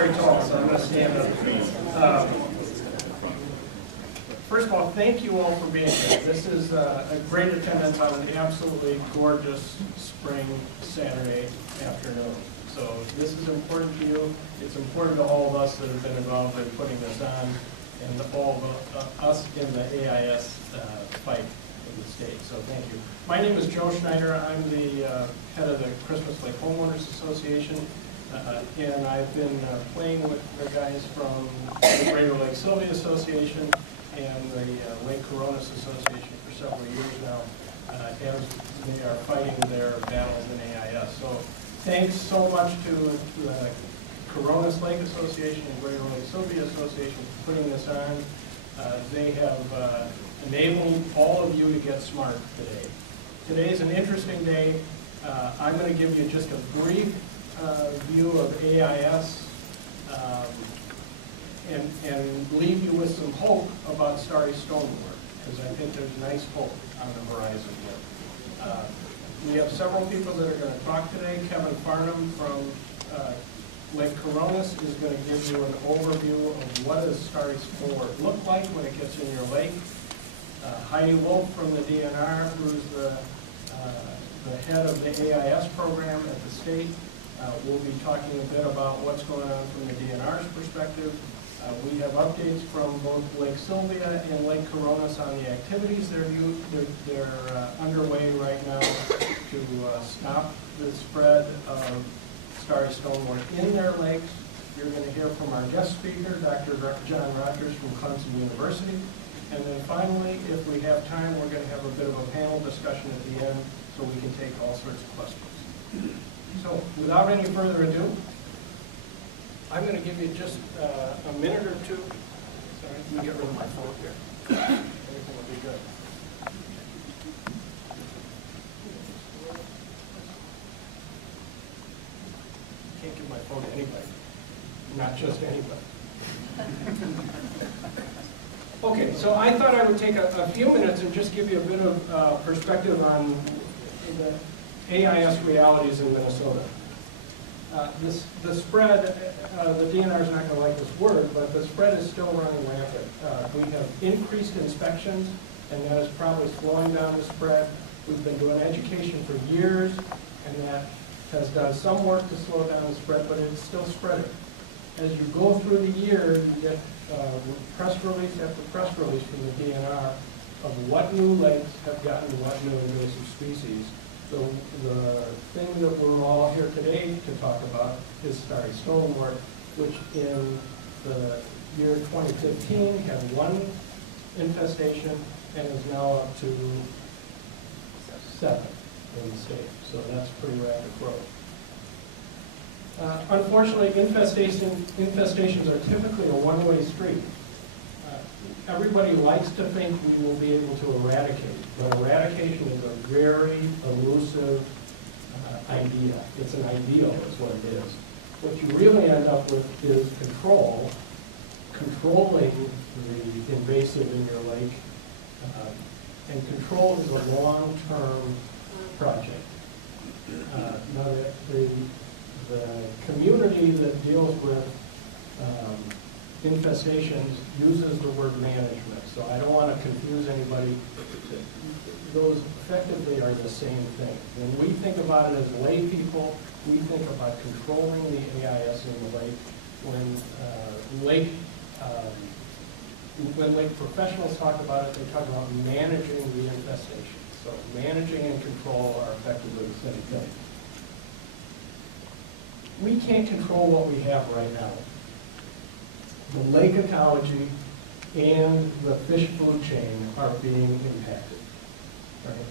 very tall, so I'm going to stand up. First of all, thank you all for being here. This is a great attendance on an absolutely gorgeous spring Saturday afternoon. So this is important to you. It's important to all of us that have been involved in putting this on, and all of us in the AIS fight in the state. So thank you. My name is Joe Schneider. I'm the head of the Christmas Lake Homeowners Association, and I've been playing with the guys from the Greater Lake Sylvia Association and the Lake Koronis Association for several years now, as they are fighting their battles in AIS. So thanks so much to the Koronis Lake Association and Greater Lake Sylvia Association for putting this on. They have enabled all of you to get smart today. Today is an interesting day. I'm going to give you just a brief view of AIS and leave you with some hope about Starry Stonewort, because I think there's nice hope on the horizon here. We have several people that are going to talk today. Kevin Farnham from Lake Koronis is going to give you an overview of what does Starry Stonewort look like when it gets in your lake. Heidi Wolf from the DNR, who's the head of the AIS program at the state, will be talking a bit about what's going on from the DNR's perspective. We have updates from both Lake Sylvia and Lake Koronis on the activities they're underway right now to stop the spread of Starry Stonewort in their lakes. You're going to hear from our guest speaker, Dr. John Rogers from Clemson University. And then finally, if we have time, we're going to have a bit of a panel discussion at the end so we can take all sorts of questions. So without any further ado, I'm going to give you just a minute or two. Sorry, let me get rid of my phone here. Everything will be good. Can't give my phone to anybody, not just anybody. Okay, so I thought I would take a few minutes and just give you a bit of perspective on the AIS realities in Minnesota. The spread, the DNR is not going to like this word, but the spread is still running rampant. We have increased inspections, and that is probably slowing down the spread. We've been doing education for years, and that has done some work to slow down the spread, but it's still spreading. As you go through the year, you get press release after press release from the DNR of what new lakes have gotten what new invasive species. The thing that we're all here today to talk about is Starry Stonewort, which in the year 2015 had one infestation and is now up to 7 in the state. So that's pretty rapid growth. Unfortunately, infestations are typically a one-way street. Everybody likes to think we will be able to eradicate, but eradication is a very elusive idea. It's an ideal is what it is. What you really end up with is controlling the invasive in your lake, and control is a long-term project. Now the community that deals with infestations uses the word management, so I don't want to confuse anybody. Those effectively are the same thing. When we think about it as lay people, we think about controlling the AIS in the lake. When lake professionals talk about it, they talk about managing the infestation. So managing and control are effectively the same thing. We can't control what we have right now. The lake ecology and the fish food chain are being impacted. Right?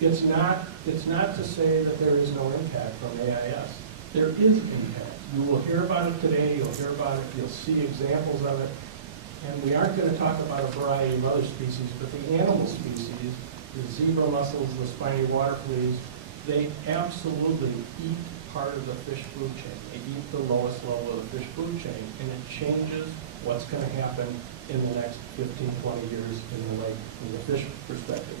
It's not to say that there is no impact from AIS. There is impact. You will hear about it today, you'll hear about it, you'll see examples of it. And we aren't going to talk about a variety of other species, but the animal species, the zebra mussels, the spiny water fleas, they absolutely eat part of the fish food chain. They eat the lowest level of the fish food chain, and it changes what's going to happen in the next 15, 20 years in the lake from the fish perspective.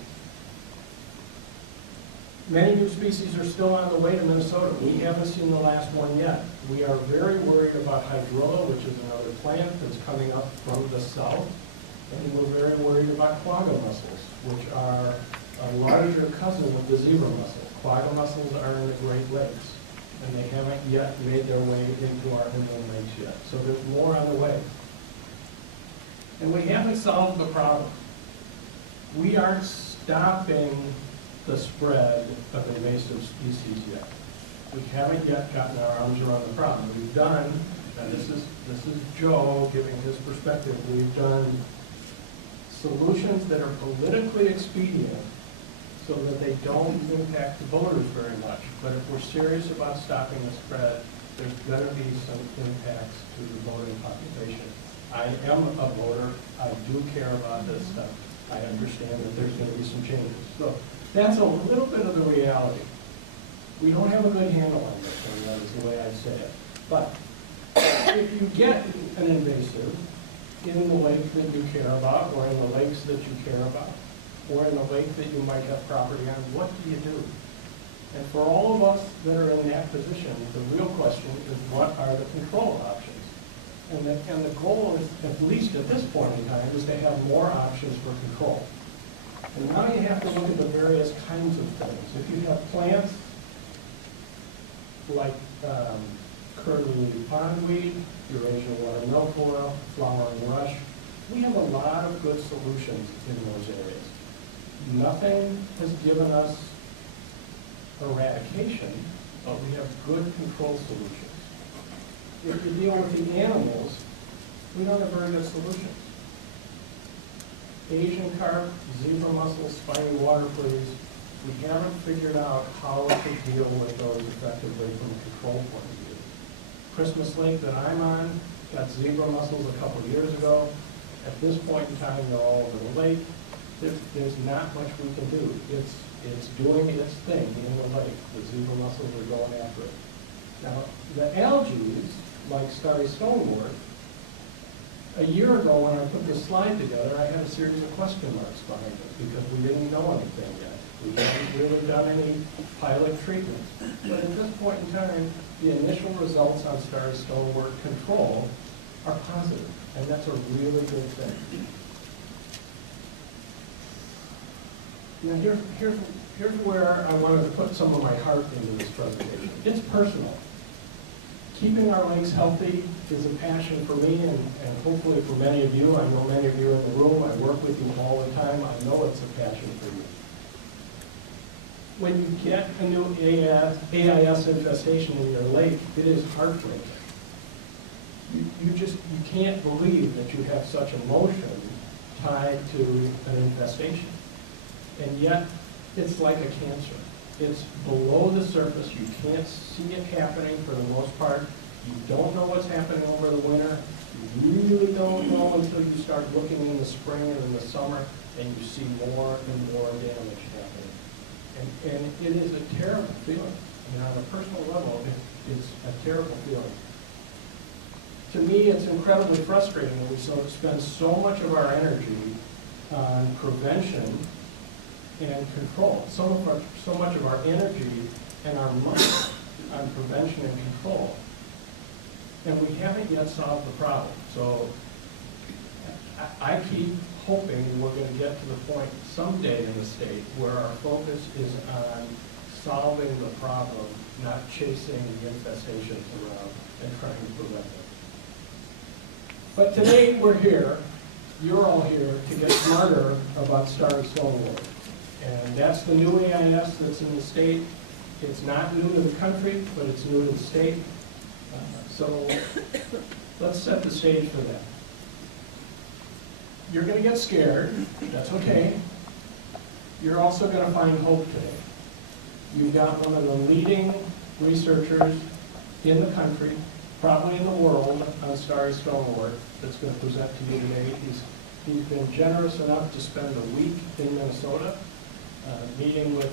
Many new species are still on the way to Minnesota. We haven't seen the last one yet. We are very worried about hydrilla, which is another plant that's coming up from the south. And we're very worried about quagga mussels, which are a larger cousin of the zebra mussel. Quagga mussels are in the Great Lakes, and they haven't yet made their way into our inland lakes yet. So there's more on the way. And we haven't solved the problem. We aren't stopping the spread of invasive species yet. We haven't yet gotten our arms around the problem. We've done, and this is Joe giving his perspective, we've done solutions that are politically expedient so that they don't impact the voters very much. But if we're serious about stopping the spread, there's going to be some impacts to the voting population. I am a voter. I do care about this stuff. I understand that there's going to be some changes. So that's a little bit of the reality. We don't have a good handle on this, and that is the way I say it. But if you get an invasive in the lake that you care about, or in the lakes that you care about, or in the lake that you might have property on, what do you do? And for all of us that are in that position, the real question is, what are the control options? And the goal is, at least at this point in time, is to have more options for control. And now you have to look at the various kinds of things. If you have plants like curly pondweed, Eurasian water milfoil, flowering rush, we have a lot of good solutions in those areas. Nothing has given us eradication, but we have good control solutions. If you deal with the animals, we don't have very good solutions. Asian carp, zebra mussels, spiny water fleas, we haven't figured out how to deal with those effectively from a control point of view. Christmas Lake that I'm on got zebra mussels a couple of years ago. At this point in time, they're all over the lake. There's not much we can do. It's doing its thing in the lake. The zebra mussels are going after it. Now, the algae, like Starry Stonewort, a year ago when I put this slide together, I had a series of question marks behind it because we didn't know anything yet. We haven't really done any pilot treatments. But at this point in time, the initial results on Starry Stonewort control are positive, and that's a really good thing. Now here's where I wanted to put some of my heart into this presentation. It's personal. Keeping our lakes healthy is a passion for me, and hopefully for many of you. I know many of you in the room. I work with you all the time. I know it's a passion for you. When you get a new AIS infestation in your lake, it is heartbreaking. You can't believe that you have such emotion tied to an infestation. And yet, it's like a cancer. It's below the surface. You can't see it happening for the most part. You don't know what's happening over the winter. You really don't know until you start looking in the spring and in the summer, and you see more and more damage happening. And it is a terrible feeling. I mean, on a personal level, it's a terrible feeling. To me, it's incredibly frustrating that we spend so much of our energy on prevention and control. So much of our energy and our money on prevention and control. And we haven't yet solved the problem. So I keep hoping we're going to get to the point someday in the state where our focus is on solving the problem, not chasing the infestations around and trying to prevent them. But today we're here, you're all here, to get smarter about Starry Stonewort. And that's the new AIS that's in the state. It's not new to the country, but it's new to the state. So let's set the stage for that. You're going to get scared. That's okay. You're also going to find hope today. You've got one of the leading researchers in the country, probably in the world, on Starry Stonewort that's going to present to you today. He's been generous enough to spend a week in Minnesota, meeting with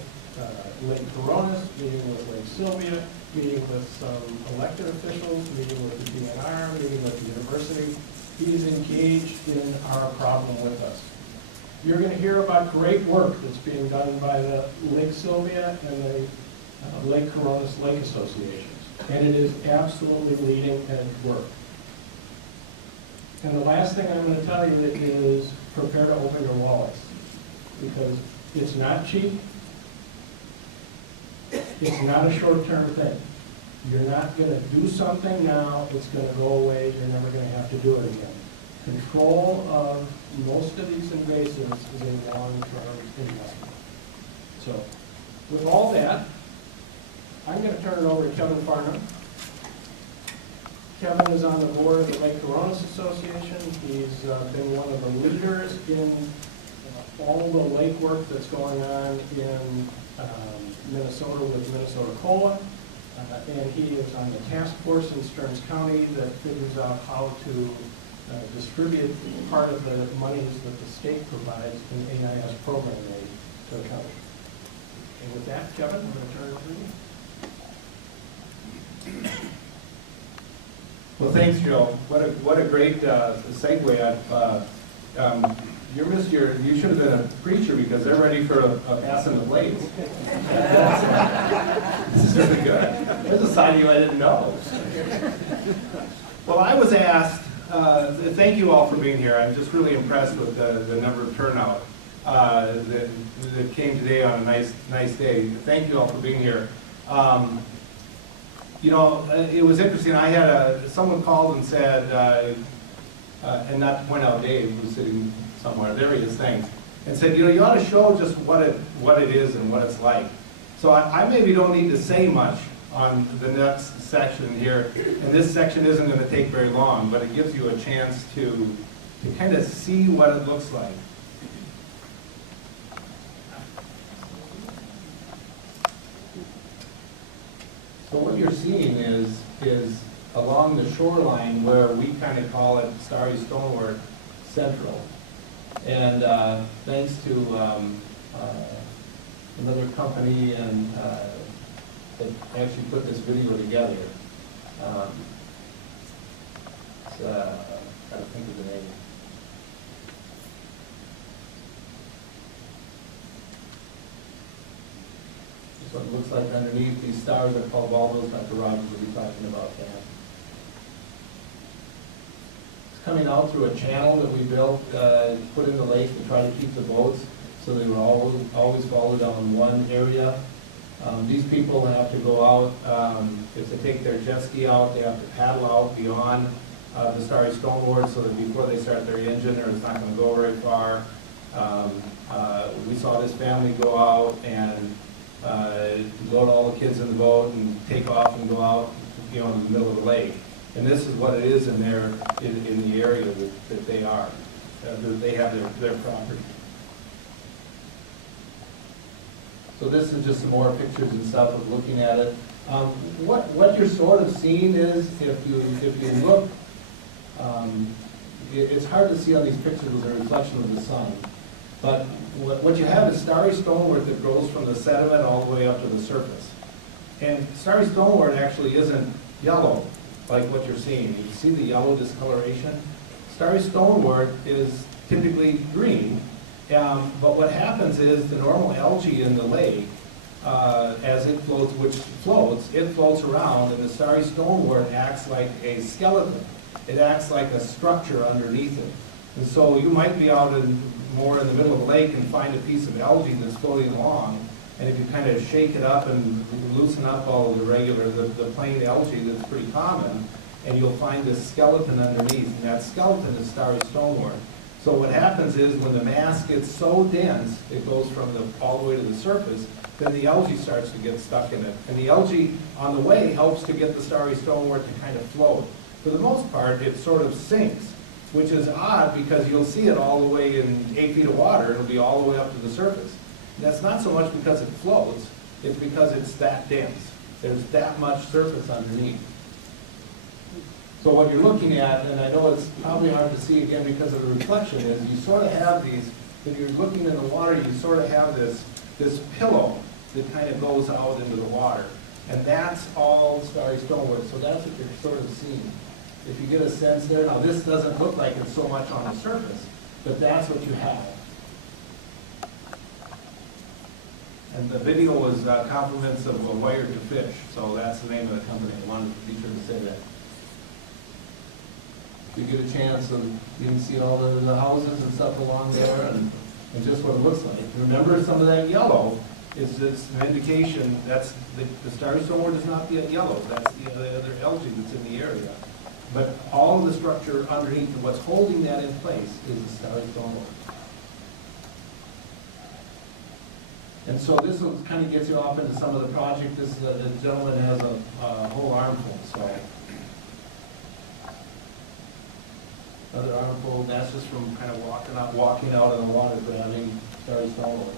Lake Koronis, meeting with Lake Sylvia, meeting with some elected officials, meeting with the DNR, meeting with the university. He is engaged in our problem with us. You're going to hear about great work that's being done by the Lake Sylvia and the Lake Koronis Lake Associations. And it is absolutely leading edge work. And the last thing I'm going to tell you is prepare to open your wallets, because it's not cheap. It's not a short-term thing. You're not going to do something now, it's going to go away, you're never going to have to do it again. Control of most of these invasives is a long-term investment. So, with all that, I'm going to turn it over to Kevin Farnham. Kevin is on the board of the Lake Koronis Association. He's been one of the leaders in all the lake work that's going on in Minnesota with Minnesota COLA. And he is on the task force in Stearns County that figures out how to distribute part of the monies that the state provides in AIS program aid to the county. And with that, Kevin, I'm going to turn it over to you. Well, thanks, Joe. What a great segue. You should have been a preacher, because they're ready for a passing the blades. This is really good. There's a side of you I didn't know. Well, I was asked, thank you all for being here. I'm just really impressed with the number of turnout that came today on a nice day. Thank you all for being here. It was interesting. I had someone called and said, and not to point out Dave, who's sitting somewhere, there he is, thanks, and said, you ought to show just what it is and what it's like. So I maybe don't need to say much on the next section here, and this section isn't going to take very long, but it gives you a chance to kind of see what it looks like. So what you're seeing is along the shoreline where we kind of call it Starry Stonewort Central. And thanks to another company and that actually put this video together. I don't think of the name. So it looks like underneath these stars are called bulbs. Dr. Rogers will be talking about that. It's coming out through a channel that we built, put in the lake to try to keep the boats so they were always follow down one area. These people have to go out, if they take their jet ski out, they have to paddle out beyond the Starry Stonewort so that before they start their engine, or it's not going to go very far. We saw this family go out and load all the kids in the boat and take off and go out, in the middle of the lake. And this is what it is in the area that they are, that they have their property. So this is just some more pictures and stuff of looking at it. What you're sort of seeing is, if you look, it's hard to see on these pictures with the reflection of the sun. But what you have is Starry Stonewort that grows from the sediment all the way up to the surface. And Starry Stonewort actually isn't yellow like what you're seeing. You see the yellow discoloration? Starry Stonewort is typically green. But what happens is the normal algae in the lake, as it floats, it floats around, and the Starry Stonewort acts like a skeleton. It acts like a structure underneath it. And so you might be out more in the middle of the lake and find a piece of algae that's floating along, and if you kind of shake it up and loosen up all of the plain algae that's pretty common, and you'll find this skeleton underneath, and that skeleton is Starry Stonewort. So what happens is when the mass gets so dense, it goes from all the way to the surface, then the algae starts to get stuck in it. And the algae on the way helps to get the Starry Stonewort to kind of float. For the most part, it sort of sinks, which is odd because you'll see it all the way in 8 feet of water. It'll be all the way up to the surface. And that's not so much because it floats, it's because it's that dense. There's that much surface underneath. So what you're looking at, and I know it's probably hard to see again because of the reflection, is you sort of have these, if you're looking in the water, you sort of have this pillow that kind of goes out into the water. And that's all Starry Stonewort. So that's what you're sort of seeing. If you get a sense there, now this doesn't look like it's so much on the surface, but that's what you have. And the video was compliments of Wired to Fish, so that's the name of the company. I wanted to be sure to say that. If you get a chance, and you can see all the houses and stuff along there, and just what it looks like. Remember, some of that yellow is just an indication, that's, the Starry Stonewort is not the yellow, that's the other algae that's in the area. But all of the structure underneath, what's holding that in place is the Starry Stonewort. And so this kind of gets you off into some of the project. This the gentleman has a whole armful, so. Another armful, that's just from kind of walking out of the water, grabbing Starry Stonewort.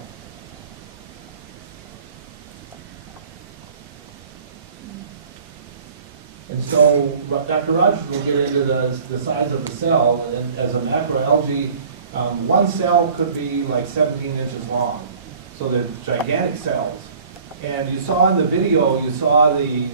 And so Dr. Rogers will get into the size of the cell, and as a macroalgae, one cell could be like 17 inches long. So they're gigantic cells. And you saw in the video, you saw the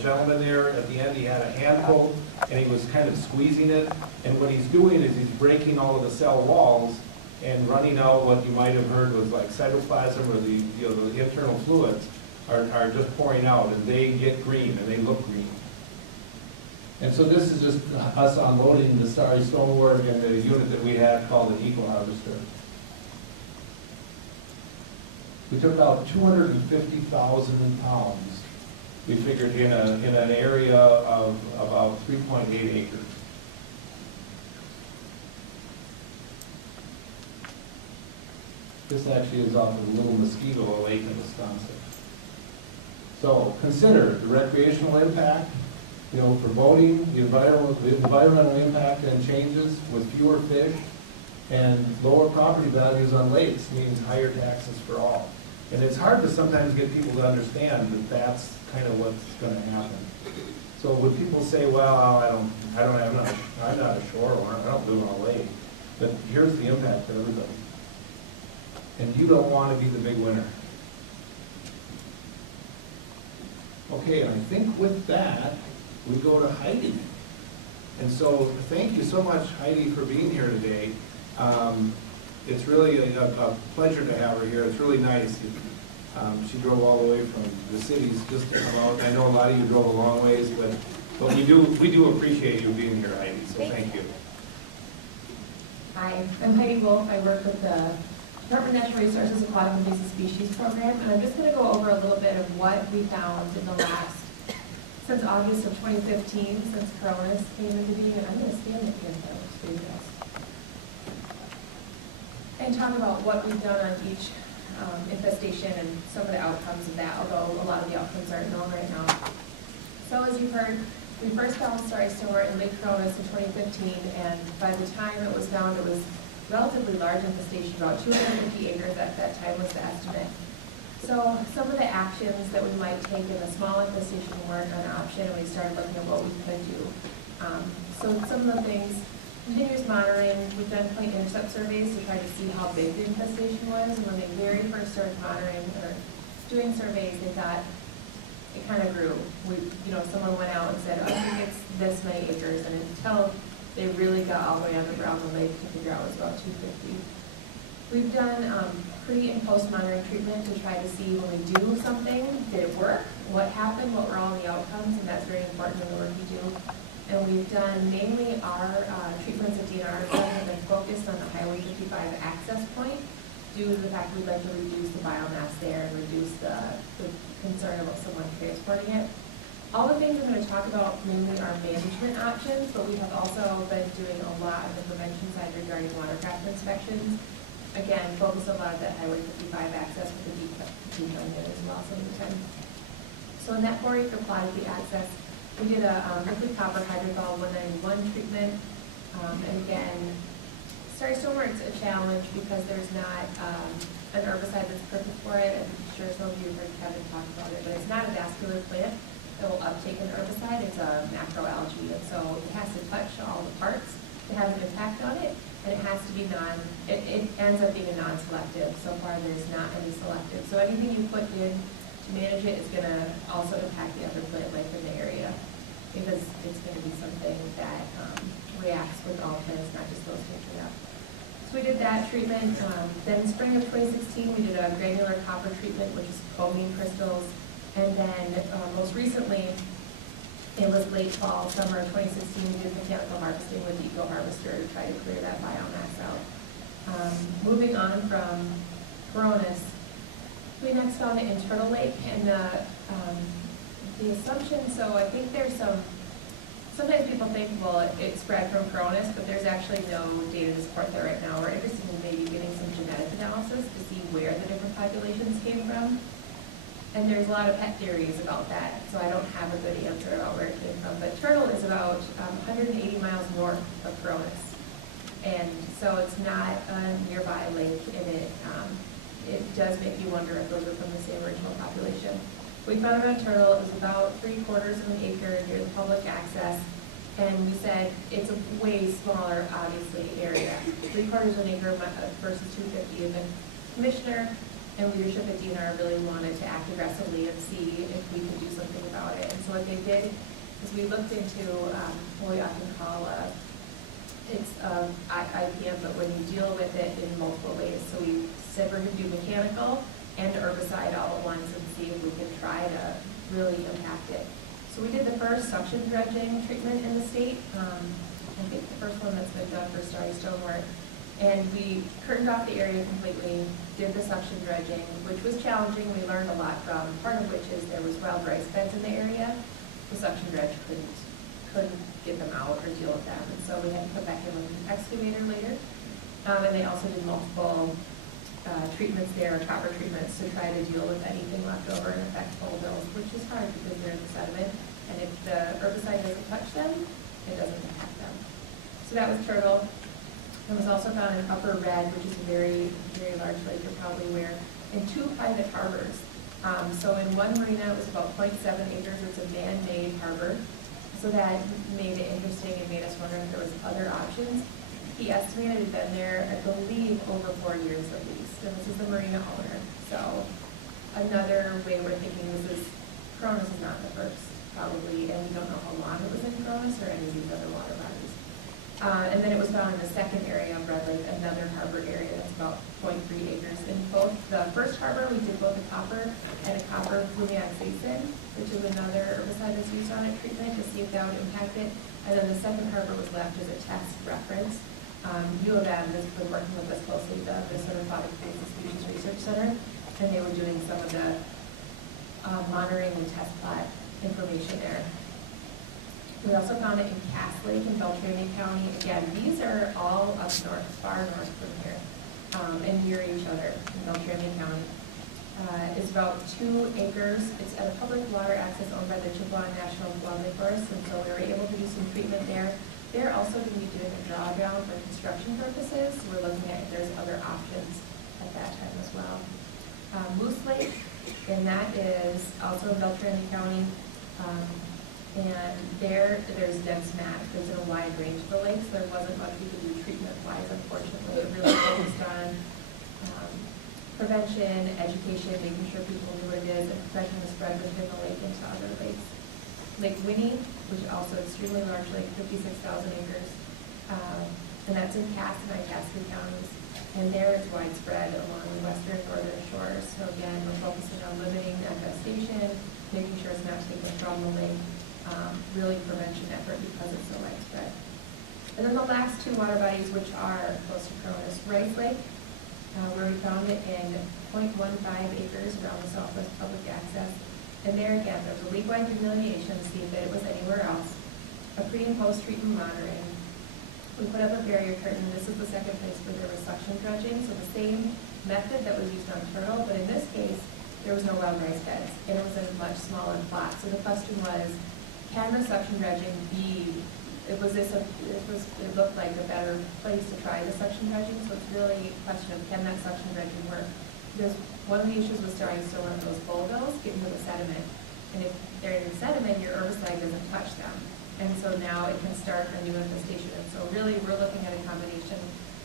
gentleman there at the end, he had a handful, and he was kind of squeezing it. And what he's doing is he's breaking all of the cell walls and running out what you might have heard was like cytoplasm, or the internal fluids are just pouring out, and they get green, and they look green. And so this is just us unloading the Starry Stonewort in the unit that we had called an eco harvester. We took out 250,000 pounds. We figured in an area of about 3.8 acres. This actually is off of Little Mosquito Lake in Wisconsin. So consider the recreational impact, for boating, the environmental impact and changes with fewer fish, and lower property values on lakes means higher taxes for all. And it's hard to sometimes get people to understand that that's kind of what's going to happen. So when people say, well, I'm not a shoreline, I don't live on a lake, but here's the impact to everybody. And you don't want to be the big winner. Okay, and I think with that, we go to Heidi. And so thank you so much, Heidi, for being here today. It's really a pleasure to have her here. It's really nice. She drove all the way from the cities just to come out. I know a lot of you drove a long ways, but we do appreciate you being here, Heidi, so thank you. Hi, I'm Heidi Wolf. I work with the Department of Natural Resources Aquatic Invasive Species Program, and I'm just going to go over a little bit of what we found in the last, since August of 2015, since Koronis came into being, and I'm going to stand it here for you guys. And talk about what we've done on each infestation and some of the outcomes of that, although a lot of the outcomes aren't known right now. So as you've heard, we first found Starry Stonewort in Lake Koronis in 2015, and by the time it was found, it was relatively large infestation, about 250 acres at that time was the estimate. So some of the actions that we might take in a small infestation weren't an option, and we started looking at what we could do. So some of the things, continuous monitoring, we've done point intercept surveys to try to see how big the infestation was, and when they very first started monitoring or doing surveys, they thought it kind of grew. Someone went out and said, I think it's this many acres, and until they really got all the way underground the lake to figure out it was about 250. We've done pre and post monitoring treatment to try to see when we do something, did it work? What happened? What were all the outcomes? And that's very important in the work we do. And we've done mainly our treatments at DNR have been focused on the Highway 55 access point due to the fact we'd like to reduce the biomass there and reduce the concern about someone transporting it. All the things I'm going to talk about mainly are management options, but we have also been doing a lot on the prevention side regarding watercraft inspections. Again, focus a lot of that Highway 55 access with the deep unit as well sometimes. So in that 4-acre plot of the access, we did a liquid copper hydrogol 191 treatment. And again, Starry Stonewort's a challenge because there's not an herbicide that's perfect for it. I'm sure some of you have heard Kevin talk about it, but it's not a vascular plant that will uptake an herbicide. It's a macroalgae, and so it has to touch all the parts to have an impact on it, and it has to be it ends up being a non-selective. So far there's not any selective. So anything you put in to manage it is going to also impact the other plant life in the area, because it's going to be something that reacts with all plants, not just those taken up. So So we did that treatment. Then spring of 2016, we did a granular copper treatment, which is chromium crystals. And then most recently, it was late fall, summer of 2016, we did mechanical harvesting with eco harvester to try to clear that biomass out. Moving on from Koronis, we next found it in Turtle Lake, and the assumption, so I think there's sometimes people think, well, it spread from Koronis, but there's actually no data to support that right now. We're interested in maybe getting some genetic analysis to see where the different populations came from. And there's a lot of pet theories about that, so I don't have a good answer about where it came from. But Turtle is about 180 miles north of Koronis. And so it's not a nearby lake, and it does make you wonder if those are from the same original population. We found it on Turtle. It was about 3/4 of an acre near the public access. And we said it's a way smaller, obviously, area. 3/4 of an acre versus 250. And the commissioner and leadership at DNR really wanted to act aggressively and see if we could do something about it. And so what they did is we looked into what we often call IPM, but when you deal with it in multiple ways. So we said we're going to do mechanical and herbicide all at once and see if we can try to really impact it. So we did the first suction dredging treatment in the state. I think the first one that's been done for Starry Stonewort. And we curtained off the area completely, did the suction dredging, which was challenging. We learned a lot from, part of which is there was wild rice beds in the area. The suction dredge couldn't get them out or deal with them. And so we had to put back in with an excavator later. And they also did multiple treatments there, copper treatments, to try to deal with anything left over and affect full bills, which is hard because they're in the sediment. And if the herbicide doesn't touch them, it doesn't impact them. So that was Turtle. It was also found in Upper Red, which is a very, very large lake, you're probably aware, in 2 private harbors. So in one marina, it was about 0.7 acres. It's a man-made harbor. So that made it interesting and made us wonder if there was other options. He estimated it had been there, I believe, over 4 years at least. And this is the marina owner. So another way we're thinking is Koronis is not the first, probably, and we don't know how long it was in Koronis or any of these other water bodies. And then it was found in the second area of Red Lake, another harbor area that's about 0.3 acres. In both the first harbor, we did both a copper and a copper flumeoxacin, which is another herbicide that's used on it treatment to see if that would impact it. And then the second harbor was left as a test reference. U of M has been working with us closely, the Minnesota Aquatic Plants and Species Research Center, and they were doing some of the monitoring and test plot information there. We also found it in Cass Lake in Beltrami County. Again, these are all up north, far north from here, and near each other in Beltrami County. It's about 2 acres. It's at a public water access owned by the Chippewa National Wildlife Forest, and so we were able to do some treatment there. They're also going to be doing a drawdown for construction purposes. So we're looking at if there's other options at that time as well. Moose Lake, and that is also in Beltrami County. And there's dense mat. There's a wide range of the lakes. There wasn't much we could do treatment-wise, unfortunately. It really focused on prevention, education, making sure people knew what it is, and preventing the spread within the lake into other lakes. Lake Winnie, which is also extremely large lake, 56,000 acres. And that's in Cass and Itasca counties. And there it's widespread along the western and northern shores. So again, we're focusing on limiting the infestation, making sure it's not taken from the lake. Really prevention effort because it's so widespread. And then the last 2 water bodies, which are close to Koronis, Rice Lake, where we found it in 0.15 acres around the southwest public access. And there again, there was a league-wide delineation to see if it was anywhere else. A pre- and post-treatment monitoring. We put up a barrier curtain. This is the second place where there was suction dredging, so the same method that was used on Turtle, but in this case, there was no wild rice beds, and it was a much smaller plot. So the question was, can the suction dredging be, it looked like a better place to try the suction dredging, so it's really a question of can that suction dredging work? Because one of the issues with Starry Stonewort, those bulbils get into the sediment, and if they're in the sediment, your herbicide doesn't touch them. And so now it can start a new infestation. And so really we're looking at a combination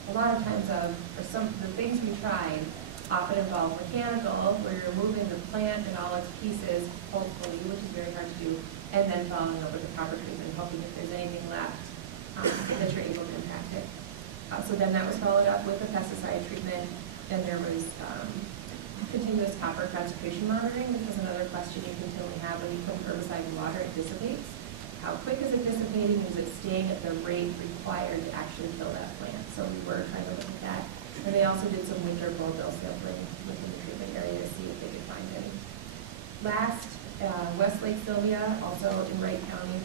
a lot of times of, or some the things we tried often involve mechanical, where you're moving the plant and all its pieces, hopefully, which is very hard to do, and then following up with the proper treatment, hoping if there's anything left that you're able to impact it. So then that was followed up with a pesticide treatment, and there was continuous copper concentration monitoring, which was another question you continually have when you put herbicide in water, it dissipates. How quick is it dissipating? Is it staying at the rate required to actually kill that plant? So we were trying to look at that. And they also did some winter blow-bill sampling within the treatment area to see if they could find any. Last, West Lake Sylvia, also in Wright County.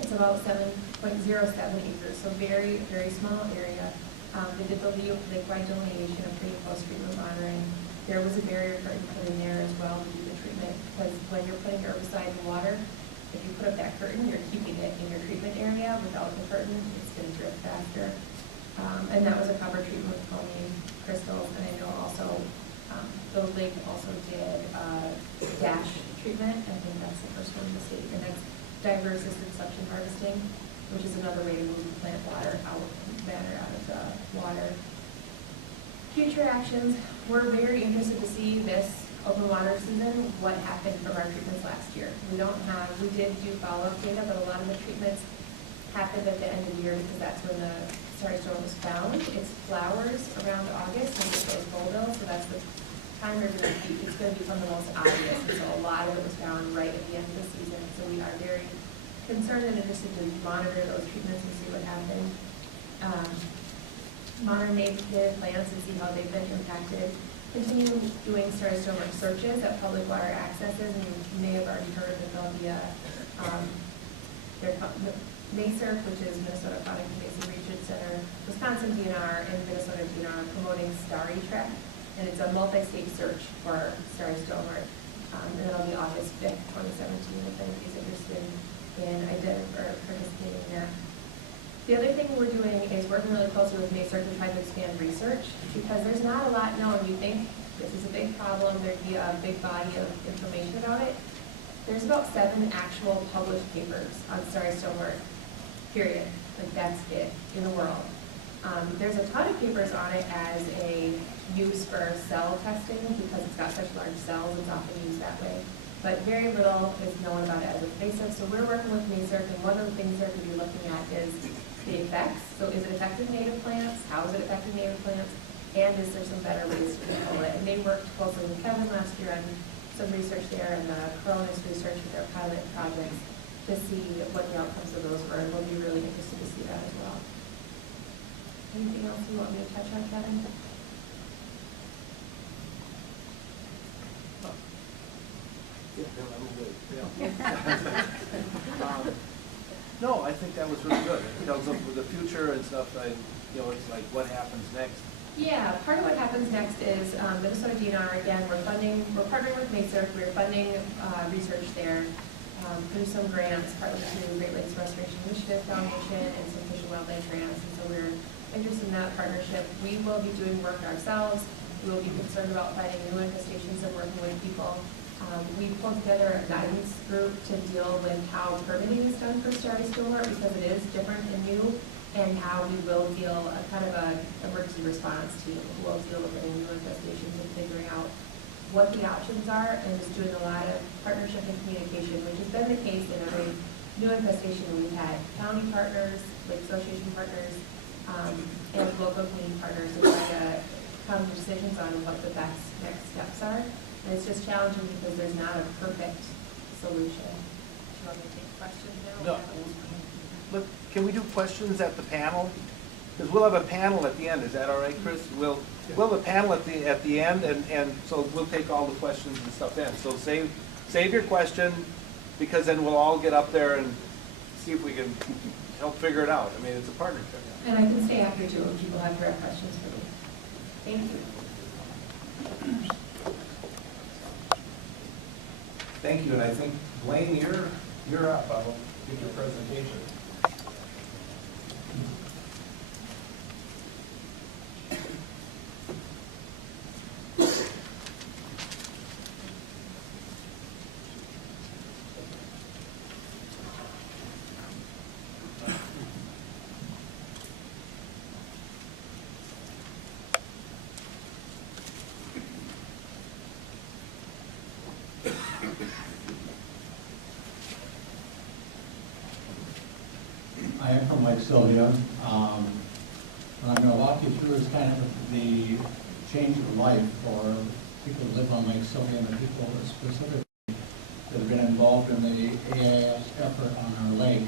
It's about 7.07 acres, so very, very small area. They did the lake-wide delineation and pre-and post-treatment monitoring. There was a barrier curtain put in there as well to do the treatment, because when you're putting herbicide in water, if you put up that curtain, you're keeping it in your treatment area. Without the curtain, it's going to drift faster. And that was a cover treatment with chromium crystals, and I know also the lake also did dash treatment. I think that's the first one in the state, and that's diver-assisted suction harvesting, which is another way to move plant water matter out of the water. Future actions, we're very interested to see this open water season, what happened from our treatments last year. We did do follow-up data, but a lot of the treatments happened at the end of the year because that's when the Starry Stonewort was found. It's flowers around August and it goes bulbil, so that's the time it's going to be some of the most obvious. And so a lot of it was found right at the end of the season. So we are very concerned and interested to monitor those treatments and see what happened. Monitor native plants and see how they've been impacted. Continue doing Starry Stonewort searches at public water accesses, and you may have already heard that there'll be NASERC, which is Minnesota Aquatic Invasive Research Center, Wisconsin DNR, and Minnesota DNR promoting Starry Trek, and it's a multi-state search for Starry Stonewort. And it'll be August 5th, 2017, if anybody's interested in participating in that. The other thing we're doing is working really closely with NASERC to try to expand research, because there's not a lot known. You think this is a big problem, there'd be a big body of information about it. There's about 7 actual published papers on Starry Stonewort, period. Like, that's it in the world. There's a ton of papers on it as a use for cell testing, because it's got such large cells, it's often used that way. But very little is known about it as invasive. So we're working with NASERC, and one of the things they're going to be looking at is the effects. So is it affecting native plants? How is it affecting native plants? And is there some better ways to control it? And they worked closely with Kevin last year on some research there, and the Koronis research with their pilot projects to see what the outcomes of those were. And we'll be really interested to see that as well. Anything else you want me to touch on, Kevin? No, I think that was really good. In terms of the future and stuff, it's like what happens next. Yeah, part of what happens next is Minnesota DNR, again, we're partnering with NASERC, we're funding research there through some grants, partly through Great Lakes Restoration Initiative Foundation and some Fish and Wildlife grants, and so we're interested in that partnership. We will be doing work ourselves. We will be concerned about finding new infestations and working with people. We pulled together a guidance group to deal with how permitting is done for Starry Stonewort, because it is different and new, and how we will deal, a kind of a emergency response team who will deal with any new infestations and figuring out what the options are, and just doing a lot of partnership and communication, which has been the case in every new infestation we've had. County partners, Lake Association partners, and local community partners to try to come to decisions on what the best next steps are. And it's just challenging because there's not a perfect solution. Do you want me to take questions now? No. Look, can we do questions at the panel? Because we'll have a panel at the end. Is that all right, Chris? We'll have a panel at the end, and so we'll take all the questions and stuff then. So save your question, because then we'll all get up there and see if we can help figure it out. I mean, it's a partnership. And I can stay after too if people have direct questions for me. Thank you. Thank you, and I think, Blaine, you're up. I'll give your presentation. I am from Lake Sylvia. what I'm going to walk you through is kind of the change of life for people who live on Lake Sylvia and the people specifically that have been involved in the AIS effort on our lake.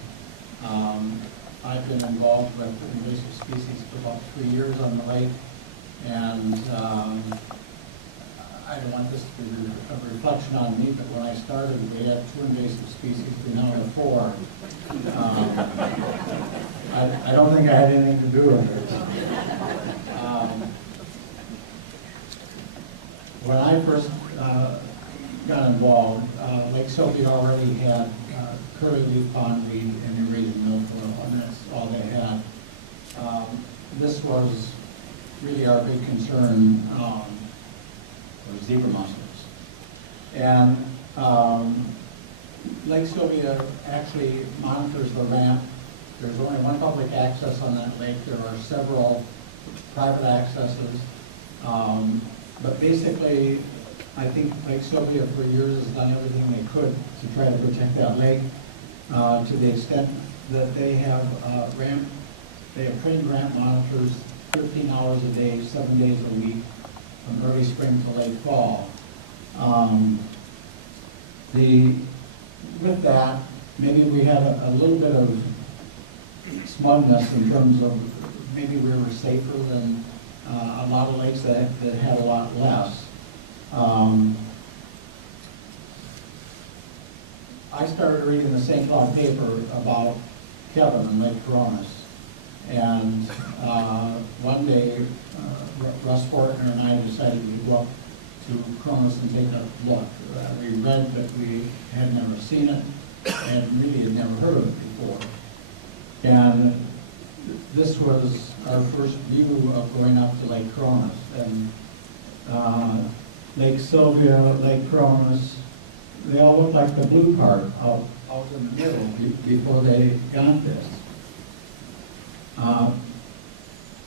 I've been involved with invasive species for about 3 years on the lake, and I don't want this to be a reflection on me, but when I started, we had 2 invasive species, we now have 4. I don't think I had anything to do with it. When I first got involved, Lake Sylvia already had curly leaf pondweed and Eurasian milfoil, and that's all they had. This was really our big concern, was zebra mussels. And Lake Sylvia actually monitors the ramp. There's only one public access on that lake. There are several private accesses. But basically, I think Lake Sylvia for years has done everything they could to try to protect that lake to the extent that they have trained ramp monitors 13 hours a day, 7 days a week, from early spring to late fall. With that, maybe we had a little bit of smugness in terms of maybe we were safer than a lot of lakes that had a lot less. I started reading the St. Cloud paper about Kevin and Lake Koronis. And one day, Russ Fortner and I decided to go up to Koronis and take a look. We read that we had never seen it and really had never heard of it before. And this was our first view of going up to Lake Koronis. And Lake Sylvia, Lake Koronis, they all look like the blue part out in the middle before they got this.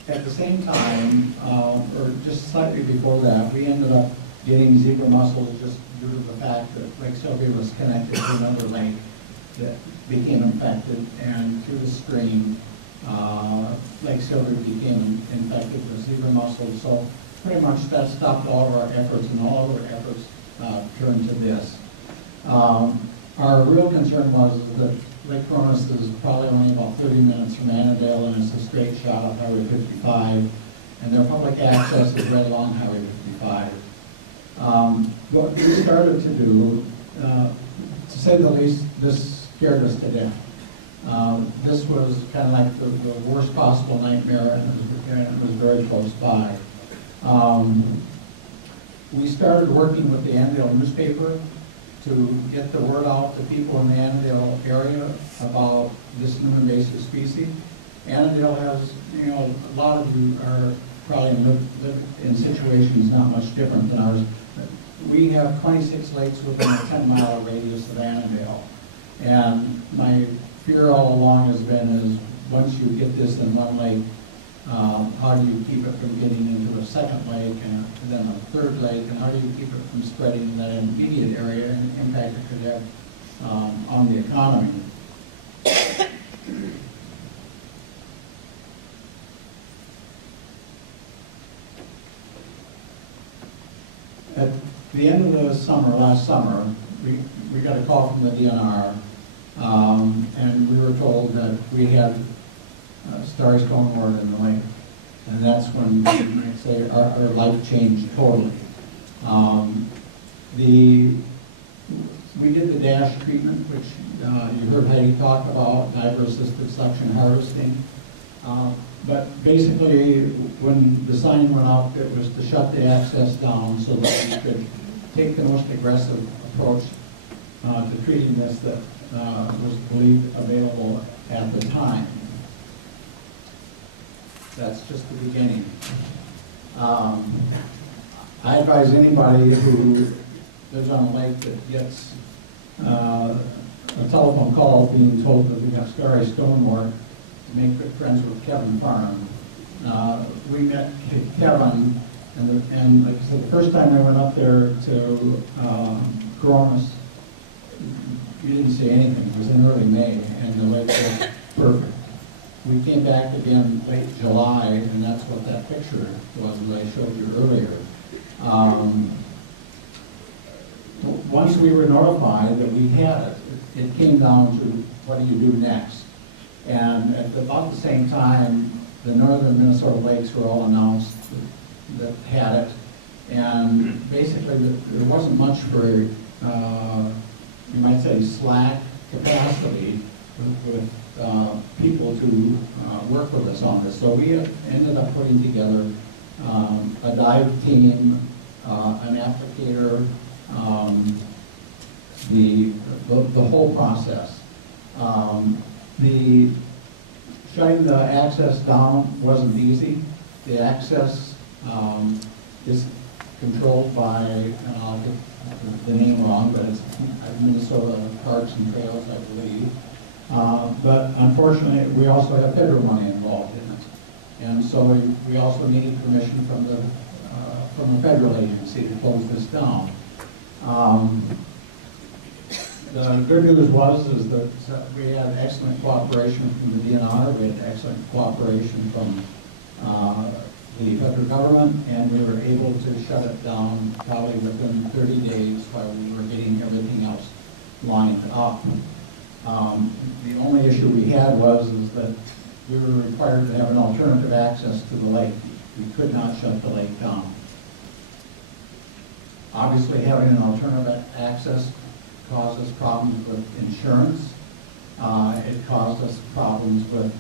At the same time, or just slightly before that, we ended up getting zebra mussels just due to the fact that Lake Sylvia was connected to another lake that became infected, and through the stream, Lake Sylvia became infected with zebra mussels. So pretty much that stopped all of our efforts, and all of our efforts turned to this. Our real concern was that Lake Koronis is probably only about 30 minutes from Annandale, and it's a straight shot of Highway 55, and their public access is right along Highway 55. What we started to do, to say the least, this scared us to death. This was kind of like the worst possible nightmare, and it was very close by. We started working with the Annandale newspaper to get the word out to people in the Annandale area about this new invasive species. Annandale has, a lot of you are probably live in situations not much different than ours. We have 26 lakes within a 10-mile radius of Annandale. And my fear all along has been is once you get this in one lake, how do you keep it from getting into a second lake and then a third lake, and how do you keep it from spreading in that intermediate area and the impact it could have on the economy? At the end of the summer, last summer, we got a call from the DNR, and we were told that we had Starry Stonewort in the lake. And that's when you might say our life changed totally. We did the DASH treatment, which you heard Heidi talk about, diver-assisted suction harvesting. But basically, when the sign went up, it was to shut the access down so that we could take the most aggressive approach to treating this that was believed available at the time. That's just the beginning. I advise anybody who lives on a lake that gets a telephone call being told that we have Starry Stonewort to make good friends with Kevin Farnham. We met Kevin, and like I said, the first time we went up there to Koronis, you didn't see anything. It was in early May, and the lake was perfect. we came back again late July, and that's what that picture was that I showed you earlier. Once we were notified that we had it, it came down to what do you do next? And at about the same time, the northern Minnesota lakes were all announced that had it. And basically, there wasn't much for, you might say, slack capacity with people to work with us on this. So we ended up putting together a dive team, an applicator, the whole process. The shutting the access down wasn't easy. The access is controlled by, and I'll get the name wrong, but it's Minnesota Parks and Trails, I believe. But unfortunately, we also have federal money involved in it. And so we also needed permission from a federal agency to close this down. The good news is that we had excellent cooperation from the DNR, we had excellent cooperation from the federal government, and we were able to shut it down probably within 30 days while we were getting everything else lined up. The only issue we had was that we were required to have an alternative access to the lake. We could not shut the lake down. Obviously, having an alternative access caused us problems with insurance. It caused us problems with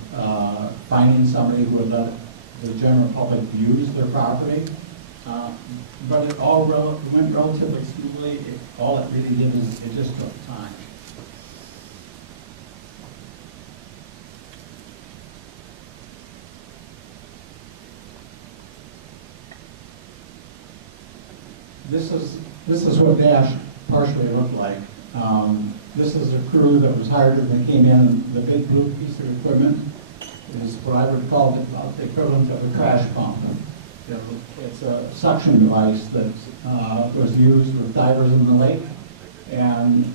finding somebody who would let the general public use their property. But it all went relatively smoothly. All it really did is it just took time. This is what Dash partially looked like. This is a crew that was hired when they came in. The big blue piece of equipment is what I would call the equivalent of a crash pump. It's a suction device that was used with divers in the lake. And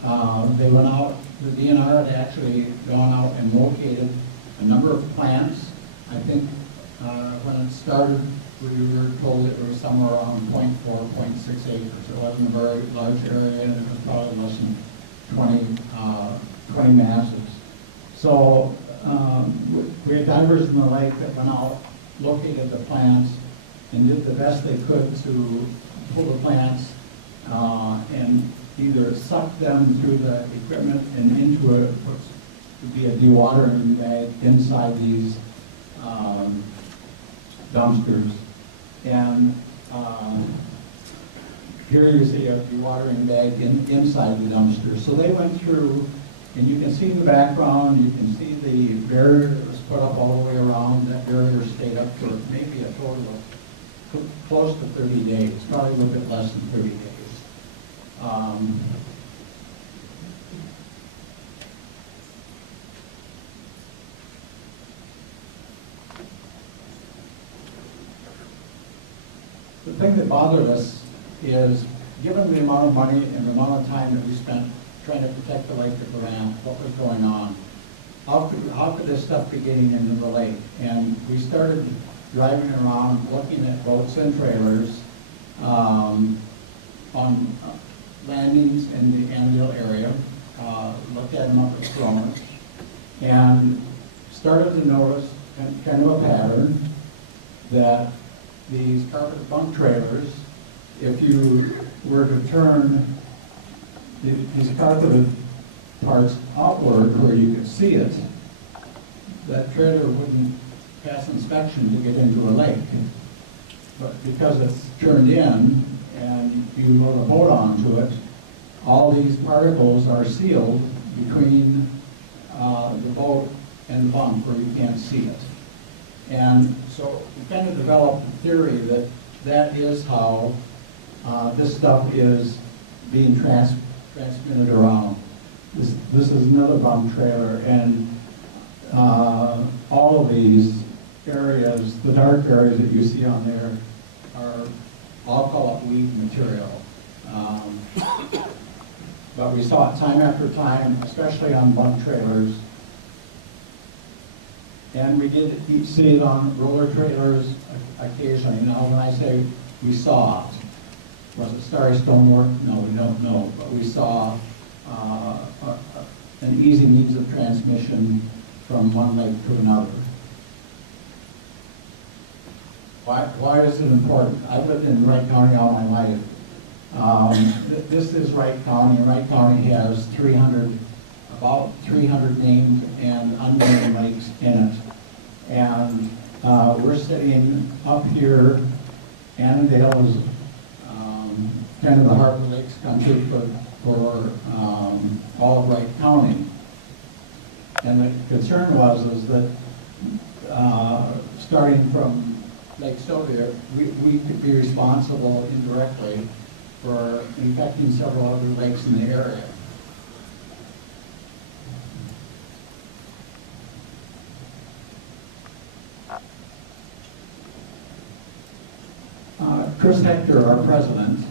they went out, the DNR had actually gone out and located a number of plants. I think when it started, we were told it was somewhere around 0.4, 0.6 acres. It wasn't a very large area, and it was probably less than 20 masses. So we had divers in the lake that went out, located the plants, and did the best they could to pull the plants and either suck them through the equipment and into what would be a dewatering bag inside these dumpsters. And here you see a dewatering bag inside the dumpster. So they went through, and you can see in the background, you can see the barrier that was put up all the way around. That barrier stayed up for maybe a total of close to 30 days, probably a little bit less than 30 days. The thing that bothered us is, given the amount of money and the amount of time that we spent trying to protect the lake at the ramp, what was going on, how could this stuff be getting into the lake? And we started driving around, looking at boats and trailers on landings in the Annandale area, looked at them up at Koronis, and started to notice kind of a pattern that these carpet bunk trailers, if you were to turn these carpeted parts outward where you could see it, that trailer wouldn't pass inspection to get into a lake. But because it's turned in and you load a boat onto it, all these particles are sealed between the boat and the bunk where you can't see it. And so we kind of developed a theory that that is how this stuff is being transmitted around. This is another bunk trailer, and all of these areas, the dark areas that you see on there, are, I'll call it weed material. But we saw it time after time, especially on bunk trailers. And we did see it on roller trailers occasionally. Now, when I say we saw it, was it Starry Stonewort? No, we don't know, but we saw an easy means of transmission from one lake to another. Why is it important? I've lived in Wright County all my life. This is Wright County, and Wright County has about 300 named and unnamed lakes in it. And we're sitting up here. Annandale is kind of the heart of the lakes country for all of Wright County. And the concern is that starting from Lake Sylvia, we could be responsible indirectly for infecting several other lakes in the area. Chris Hector, our president,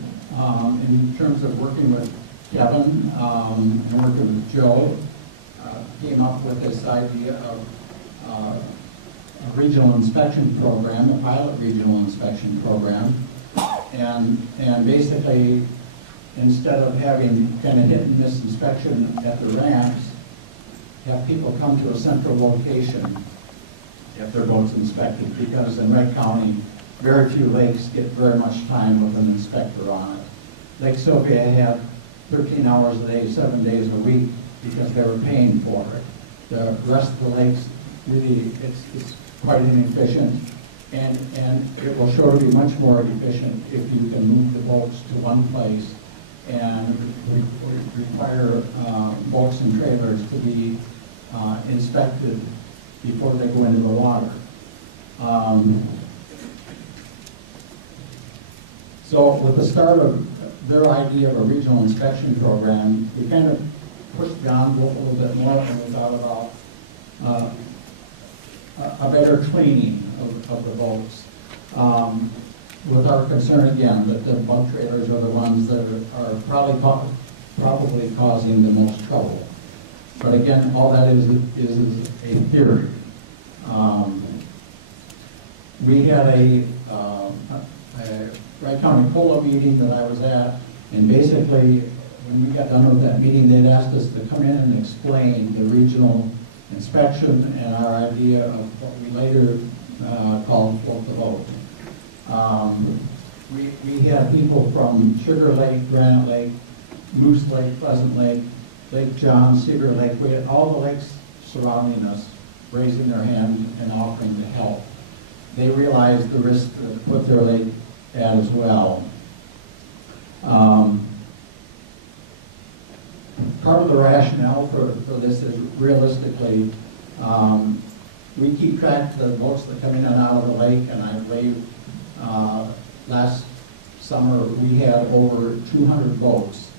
in terms of working with Kevin and working with Joe, came up with this idea of a regional inspection program, a pilot regional inspection program. And basically, instead of having kind of hit and miss inspection at the ramps, have people come to a central location if their boat's inspected, because in Wright County, very few lakes get very much time with an inspector on it. Lake Sylvia had 13 hours a day, 7 days a week, because they were paying for it. The rest of the lakes, really, it's quite inefficient, and it will sure be much more efficient if you can move the boats to one place and require boats and trailers to be inspected before they go into the water. So with the start of their idea of a regional inspection program, we kind of pushed the envelope a little bit more, and we thought about a better cleaning of the boats. With our concern again that the bunk trailers are the ones that are probably causing the most trouble. But again, all that is a theory. We had a Wright County Polo meeting that I was at, and basically, when we got done with that meeting, they'd asked us to come in and explain the regional inspection and our idea of what we later called float the boat. We had people from Sugar Lake, Granite Lake, Moose Lake, Pleasant Lake, Lake John, Cedar Lake. We had all the lakes surrounding us raising their hand and offering to help. They realized the risk to put their lake at as well. Part of the rationale for this is realistically, we keep track of the boats that come in and out of the lake, and I believe last summer we had over 200 boats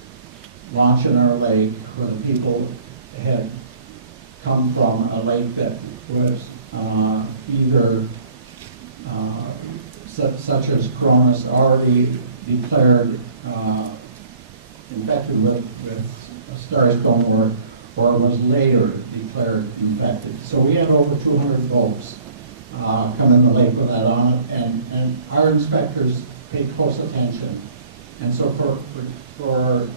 launch in our lake where the people had come from a lake that was either such as Koronis, already declared infected with Starry Stonewort, or was later declared infected. So we had over 200 boats come in the lake with that on it, and our inspectors paid close attention. And so for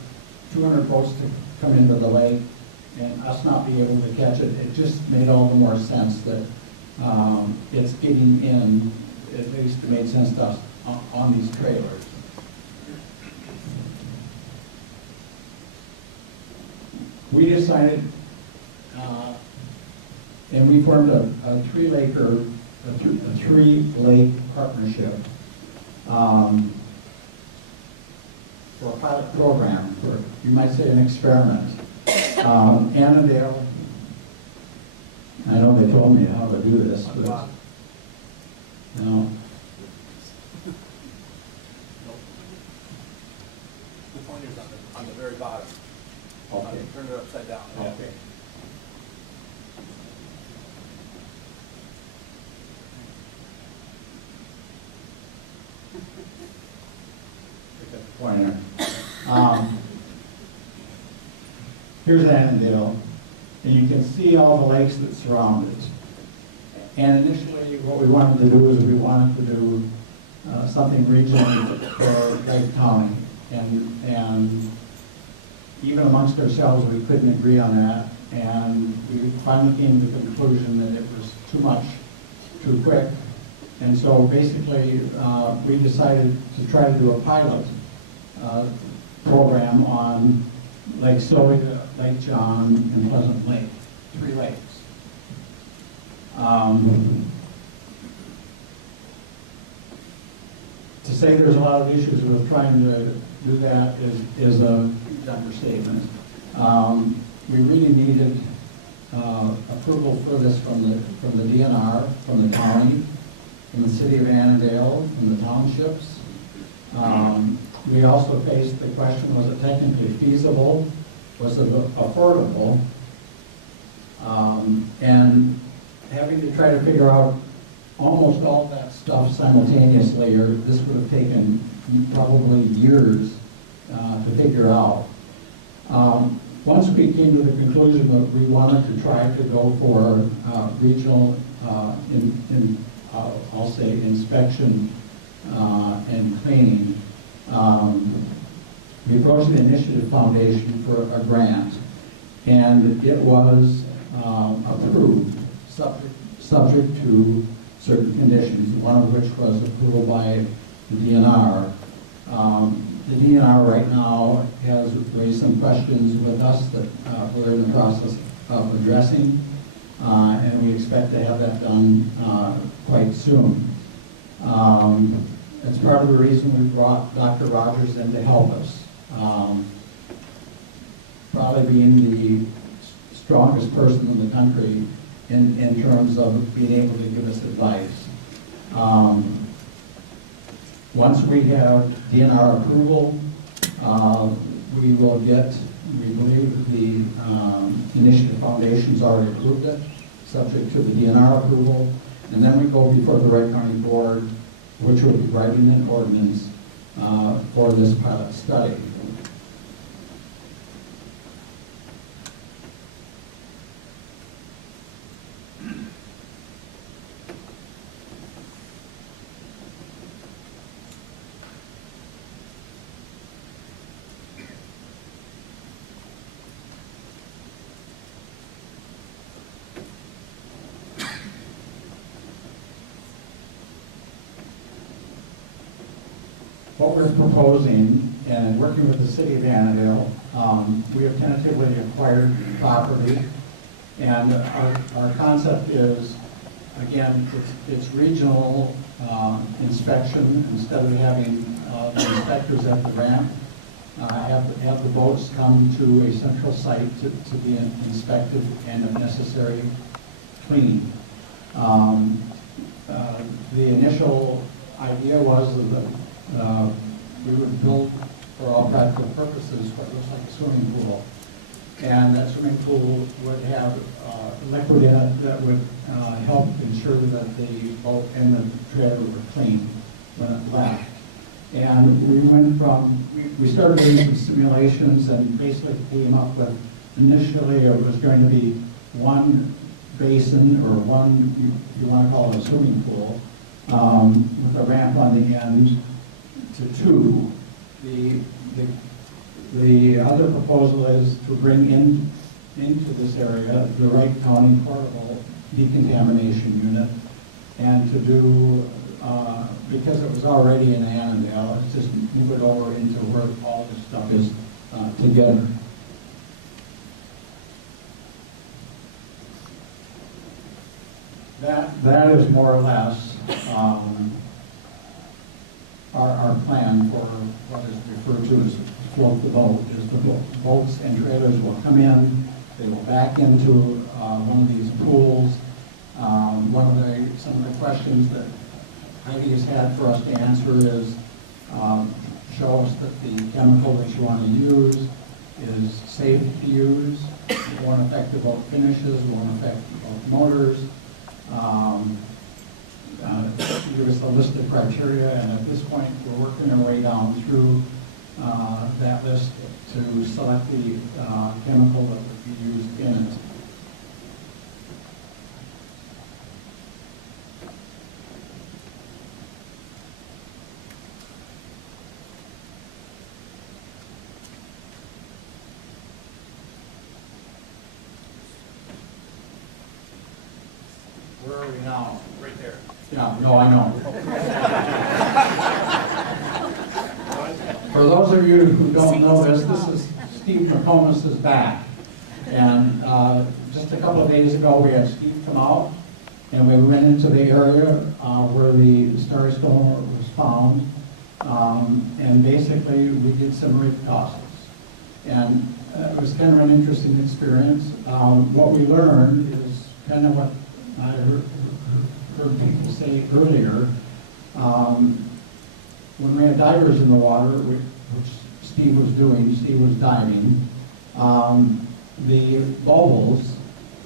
200 boats to come into the lake and us not be able to catch it, it just made all the more sense that it's getting in. At least it made sense to us on these trailers. We decided, and we formed a three-lake partnership for a pilot program, for, you might say, an experiment. Annandale, I know they told me how to do this, but no. The pointer's on the very bottom. Okay. Turn it upside down. Okay. Pick up the pointer. Here's Annandale, and you can see all the lakes that surround it. And initially, what we wanted to do is we wanted to do something regional for Lake County. And even amongst ourselves, we couldn't agree on that. And we finally came to the conclusion that it was too much, too quick. And so basically, we decided to try to do a pilot program on Lake Sylvia, Lake John, and Pleasant Lake, 3 lakes. To say there's a lot of issues with trying to do that is a understatement. We really needed approval for this from the DNR, from the county, from the city of Annandale, from the townships. We also faced the question, was it technically feasible? Was it affordable? And having to try to figure out almost all that stuff simultaneously, or this would have taken probably years to figure out. Once we came to the conclusion that we wanted to try to go for regional, I'll say, inspection and cleaning, we approached the Initiative Foundation for a grant, and it was approved, subject to certain conditions, one of which was approval by the DNR. The DNR right now has raised some questions with us that we're in the process of addressing, and we expect to have that done quite soon. That's part of the reason we brought Dr. Rogers in to help us. Probably being the strongest person in the country in terms of being able to give us advice. Once we have DNR approval, we will get, we believe the Initiative Foundation's already approved it, subject to the DNR approval, and then we go before the Wright County Board, which will be writing an ordinance for this pilot study. What we're proposing, and working with the city of Annandale, we have tentatively acquired property, and our concept is, again, it's regional inspection. Instead of having the inspectors at the ramp, have the boats come to a central site to be inspected and, if necessary, cleaned. The initial idea was that we would build, for all practical purposes, what looks like a swimming pool. And that swimming pool would have liquid in it that would help ensure that the boat and the trailer were clean when it left. And we went from, we started doing some simulations and basically came up with, initially it was going to be one basin, or one, if you want to call it a swimming pool, with a ramp on the end, to 2. The other proposal is to bring into this area the Wright County Portable Decontamination Unit, and to do, because it was already in Annandale, let's just move it over into where all this stuff is together. That is more or less our plan for what is referred to as float the boat. Is the boats and trailers will come in, they will back into one of these pools. Some of the questions that Heidi has had for us to answer is show us that the chemical that you want to use is safe to use, it won't affect the boat finishes, won't affect the boat motors. Give us a list of criteria, and at this point we're working our way down through that list to select the chemical that would be used in it. Where are we now? Right there. Yeah, no, I know. For those of you who don't know this is Steve McComas is back. And just a couple of days ago, we had Steve come out, and we went into the area where the Starry Stonewort was found. And basically, we did some rig tosses. And it was kind of an interesting experience. What we learned is kind of what I heard people say earlier. When we had divers in the water, which Steve was doing, Steve was diving, the bubbles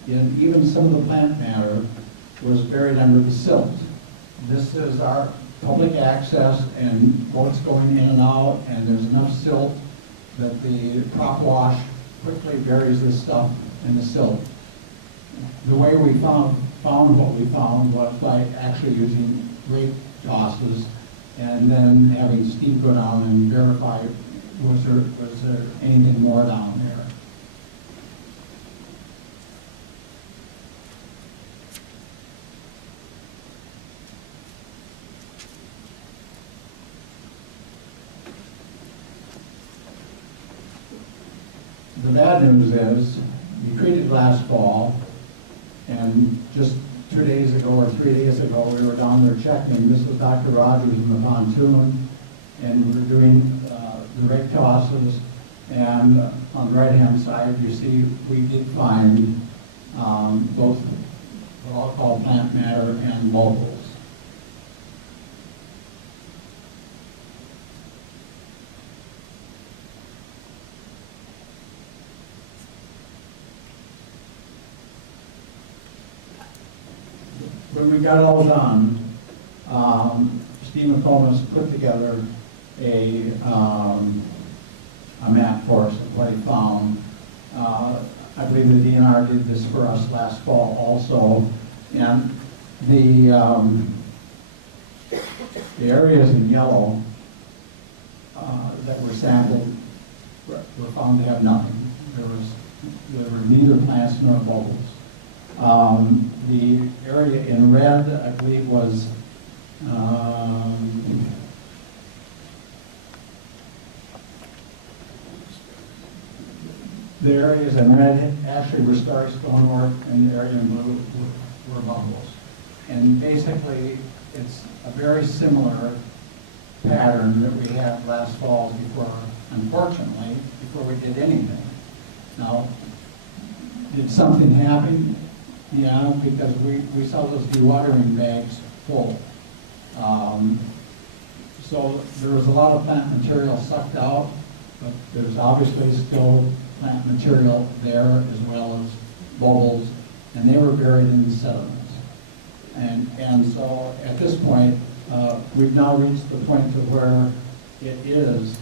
and even some of the plant matter was buried under the silt. This is our public access and boats going in and out, and there's enough silt that the prop wash quickly buries this stuff in the silt. The way we found what we found was by actually using rake tosses and then having Steve go down and verify was there anything more down there. The bad news is, we treated last fall, and just 2 days ago or 3 days ago, we were down there checking. This was Dr. Rogers in the pontoon, and we were doing the rake tosses. And on the right-hand side, you see we did find both what I'll call plant matter and mobiles. When we got it all done, Steve McComas put together a map for us of what he found. I believe the DNR did this for us last fall also. And the areas in yellow that were sampled were found to have nothing. There were neither plants nor bubbles. The area in red, I believe, was the areas in red actually were Starry Stonewort, and the area in blue were bubbles. And basically, it's a very similar pattern that we had last fall before, unfortunately, before we did anything. Now, did something happen? Yeah, because we saw those dewatering bags full. So there was a lot of plant material sucked out, but there's obviously still plant material there as well as bubbles, and they were buried in the sediments. And so at this point, we've now reached the point to where it is,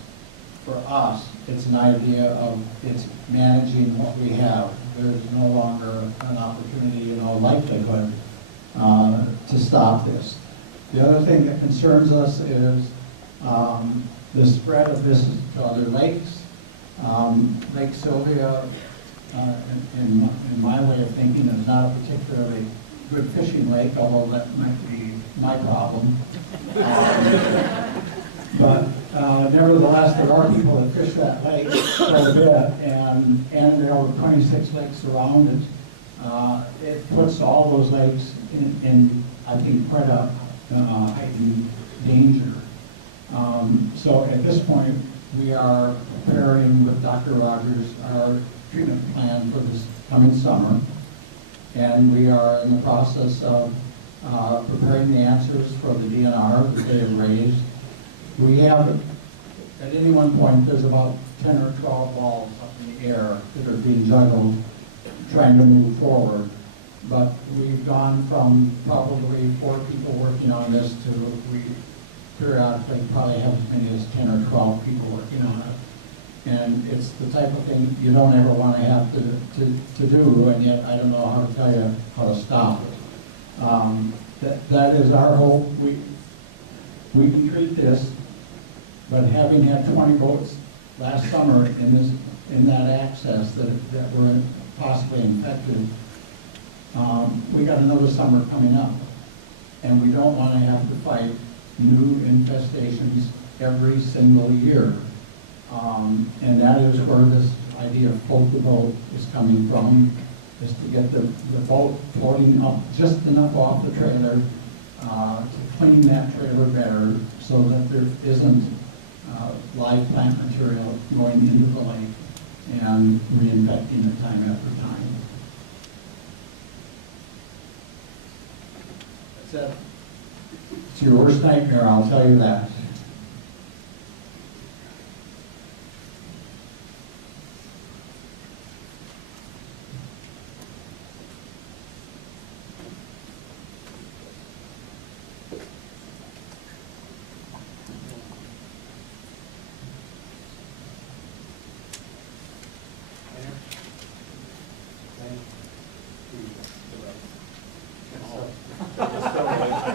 for us, it's an idea of it's managing what we have. There's no longer an opportunity, likelihood to stop this. The other thing that concerns us is the spread of this to other lakes. Lake Sylvia, in my way of thinking, is not a particularly good fishing lake, although that might be my problem. But nevertheless, there are people that fish that lake quite a bit, and there are 26 lakes around it. It puts all those lakes in I think, quite a heightened danger. So at this point, we are preparing with Dr. Rogers our treatment plan for this coming summer, and we are in the process of preparing the answers for the DNR that they have raised. We have, at any one point, there's about 10 or 12 balls up in the air that are being juggled, trying to move forward. But we've gone from probably 4 people working on this to we periodically probably have as many as 10 or 12 people working on it. And it's the type of thing you don't ever want to have to do, and yet I don't know how to tell you how to stop it. That is our hope. We can treat this, but having had 20 boats last summer in that access that were possibly infected, we got another summer coming up, and we don't want to have to fight new infestations every single year. And that is where this idea of float the boat is coming from, is to get the boat floating up just enough off the trailer to clean that trailer better so that there isn't live plant material going into the lake and reinfecting it time after time. That's it. It's your worst nightmare, I'll tell you that.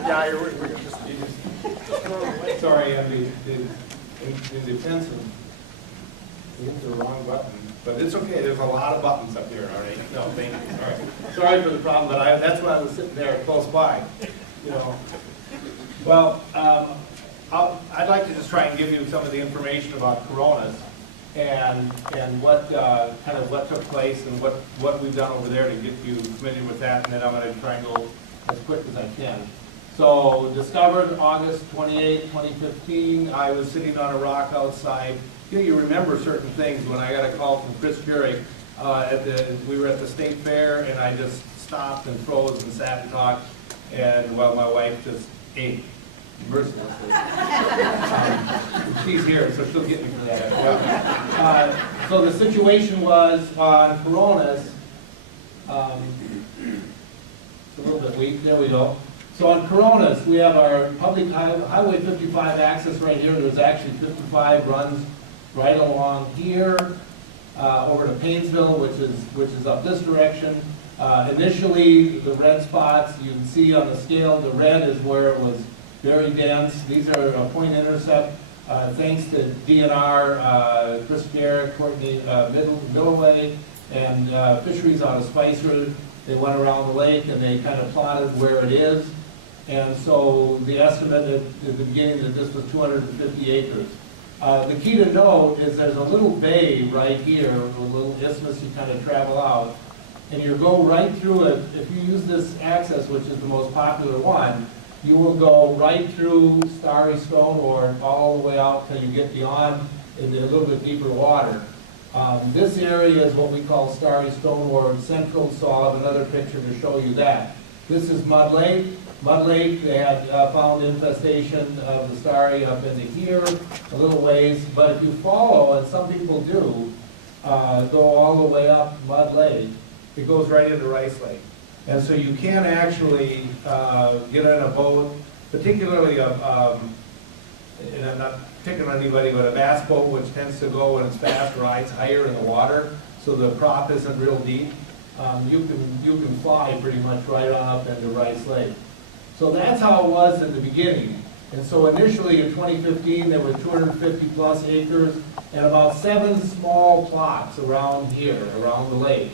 Yeah, we're just, Sorry, in defense of, I hit the wrong button, but it's okay, there's a lot of buttons up here, all right? No, thank you, all right. Sorry for the problem, but that's why I was sitting there close by, you know. Well, I'd like to just try and give you some of the information about Koronis and what, kind of what took place and what we've done over there to get you familiar with that, and then I'm going to try and go as quick as I can. So, discovered August 28, 2015. I was sitting on a rock outside. You remember certain things. When I got a call from Chris Furyk, we were at the state fair, and I just stopped and froze and sat and talked, and well, my wife just ate mercilessly. She's here, so she'll get me for that. So the situation was on Koronis. It's a little bit weak. There we go. So on Koronis, we have our public highway 55 access right here. There's actually 55 runs right along here over to Paynesville, which is up this direction. Initially, the red spots you can see on the scale. The red is where it was very dense. These are a point intercept. Thanks to DNR, Chris Garrett, Courtney Middleway, and Fisheries out of Spicer. They went around the lake and they kind of plotted where it is. And so the estimate at the beginning that this was 250 acres. The key to note is there's a little bay right here, a little isthmus you kind of travel out, and you go right through it. If you use this access, which is the most popular one, you will go right through Starry Stonewort all the way out till you get beyond into a little bit deeper water. This area is what we call Starry Stonewort Central, so I'll have another picture to show you that. This is Mud Lake. Mud Lake, they had found infestation of the Starry up into here, a little ways, but if you follow, and some people do, go all the way up Mud Lake, it goes right into Rice Lake. And so you can actually get in a boat, particularly and I'm not picking on anybody, but a bass boat, which tends to go when it's fast, rides higher in the water, so the prop isn't real deep. You can fly pretty much right on up into Rice Lake. So that's how it was in the beginning. And so initially in 2015, there were 250 plus acres and about 7 small plots around here, around the lake.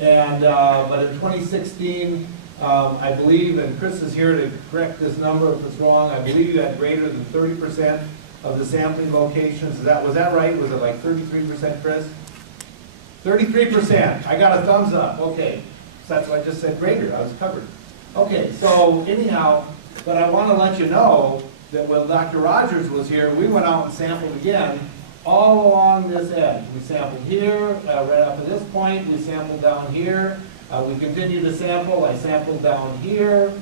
And but in 2016, I believe, and Chris is here to correct this number if it's wrong, I believe you had greater than 30% of the sampling locations. Was that right? Was it like 33%, Chris? 33%. I got a thumbs up. Okay. So that's why I just said greater. I was covered. Okay, so anyhow, but I want to let you know that when Dr. Rogers was here, we went out and sampled again all along this edge. We sampled here, right up at this point. We sampled down here. We continued to sample. I sampled down here.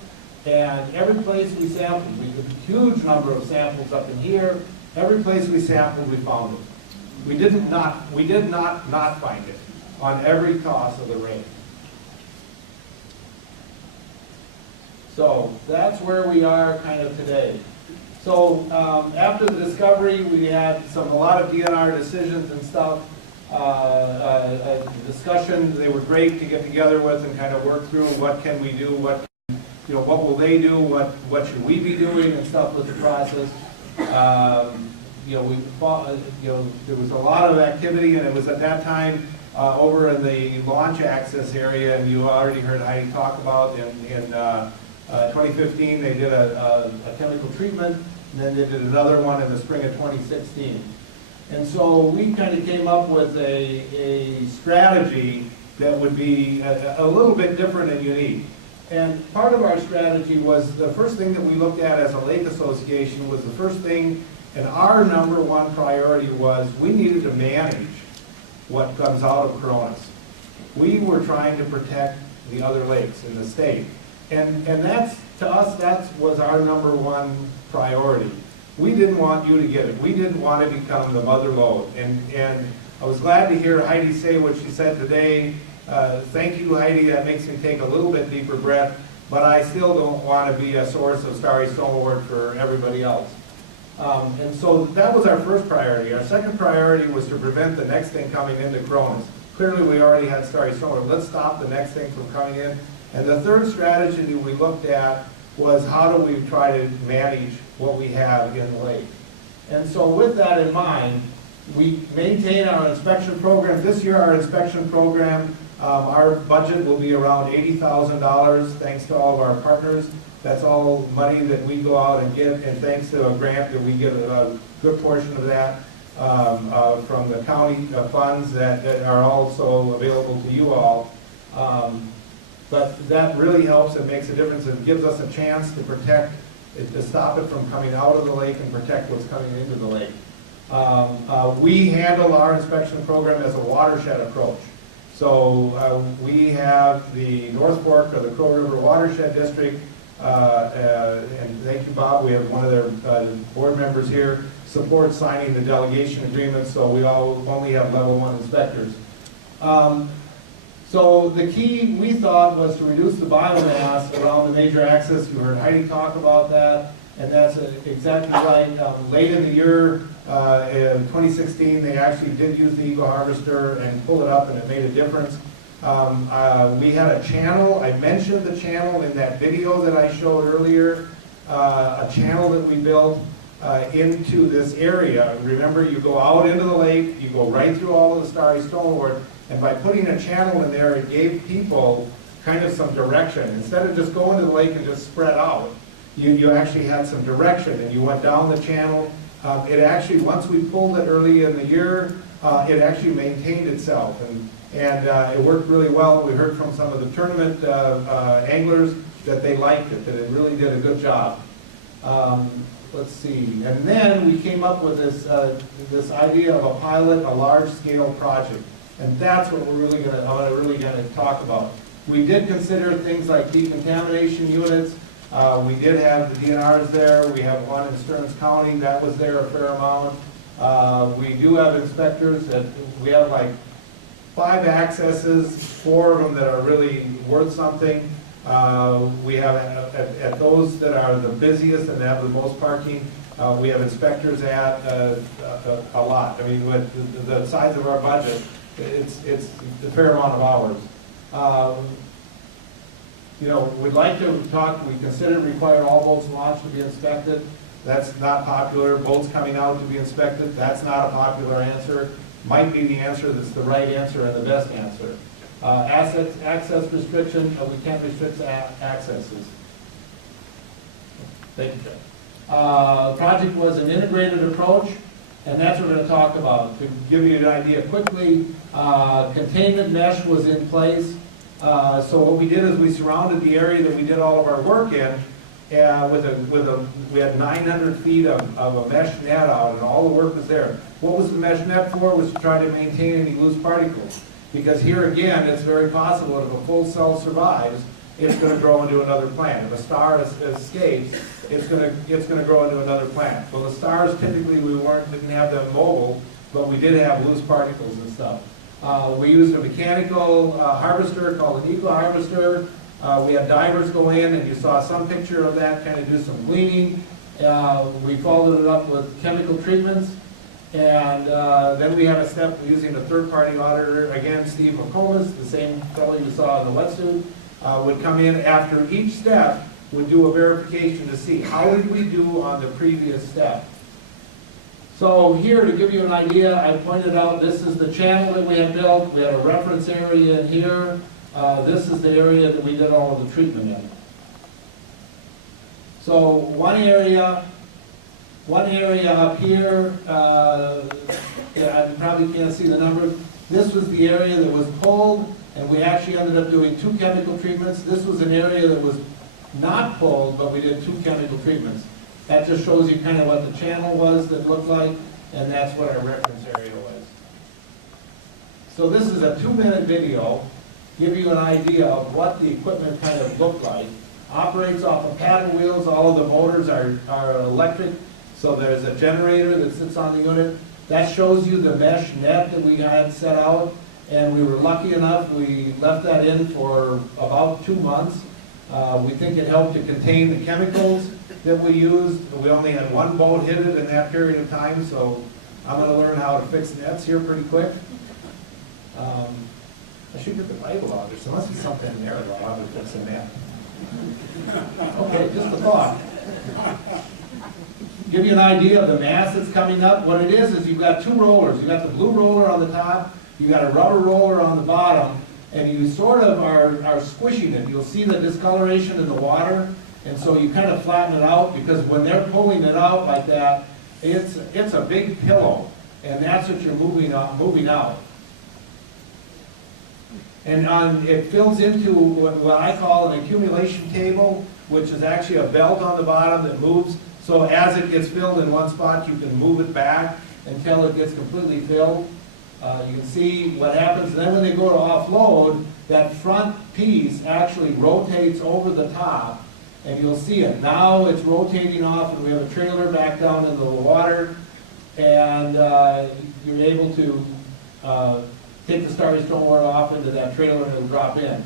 And every place we sampled, we did a huge number of samples up in here. Every place we sampled, we found it. We did not find it on every toss of the ring. So that's where we are kind of today. So after the discovery, we had a lot of DNR decisions and stuff, a discussion. They were great to get together with and kind of work through what can we do, what will they do, what should we be doing and stuff with the process. We fought, there was a lot of activity, and it was at that time over in the launch access area, and you already heard Heidi talk about in 2015, they did a chemical treatment, and then they did another one in the spring of 2016. And so we kind of came up with a strategy that would be a little bit different and unique. And part of our strategy was, the first thing that we looked at as a lake association was the first thing, and our number one priority was we needed to manage what comes out of Koronis. We were trying to protect the other lakes in the state. And that's, to us, that was our number one priority. We didn't want you to get it. We didn't want to become the mother lode. And I was glad to hear Heidi say what she said today. Thank you, Heidi. That makes me take a little bit deeper breath, but I still don't want to be a source of Starry Stonewort for everybody else. And so that was our first priority. Our second priority was to prevent the next thing coming into Koronis. Clearly, we already had Starry Stonewort. Let's stop the next thing from coming in. And the third strategy we looked at was how do we try to manage what we have in the lake. And so with that in mind, we maintain our inspection program. This year, our inspection program, our budget will be around $80,000, thanks to all of our partners. That's all money that we go out and get, and thanks to a grant that we get a good portion of that from the county funds that are also available to you all. But that really helps and makes a difference. It gives us a chance to protect, to stop it from coming out of the lake and protect what's coming into the lake. We handle our inspection program as a watershed approach. So we have the North Fork of the Crow River Watershed District, and thank you, Bob. We have one of their board members here support signing the delegation agreement, so we only have level 1 inspectors. So the key, we thought, was to reduce the biomass around the major axis. You heard Heidi talk about that, and that's exactly right. Late in the year, in 2016, they actually did use the eco harvester and pull it up, and it made a difference. We had a channel. I mentioned the channel in that video that I showed earlier, a channel that we built into this area. Remember, you go out into the lake, you go right through all of the Starry Stonewort, and by putting a channel in there, it gave people kind of some direction. Instead of just going to the lake and just spread out, you actually had some direction, and you went down the channel. It actually, once we pulled it early in the year, it actually maintained itself, and it worked really well. We heard from some of the tournament anglers that they liked it, that it really did a good job. Let's see, and then we came up with this idea of a pilot, a large-scale project. And that's what I'm really gonna talk about. We did consider things like decontamination units. We did have the DNRs there. We have one in Stearns County that was there a fair amount. We do have inspectors that we have like 5 accesses, 4 of them that are really worth something. We have at those that are the busiest and have the most parking. We have inspectors at a lot. I mean, with the size of our budget, it's a fair amount of hours. You know, we'd like to talk, we consider require all boats launched to be inspected. That's not popular. Boats coming out to be inspected, that's not a popular answer. Might be the answer that's the right answer and the best answer. Access restriction, we can't restrict accesses. Thank you, Jeff. Project was an integrated approach, and that's what we're going to talk about. To give you an idea quickly, containment mesh was in place. So what we did is we surrounded the area that we did all of our work in we had 900 feet of a mesh net out, and all the work was there. What was the mesh net for? Was to try to maintain any loose particles. Because here again, it's very possible if a full cell survives, it's going to grow into another plant. If a star escapes, it's going to grow into another plant. Well, the stars typically didn't have them mobile, but we did have loose particles and stuff. We used a mechanical harvester called an eco harvester. We had divers go in, and you saw some picture of that, kind of do some cleaning. We followed it up with chemical treatments. And then we had a step using a third-party auditor, again, Steve McComas, the same fellow you saw in the wetsuit, would come in after each step, would do a verification to see how did we do on the previous step. So here, to give you an idea, I pointed out this is the channel that we had built. We had a reference area in here. This is the area that we did all of the treatment in. So one area up here, yeah, I probably can't see the numbers. This was the area that was pulled, and we actually ended up doing 2 chemical treatments. This was an area that was not pulled, but we did 2 chemical treatments. That just shows you kind of what the channel was that looked like, and that's what our reference area was. So this is a 2-minute video, give you an idea of what the equipment kind of looked like. Operates off of paddle wheels. All of the motors are electric, so there's a generator that sits on the unit. That shows you the mesh net that we had set out, and we were lucky enough, we left that in for about 2 months. We think it helped to contain the chemicals that we used. We only had 1 boat hit it in that period of time, so I'm going to learn how to fix nets here pretty quick. I should get the Bible out. There must be something in there about how to fix a net. Okay, just a thought. Give you an idea of the mass that's coming up. What it is you've got 2 rollers. You've got the blue roller on the top, you've got a rubber roller on the bottom, and you sort of are squishing it. You'll see the discoloration in the water, and so you kind of flatten it out, because when they're pulling it out like that, it's a big pillow, and that's what you're moving out. And it fills into what I call an accumulation table, which is actually a belt on the bottom that moves. So as it gets filled in one spot, you can move it back until it gets completely filled. You can see what happens. And then when they go to offload, that front piece actually rotates over the top, and you'll see it. Now it's rotating off, and we have a trailer back down in the water, and you're able to take the Starry Stonewort off into that trailer, and it'll drop in.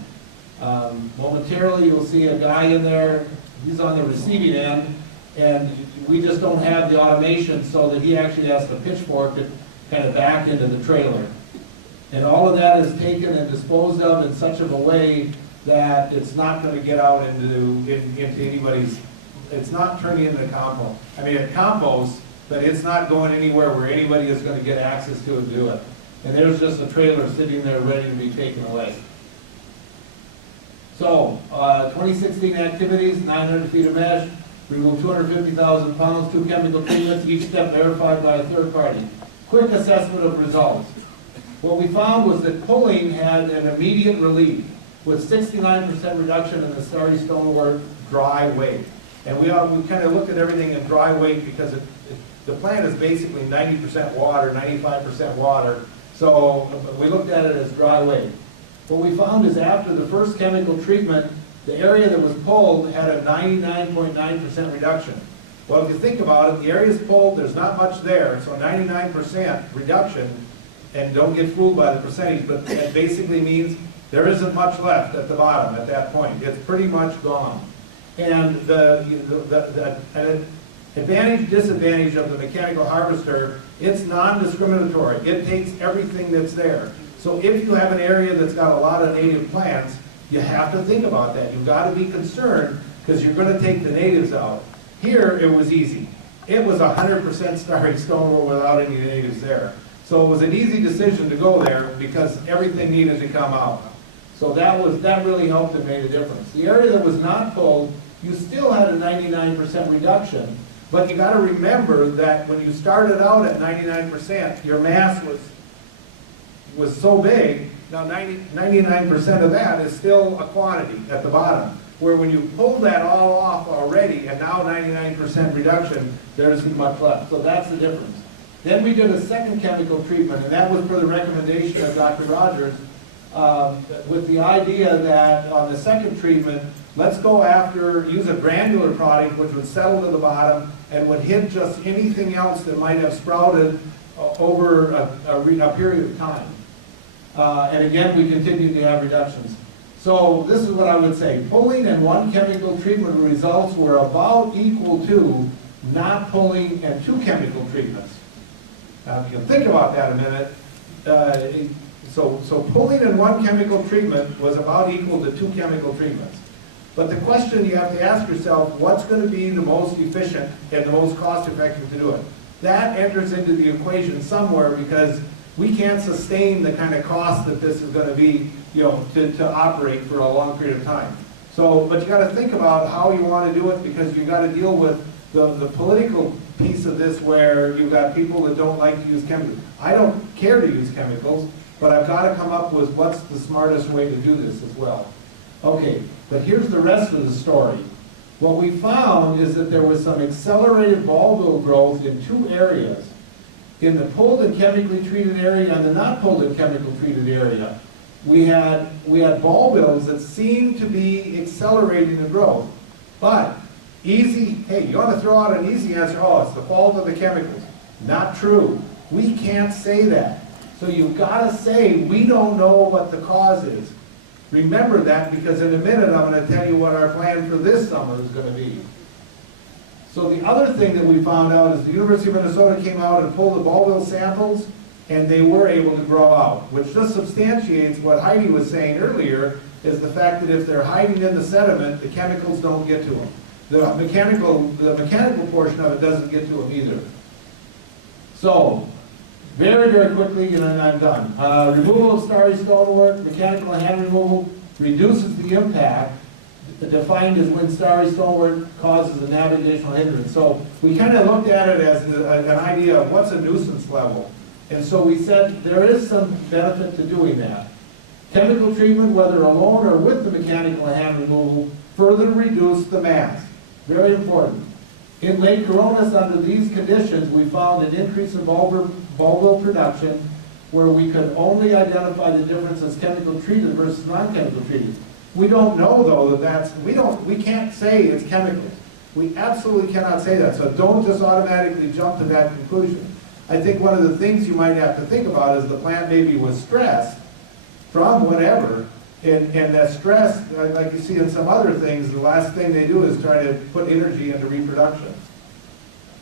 Momentarily, you'll see a guy in there. He's on the receiving end, and we just don't have the automation so that he actually has to pitchfork it kind of back into the trailer. And all of that is taken and disposed of in such of a way that it's not going to get out into anybody's, it's not turning into compost. I mean, it composts, but it's not going anywhere where anybody is going to get access to it and do it. And there's just a trailer sitting there ready to be taken away. So, 2016 activities, 900 feet of mesh, remove 250,000 pounds, 2 chemical treatments, each step verified by a third party. Quick assessment of results. What we found was that pulling had an immediate relief with 69% reduction in the Starry Stonewort dry weight. And we kind of looked at everything in dry weight because the plant is basically 90% water, 95% water. So we looked at it as dry weight. What we found is after the first chemical treatment, the area that was pulled had a 99.9% reduction. Well, if you think about it, the area is pulled, there's not much there, so 99% reduction, and don't get fooled by the percentage, but that basically means there isn't much left at the bottom at that point. It's pretty much gone. And the advantage, disadvantage of the mechanical harvester, it's non-discriminatory. It takes everything that's there. So if you have an area that's got a lot of native plants, you have to think about that. You've got to be concerned because you're going to take the natives out. Here, it was easy. It was 100% Starry Stonewort without any natives there. So it was an easy decision to go there because everything needed to come out. So that really helped and made a difference. The area that was not pulled, you still had a 99% reduction, but you got to remember that when you started out at 99%, your mass was so big. Now 99% of that is still a quantity at the bottom. Where when you pull that all off already, and now 99% reduction, there isn't much left. So that's the difference. Then we did a second chemical treatment, and that was for the recommendation of Dr. Rogers, with the idea that on the second treatment, let's go after, use a granular product which would settle to the bottom and would hit just anything else that might have sprouted over a period of time. And again, we continue to have reductions. So this is what I would say. Pulling and 1 chemical treatment results were about equal to not pulling and 2 chemical treatments. Now, if you can think about that a minute, so pulling and 1 chemical treatment was about equal to 2 chemical treatments. But the question you have to ask yourself, what's going to be the most efficient and the most cost effective to do it? that enters into the equation somewhere, because we can't sustain the kind of cost that this is gonna be, to operate for a long period of time. So, but you gotta think about how you wanna do it, because you gotta deal with the political piece of this, where you've got people that don't like to use chemicals. I don't care to use chemicals, but I've gotta come up with what's the smartest way to do this as well. Okay, but here's the rest of the story. What we found is that there was some accelerated bulbil growth in two areas. In the pulled and chemically treated area and the not pulled and chemical treated area. We had bulbils that seemed to be accelerating the growth. But hey, you want to throw out an easy answer, oh, it's the fault of the chemicals. Not true. We can't say that. So you've got to say, we don't know what the cause is. Remember that, because in a minute I'm going to tell you what our plan for this summer is going to be. So the other thing that we found out is the University of Minnesota came out and pulled the bulbil samples, and they were able to grow out, which just substantiates what Heidi was saying earlier, is the fact that if they're hiding in the sediment, the chemicals don't get to them. The mechanical portion of it doesn't get to them either. So, very, very quickly, and then I'm done. Removal of starry stonewort, mechanical hand removal, reduces the impact, defined as when starry stonewort causes a navigational hindrance. So we kind of looked at it as an idea of what's a nuisance level. And so we said there is some benefit to doing that. Chemical treatment, whether alone or with the mechanical hand removal, further reduce the mass. Very important. In Lake Koronis, under these conditions, we found an increase in bulbil production, where we could only identify the difference as chemical treated versus non-chemical treated. We don't know, though, we can't say it's chemicals. We absolutely cannot say that, so don't just automatically jump to that conclusion. I think one of the things you might have to think about is the plant maybe was stressed from whatever, and that stress, like you see in some other things, the last thing they do is try to put energy into reproduction.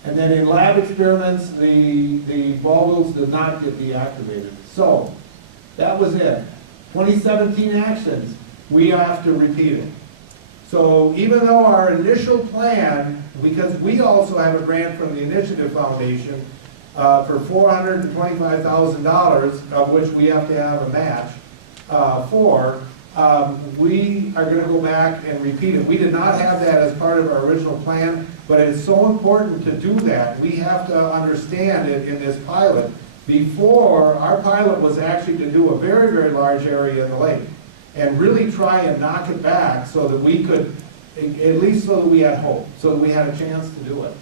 And then in lab experiments, the bulbils did not get deactivated. So, that was it. 2017 actions, we have to repeat it. So even though our initial plan, because we also have a grant from the Initiative Foundation for $425,000, of which we have to have a match we are going to go back and repeat it. We did not have that as part of our original plan, but it's so important to do that. We have to understand it in this pilot. Before, our pilot was actually to do a very, very large area in the lake and really try and knock it back so that we could, at least so that we had hope, so that we had a chance to do it.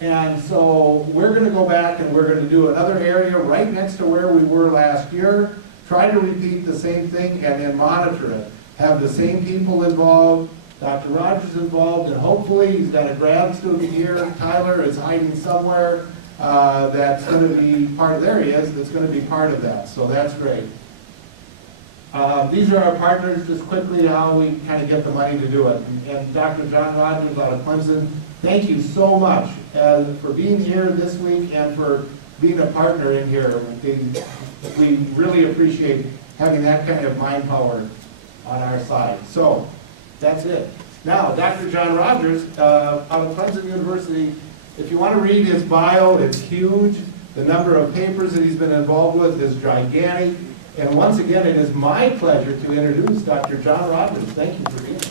And so we're going to go back and we're going to do another area right next to where we were last year, try to repeat the same thing and then monitor it. Have the same people involved, Dr. Rogers involved, and hopefully he's got a grad student here. Tyler is hiding somewhere that's going to be part of there. He is, that's going to be part of that. So that's great. These are our partners, just quickly how we kind of get the money to do it. And Dr. John Rogers out of Clemson, thank you so much for being here this week and for being a partner in here. We really appreciate having that kind of mind power on our side. So that's it. Now, Dr. John Rogers out of Clemson University, if you want to read his bio, it's huge. The number of papers that he's been involved with is gigantic. And once again, it is my pleasure to introduce Dr. John Rogers. Thank you for being here.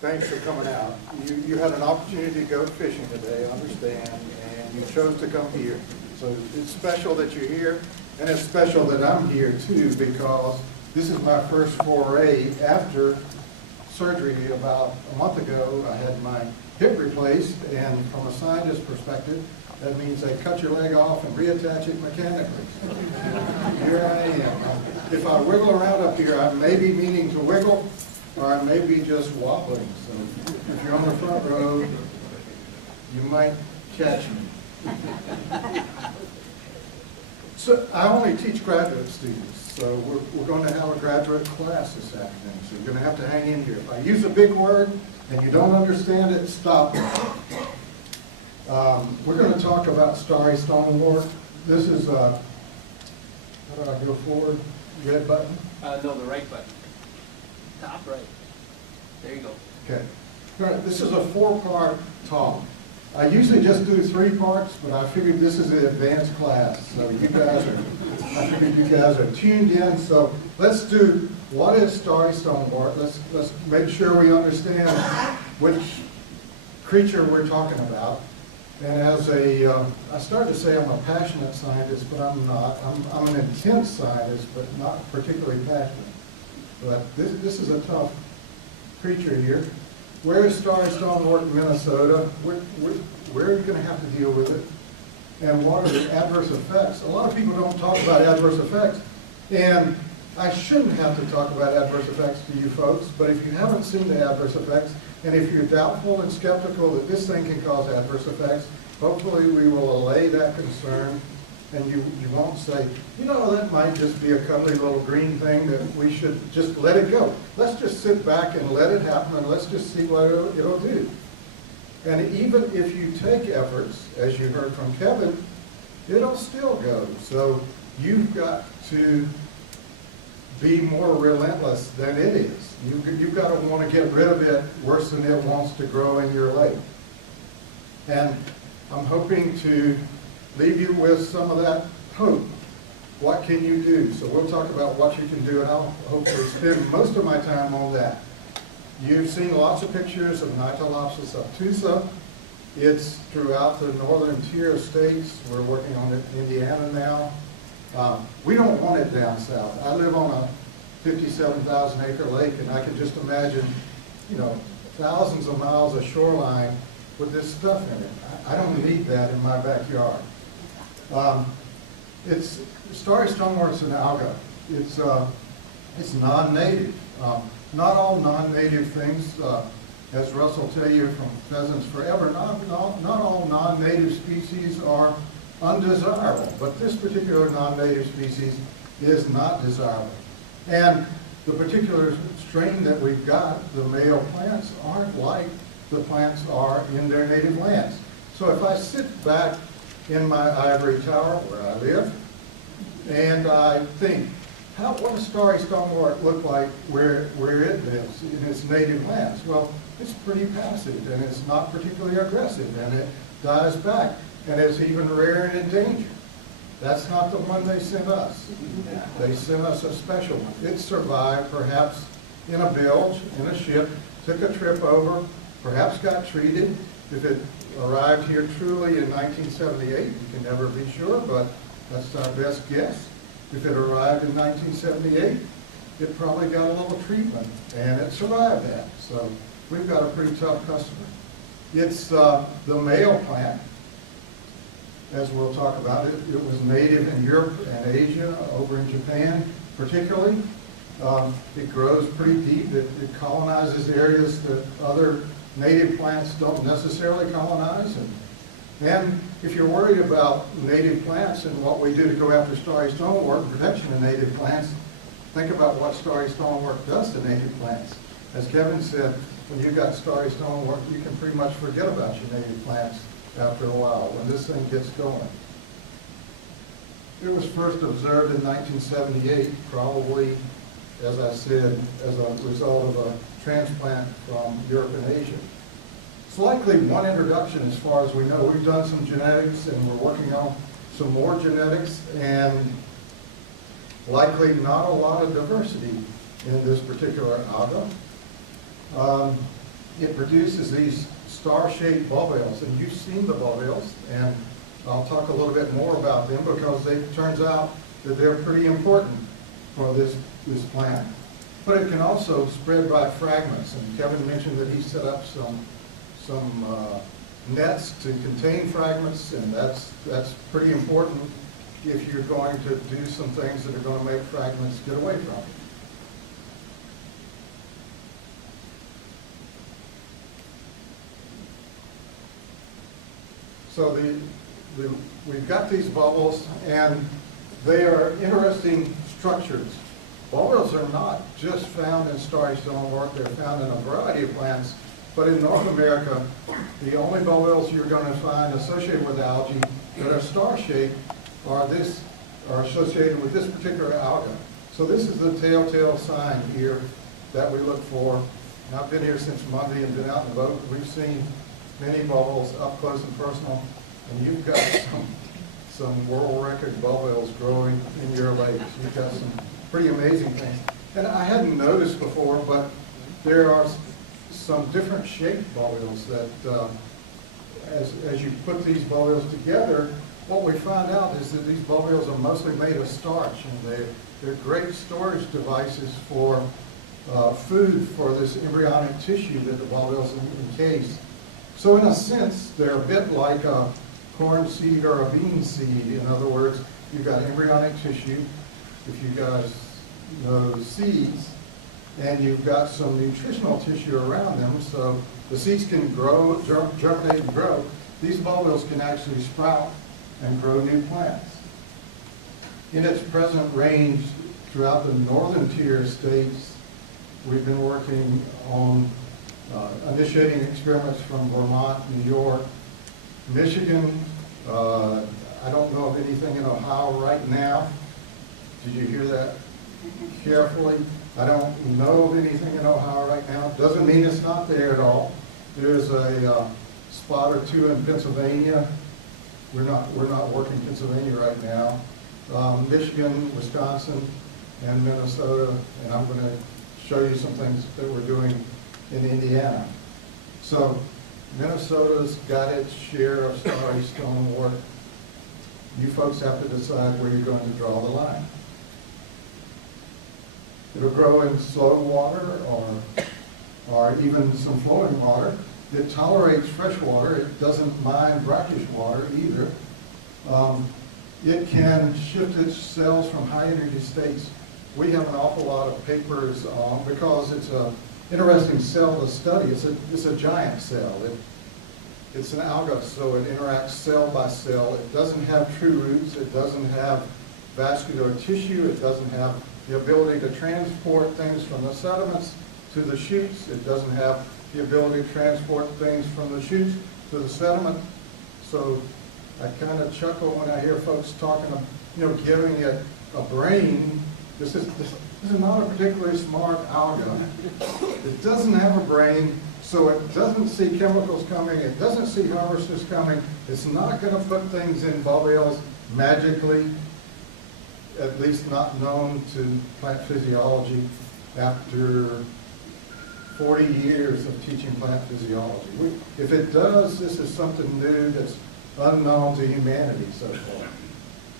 Thanks for coming out. You had an opportunity to go fishing today, I understand, and you chose to come here. So it's special that you're here, and it's special that I'm here too, because this is my first foray after surgery. About a month ago, I had my hip replaced, and from a scientist perspective, that means they cut your leg off and reattach it mechanically. Here I am. If I wiggle around up here, I may be meaning to wiggle, or I may be just wobbling. So if you're on the front row, you might catch me. So I only teach graduate students, so we're going to have a graduate class this afternoon, so you're going to have to hang in here. If I use a big word and you don't understand it, stop me. We're going to talk about Starry Stonewort. This is, how do I go forward? Red button? No, the right button. Top right. There you go. Okay. All right, this is a 4-part talk. I usually just do 3 parts, but I figured this is an advanced class, so I figured you guys are tuned in. So let's do, what is Starry Stonewort? Let's make sure we understand which creature we're talking about. And as I started to say I'm a passionate scientist, but I'm not. I'm an intense scientist, but not particularly passionate. But this is a tough creature here. Where is Starry Stonewort in Minnesota? Where are you going to have to deal with it? And what are the adverse effects? A lot of people don't talk about adverse effects. And I shouldn't have to talk about adverse effects to you folks, but if you haven't seen the adverse effects, and if you're doubtful and skeptical that this thing can cause adverse effects, hopefully we will allay that concern, and you won't say, you know, that might just be a cuddly little green thing that we should just let it go. Let's just sit back and let it happen, and let's just see what it'll do. And even if you take efforts, as you heard from Kevin, it'll still go. So you've got to be more relentless than it is. You've got to want to get rid of it worse than it wants to grow in your lake. And I'm hoping to leave you with some of that hope. What can you do? So we'll talk about what you can do, and I'll hopefully spend most of my time on that. You've seen lots of pictures of Nitolopsis obtusa. It's throughout the northern tier of states. We're working on it in Indiana now. We don't want it down south. I live on a 57,000 acre lake, and I can just imagine, you know, thousands of miles of shoreline with this stuff in it. I don't need that in my backyard. Starry Stonewort's an alga. It's non-native. Not all non-native things, as Russell tell you from Pheasants Forever, not all non-native species are undesirable, but this particular non-native species is not desirable. And the particular strain that we've got, the male plants, aren't like the plants are in their native lands. So if I sit back in my ivory tower where I live, and I think, what does Starry Stonewort look like where it lives in its native lands? Well, it's pretty passive, and it's not particularly aggressive, and it dies back, and it's even rare and endangered. That's not the one they sent us. They sent us a special one. It survived perhaps in a bilge, in a ship, took a trip over, perhaps got treated. If it arrived here truly in 1978, we can never be sure, but that's our best guess. If it arrived in 1978, it probably got a little treatment, and it survived that. So we've got a pretty tough customer. It's the male plant, as we'll talk about it. It was native in Europe and Asia, over in Japan particularly. It grows pretty deep. It colonizes areas that other native plants don't necessarily colonize. And if you're worried about native plants and what we do to go after Starry Stonewort and protection of native plants, think about what Starry Stonewort does to native plants. As Kevin said, when you've got Starry Stonewort, you can pretty much forget about your native plants after a while when this thing gets going. It was first observed in 1978, probably, as I said, as a result of a transplant from Europe and Asia. It's likely one introduction as far as we know. We've done some genetics and we're working on some more genetics, and likely not a lot of diversity in this particular alga. It produces these star-shaped bulbils, and you've seen the bulbils, and I'll talk a little bit more about them because it turns out that they're pretty important for this plant. But it can also spread by fragments, and Kevin mentioned that he set up some nets to contain fragments, and that's pretty important if you're going to do some things that are going to make fragments get away from you. So we've got these bubbles, and they are interesting structures. Bulbils are not just found in Starry Stonewort, they're found in a variety of plants, but in North America, the only bulbils you're going to find associated with algae that are star-shaped are associated with this particular alga. So this is the telltale sign here that we look for And I've been here since Monday and been out in the boat. We've seen many bubbles up close and personal, and you've got some world record bubbles growing in your lakes. You've got some pretty amazing things. And I hadn't noticed before, but there are some different shaped bubbles that, as you put these bubbles together, what we find out is that these bubbles are mostly made of starch, and they're great storage devices for food for this embryonic tissue that the bubbles encase. So in a sense, they're a bit like a corn seed or a bean seed. In other words, you've got embryonic tissue, if you guys know seeds, and you've got some nutritional tissue around them, so the seeds can grow, germinate and grow. These bulbils can actually sprout and grow new plants. In its present range throughout the northern tier states, we've been working on initiating experiments from Vermont, New York, Michigan. I don't know of anything in Ohio right now. Did you hear that carefully? I don't know of anything in Ohio right now. Doesn't mean it's not there at all. There's a spot or two in Pennsylvania. We're not working Pennsylvania right now. Michigan, Wisconsin, and Minnesota, and I'm going to show you some things that we're doing in Indiana. So Minnesota's got its share of Starry Stonewort. You folks have to decide where you're going to draw the line. It'll grow in slow water or even some flowing water. It tolerates fresh water. It doesn't mind brackish water either. It can shift its cells from high energy states. We have an awful lot of papers on because it's an interesting cell to study. It's a giant cell. It's an alga, so it interacts cell by cell. It doesn't have true roots. It doesn't have vascular tissue. It doesn't have the ability to transport things from the sediments to the shoots. It doesn't have the ability to transport things from the shoots to the sediment. So I kind of chuckle when I hear folks talking of, giving it a brain. This is not a particularly smart alga. It doesn't have a brain, so it doesn't see chemicals coming. It doesn't see harvesters coming. It's not going to put things in bulbils magically, at least not known to plant physiology after 40 years of teaching plant physiology. If it does, this is something new that's unknown to humanity so far.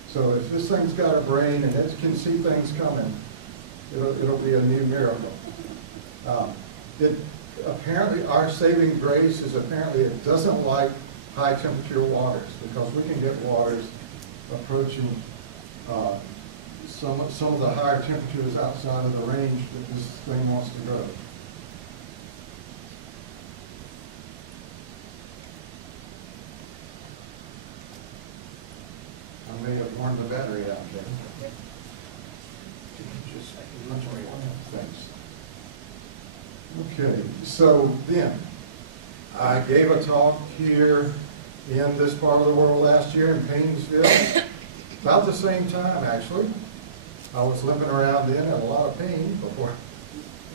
So if this thing's got a brain and it can see things coming, it'll be a new miracle. Apparently, our saving grace is apparently it doesn't like high temperature waters, because we can get waters approaching some of the higher temperatures outside of the range that this thing wants to grow. I may have worn the battery out there. Thanks. Okay, so then, I gave a talk here in this part of the world last year in Paynesville, about the same time actually. I was limping around then, had a lot of pain before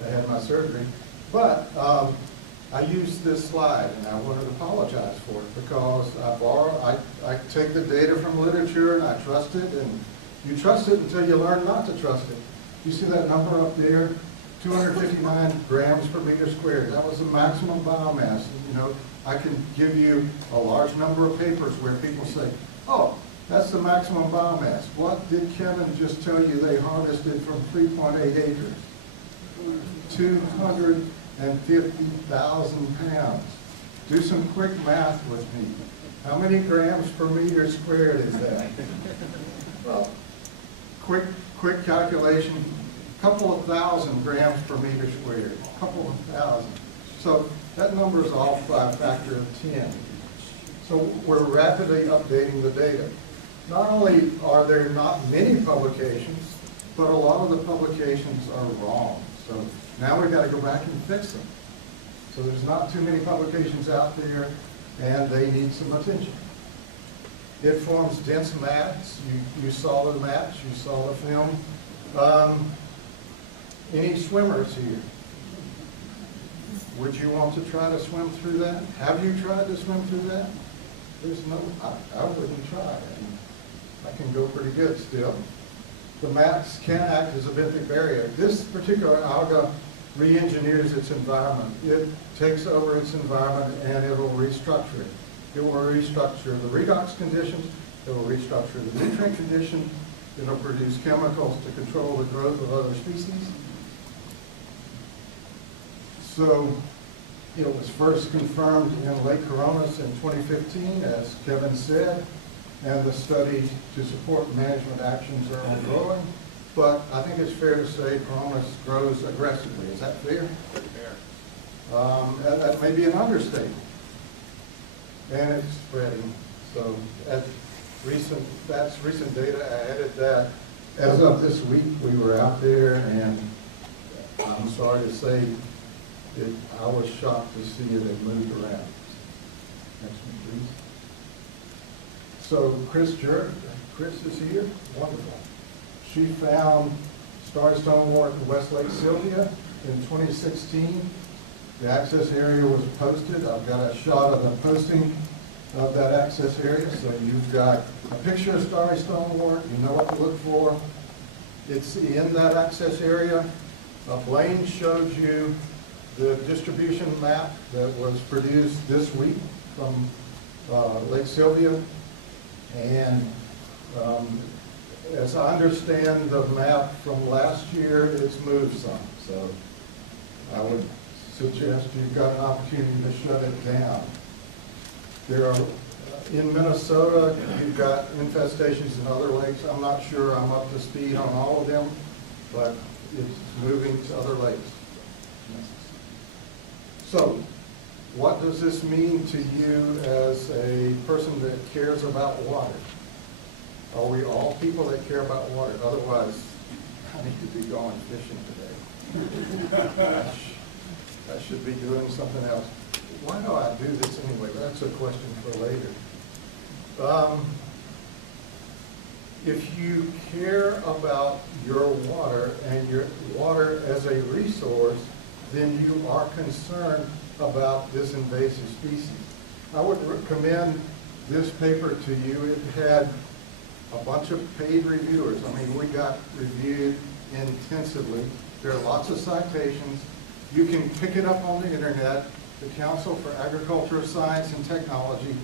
I had my surgery. But I used this slide, and I wanted to apologize for it because I take the data from literature and I trust it, and you trust it until you learn not to trust it. You see that number up there? 259 grams per meter squared. That was the maximum biomass. I can give you a large number of papers where people say, oh, that's the maximum biomass. What did Kevin just tell you they harvested from 3.8 acres? 250,000 pounds. Do some quick math with me. How many grams per meter squared is that? Well, quick calculation, a couple of thousand grams per meter squared, a couple of thousand. So that number is off by a factor of 10. So we're rapidly updating the data. Not only are there not many publications, but a lot of the publications are wrong. So now we've got to go back and fix them. So there's not too many publications out there, and they need some attention. It forms dense mats. You saw the mats, you saw the film. Any swimmers here? Would you want to try to swim through that? Have you tried to swim through that? There's no, I wouldn't try. I can go pretty good still. The maps can act as a benthic barrier. This particular alga re-engineers its environment. It takes over its environment and it will restructure it. It will restructure the redox conditions, it will restructure the nutrient condition, it will produce chemicals to control the growth of other species. So it was first confirmed in Lake Koronis in 2015, as Kevin said, and the studies to support management actions are ongoing. But I think it's fair to say Koronis grows aggressively. Is that fair? That may be an understatement. And it's spreading. So that's recent data. I added that. As of this week, we were out there, and I'm sorry to say that I was shocked to see it had moved around. Next one, please. So Chris is here. Wonderful. She found Starry Stonewort in West Lake Sylvia in 2016. The access area was posted. I've got a shot of the posting of that access area. So you've got a picture of Starry Stonewort. You know what to look for. It's in that access area. Blaine showed you the distribution map that was produced this week from Lake Sylvia. And as I understand the map from last year, it's moved some. So I would suggest you've got an opportunity to shut it down. There are, in Minnesota, you've got infestations in other lakes. I'm not sure I'm up to speed on all of them, but it's moving to other lakes. So what does this mean to you as a person that cares about water? Are we all people that care about water? Otherwise, I need to be going fishing today. I should be doing something else. Why do I do this anyway? That's a question for later. If you care about your water and your water as a resource, then you are concerned about this invasive species. I would recommend this paper to you. It had a bunch of paid reviewers. I mean, we got reviewed intensively. There are lots of citations. You can pick it up on the internet. The Council for Agriculture, Science, and Technology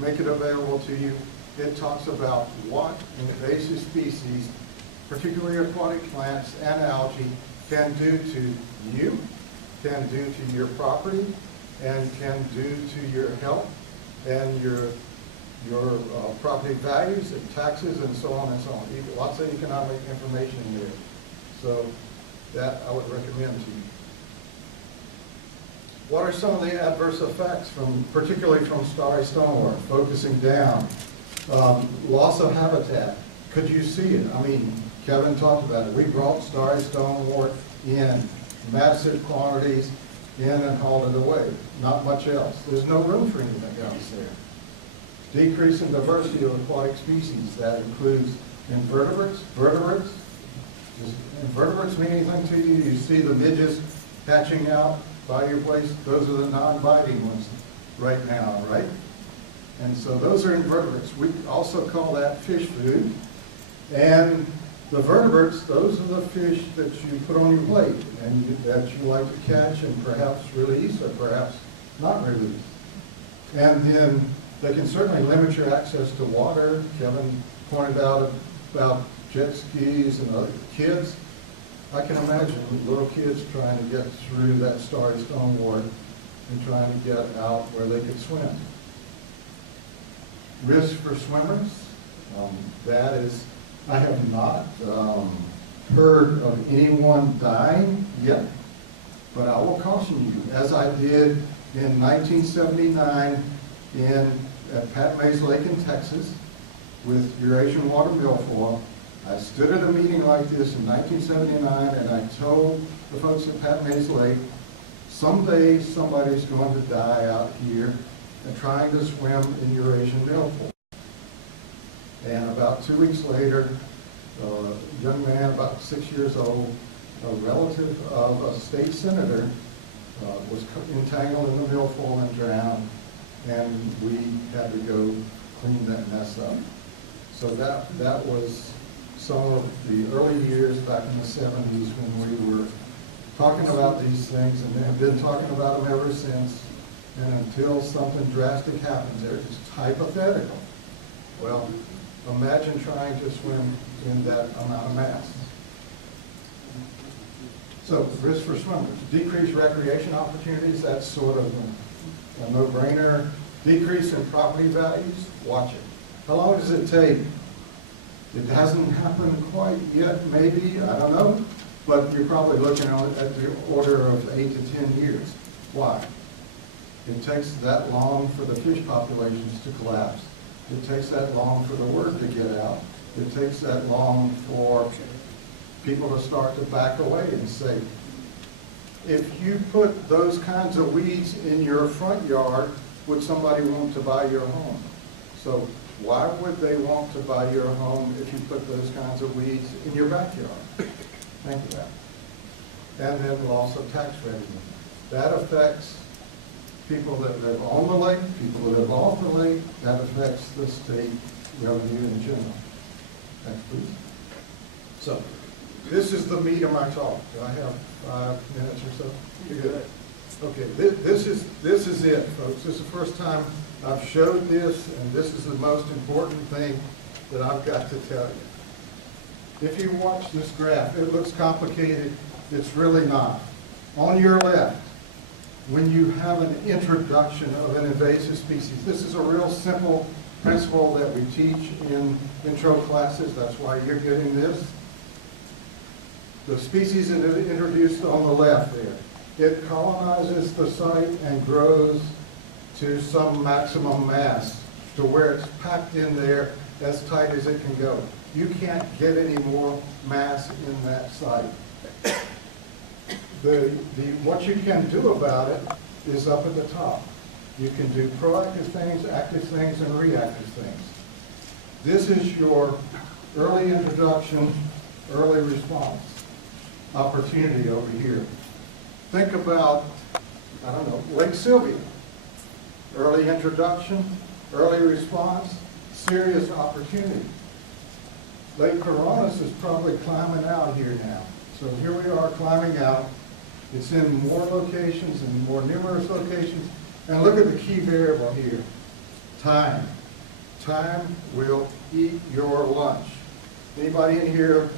make it available to you. It talks about what invasive species, particularly aquatic plants and algae, can do to you, can do to your property, and can do to your health and your property values and taxes and so on and so on. Lots of economic information there. So that I would recommend to you. What are some of the adverse effects, particularly from Starry Stonewort? Focusing down. Loss of habitat. Could you see it? I mean, Kevin talked about it. We brought Starry Stonewort in massive quantities in and hauled it away. Not much else. There's no room for anything else there. Decrease in diversity of aquatic species. That includes invertebrates. Vertebrates. Does invertebrates mean anything to you? You see the midges hatching out by your place? Those are the non-biting ones right now, right? And so those are invertebrates. We also call that fish food. And the vertebrates, those are the fish that you put on your plate and that you like to catch and perhaps release or perhaps not release. And then they can certainly limit your access to water. Kevin pointed out about jet skis and other kids. I can imagine little kids trying to get through that Starry Stonewort and trying to get out where they could swim. Risk for swimmers, that is, I have not heard of anyone dying yet, but I will caution you, as I did in 1979 at Pat Mays Lake in Texas with Eurasian water milfoil. I stood at a meeting like this in 1979 and I told the folks at Pat Mays Lake, someday somebody's going to die out here and trying to swim in Eurasian milfoil. And about 2 weeks later, a young man about 6 years old, a relative of a state senator, was entangled in the milfoil and drowned, and we had to go clean that mess up. So that was some of the early years back in the 70s when we were talking about these things, and have been talking about them ever since. And until something drastic happens, they're just hypothetical. Well, imagine trying to swim in that amount of mass. So, risk for swimmers. Decreased recreation opportunities, that's sort of a no-brainer. Decrease in property values, watch it. How long does it take? It hasn't happened quite yet, maybe, I don't know, but you're probably looking at the order of 8 to 10 years. Why? It takes that long for the fish populations to collapse. It takes that long for the word to get out. It takes that long for people to start to back away and say, if you put those kinds of weeds in your front yard, would somebody want to buy your home? So why would they want to buy your home if you put those kinds of weeds in your backyard? Think of that. And then loss of tax revenue. That affects people that live on the lake, people that live off the lake. That affects the state revenue in general. Next, please. So this is the meat of my talk. Do I have 5 minutes or so? You're good. Okay, this is it, folks. This is the first time I've showed this, and this is the most important thing that I've got to tell you. If you watch this graph, it looks complicated. It's really not. On your left, when you have an introduction of an invasive species, this is a real simple principle that we teach in intro classes. That's why you're getting this. The species that are introduced on the left there, it colonizes the site and grows to some maximum mass to where it's packed in there as tight as it can go. You can't get any more mass in that site. What you can do about it is up at the top. You can do proactive things, active things, and reactive things. This is your early introduction, early response opportunity over here. Think about, I don't know, Lake Sylvia. Early introduction, early response, serious opportunity. Lake Koronis is probably climbing out here now. So here we are climbing out. It's in more locations and more numerous locations. And look at the key variable here, time. Time will eat your lunch. Anybody in here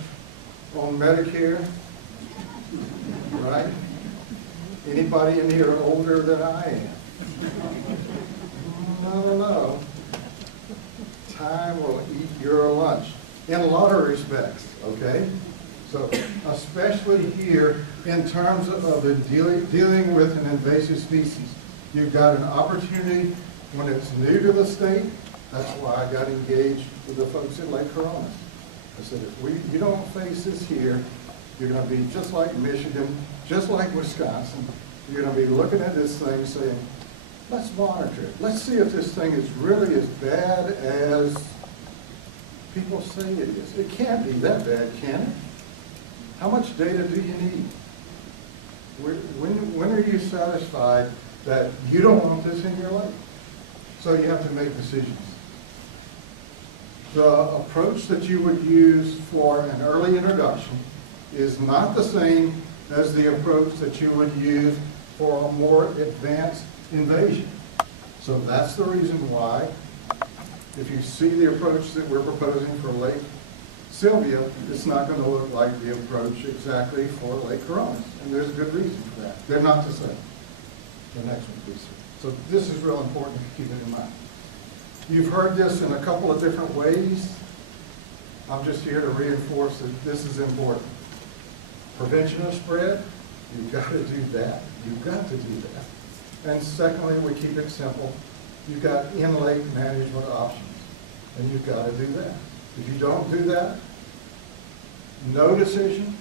on Medicare? Right? Anybody in here older than I am? No. Time will eat your lunch in a lot of respects, okay? So especially here in terms of dealing with an invasive species. You've got an opportunity when it's new to the state. That's why I got engaged with the folks at Lake Koronis. I said, if you don't face this here, you're going to be just like Michigan, just like Wisconsin. You're going to be looking at this thing saying, let's monitor it. Let's see if this thing is really as bad as people say it is. It can't be that bad, can it? How much data do you need? When are you satisfied that you don't want this in your life? So you have to make decisions. The approach that you would use for an early introduction is not the same as the approach that you would use for a more advanced invasion. So that's the reason why, if you see the approach that we're proposing for Lake Sylvia, it's not going to look like the approach exactly for Lake Koronis. And there's a good reason for that. They're not the same. The next one, please. So this is real important to keep it in mind. You've heard this in a couple of different ways. I'm just here to reinforce that this is important. Prevention of spread, you've got to do that. You've got to do that. And secondly, we keep it simple. You've got in-lake management options, and you've got to do that. If you don't do that, no decision,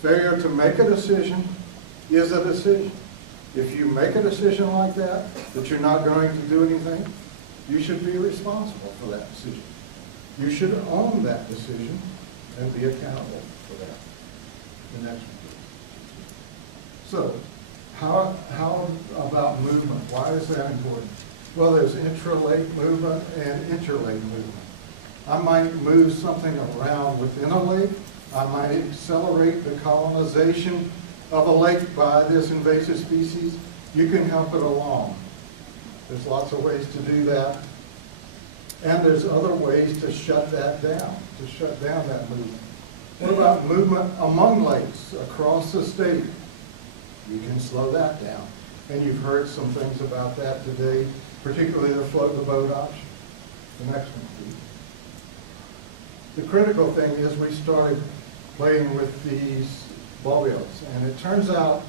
failure to make a decision is a decision. If you make a decision like that you're not going to do anything, you should be responsible for that decision. You should own that decision and be accountable for that. The next one, please. So, How about movement? Why is that important? Well, there's intra-lake movement and interlake movement. I might move something around within a lake. I might accelerate the colonization of a lake by this invasive species. You can help it along. There's lots of ways to do that. And there's other ways to shut that down, that movement. What about movement among lakes across the state? You can slow that down. And you've heard some things about that today, particularly the float the boat option. The next one, please. The critical thing is we started playing with these boreals, and it turns out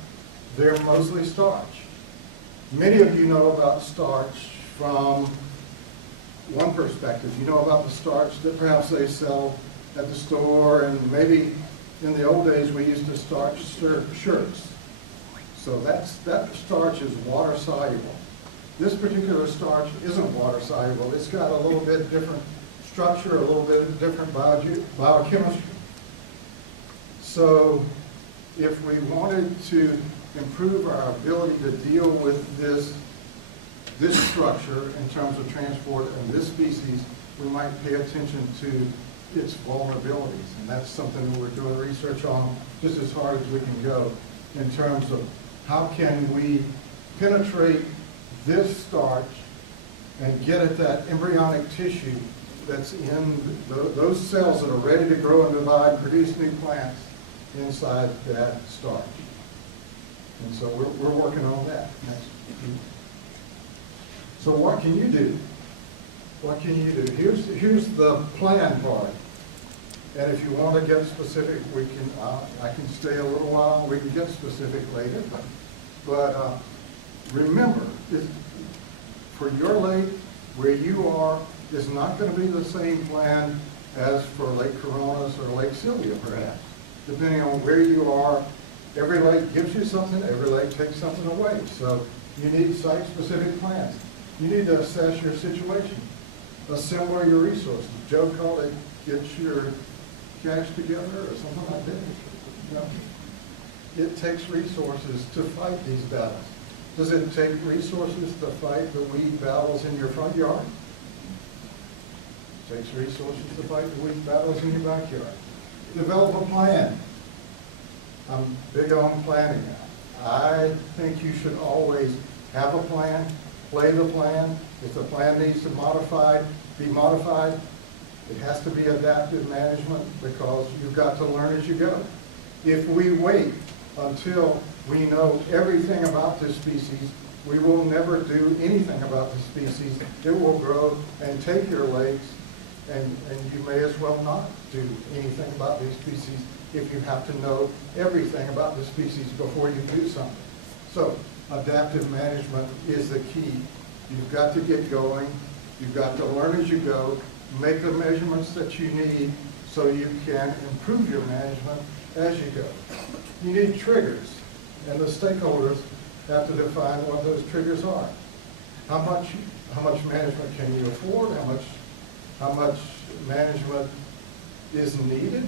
they're mostly starch. Many of you know about starch from one perspective. You know about the starch that perhaps they sell at the store, and maybe in the old days we used to starch shirts. So that starch is water soluble. This particular starch isn't water soluble. It's got a little bit different structure, a little bit different biochemistry. So if we wanted to improve our ability to deal with this structure in terms of transport of this species, we might pay attention to its vulnerabilities. And that's something that we're doing research on just as hard as we can go in terms of how can we penetrate this starch and get at that embryonic tissue that's in those cells that are ready to grow and divide and produce new plants inside that starch. And so we're working on that. So what can you do? What can you do? Here's the plan part. And if you want to get specific, we can. I can stay a little while. We can get specific later. But remember, for your lake, where you are, is not going to be the same plan as for Lake Koronis or Lake Sylvia, perhaps. Depending on where you are, every lake gives you something, every lake takes something away. So you need site-specific plans. You need to assess your situation, assemble your resources. Joe called it, get your cash together or something like that. You know, it takes resources to fight these battles. Does it take resources to fight the weed battles in your front yard? It takes resources to fight the weed battles in your backyard. Develop a plan. I'm big on planning. I think you should always have a plan, play the plan. If the plan needs to be modified, it has to be adaptive management because you've got to learn as you go. If we wait until we know everything about this species, we will never do anything about the species. It will grow and take your lakes, and you may as well not do anything about these species if you have to know everything about the species before you do something. So adaptive management is the key. You've got to get going. You've got to learn as you go, make the measurements that you need so you can improve your management as you go. You need triggers, and the stakeholders have to define what those triggers are. How much management can you afford? How much management is needed?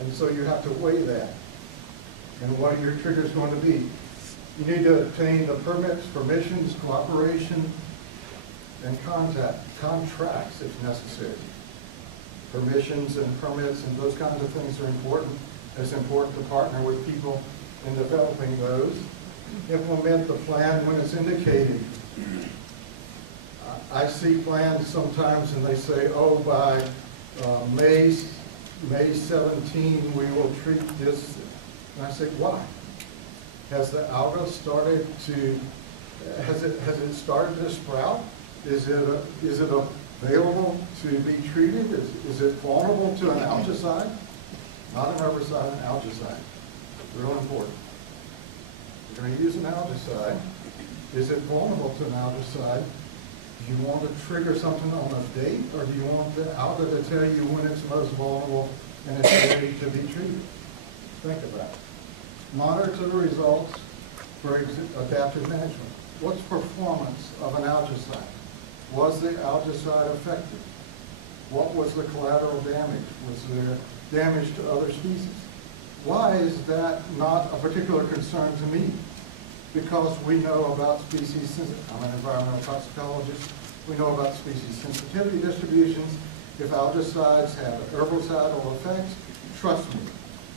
And so you have to weigh that. And what are your triggers going to be? You need to obtain the permits, permissions, cooperation, and contracts if necessary. Permissions and permits and those kinds of things are important. It's important to partner with people in developing those. Implement the plan when it's indicated. I see plans sometimes and they say, oh, by May 17, we will treat this. And I say, why? Has the alga started to, has it started to sprout? Is it available to be treated? Is it vulnerable to an algicide? Not an herbicide, an algicide. Real important. You're going to use an algicide. Is it vulnerable to an algicide? Do you want to trigger something on a date, or do you want the alga to tell you when it's most vulnerable and it's ready to be treated? Think about it. Monitor the results for adaptive management. What's performance of an algicide? Was the algicide effective? What was the collateral damage? Was there damage to other species? Why is that not a particular concern to me? because we know about I'm an environmental toxicologist, we know about species sensitivity distributions. If algicides have herbicidal effects, trust me,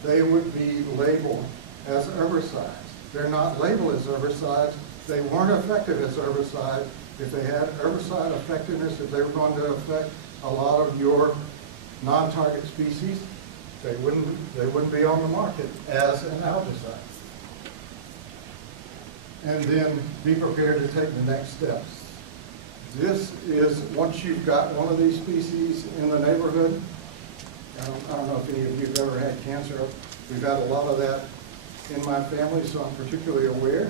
they would be labeled as herbicides. They're not labeled as herbicides. They weren't effective as herbicides. If they had herbicide effectiveness, if they were going to affect a lot of your non-target species, they wouldn't be on the market as an algicide. And then be prepared to take the next steps. This is, once you've got one of these species in the neighborhood, I don't know if any of you have ever had cancer. We've had a lot of that in my family, so I'm particularly aware.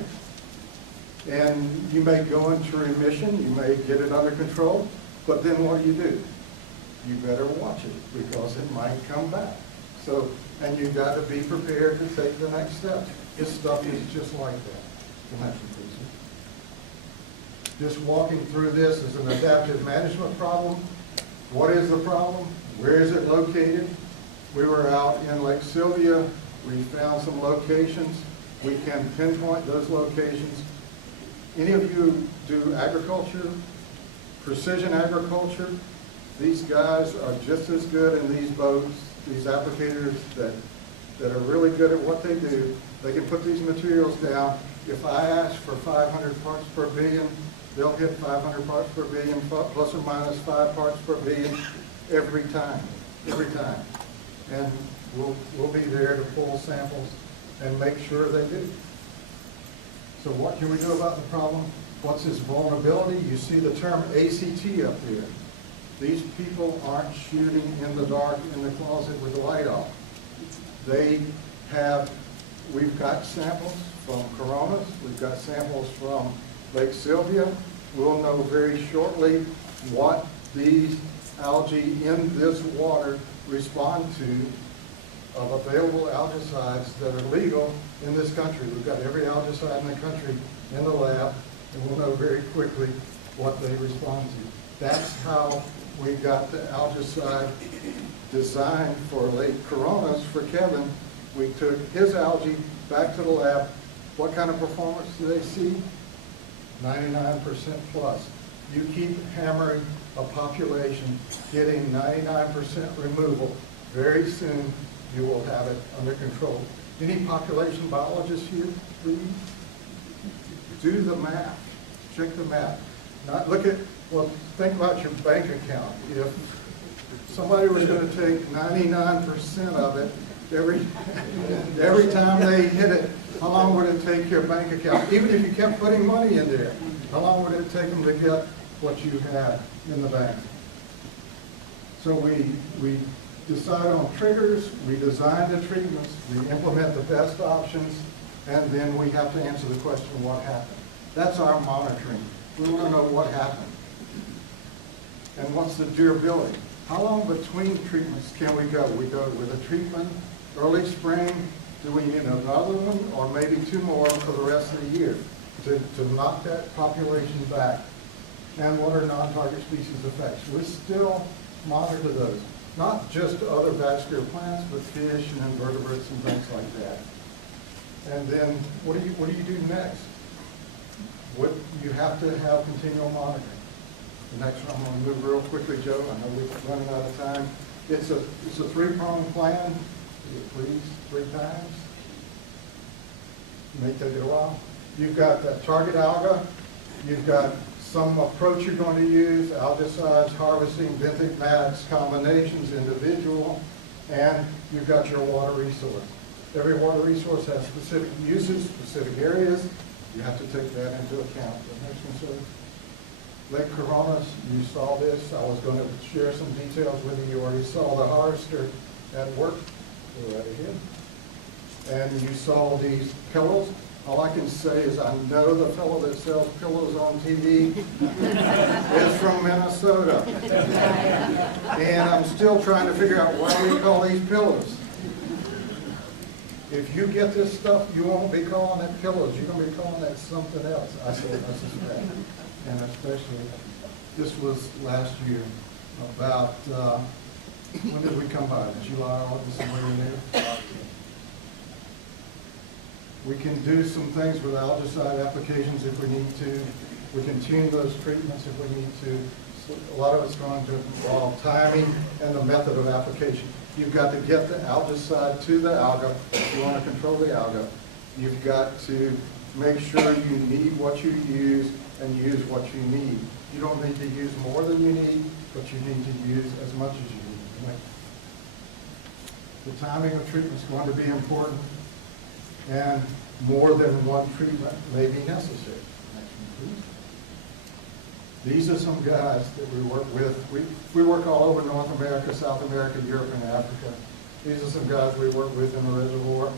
And you may go into remission, you may get it under control, but then what do? You better watch it because it might come back. So, and you've got to be prepared to take the next step. This stuff is just like that. Just walking through this is an adaptive management problem. What is the problem? Where is it located? We were out in Lake Sylvia. We found some locations. We can pinpoint those locations. Any of you do agriculture, precision agriculture? These guys are just as good in these boats, these applicators that are really good at what they do. They can put these materials down. If I ask for 500 parts per billion, they'll hit 500 parts per billion, plus or minus 5 parts per billion every time. And we'll be there to pull samples and make sure they do. So what can we do about the problem? What's this vulnerability? You see the term ACT up there. These people aren't shooting in the dark in the closet with the light off. We've got samples from Koronis, we've got samples from Lake Sylvia. We'll know very shortly what these algae in this water respond to of available algicides that are legal in this country. We've got every algicide in the country in the lab, and we'll know very quickly what they respond to. That's how we got the algicide designed for Lake Koronis for Kevin. We took his algae back to the lab. What kind of performance do they see? 99% plus. You keep hammering a population, getting 99% removal. Very soon, you will have it under control. Any population biologists here, please? Do the math. Check the math. Think about your bank account. If somebody was going to take 99% of it every time they hit it, how long would it take your bank account? Even if you kept putting money in there, how long would it take them to get what you had in the bank? So we decide on triggers, we design the treatments, we implement the best options, and then we have to answer the question, what happened? That's our monitoring. We want to know what happened. And what's the durability? How long between treatments can we go? We go with a treatment early spring. Do we need another one or maybe 2 more for the rest of the year to knock that population back? And what are non-target species effects? We still monitor those. Not just other vascular plants, but fish and invertebrates and things like that. And then what do you do next? You have to have continual monitoring. The next one, I'm going to move real quickly, Joe. I know we're running out of time. It's a 3-pronged plan. Please, 3 times. It may take it a while. You've got that target alga. You've got some approach you're going to use, algicides, harvesting, benthic mats, combinations, individual, and you've got your water resource. Every water resource has specific uses, specific areas. You have to take that into account. The next one, sir. Lake Koronis, you saw this. I was going to share some details with you. You already saw the harvester at work. Go right ahead. And you saw these pillows. All I can say is I know the fellow that sells pillows on TV is from Minnesota. And I'm still trying to figure out why we call these pillows. If you get this stuff, you won't be calling it pillows. You're going to be calling that something else, I suspect. And especially, this was last year, about, when did we come by? July, August, somewhere in there? We can do some things with algicide applications if we need to. We can tune those treatments if we need to. So a lot of it's going to involve timing and the method of application. You've got to get the algicide to the alga if you want to control the alga. You've got to make sure you need what you use and use what you need. You don't need to use more than you need, but you need to use as much as you need. The timing of treatment is going to be important, and more than one treatment may be necessary. Next one, please. These are some guys that we work with. We work all over North America, South America, Europe, and Africa. These are some guys we work with in the reservoir.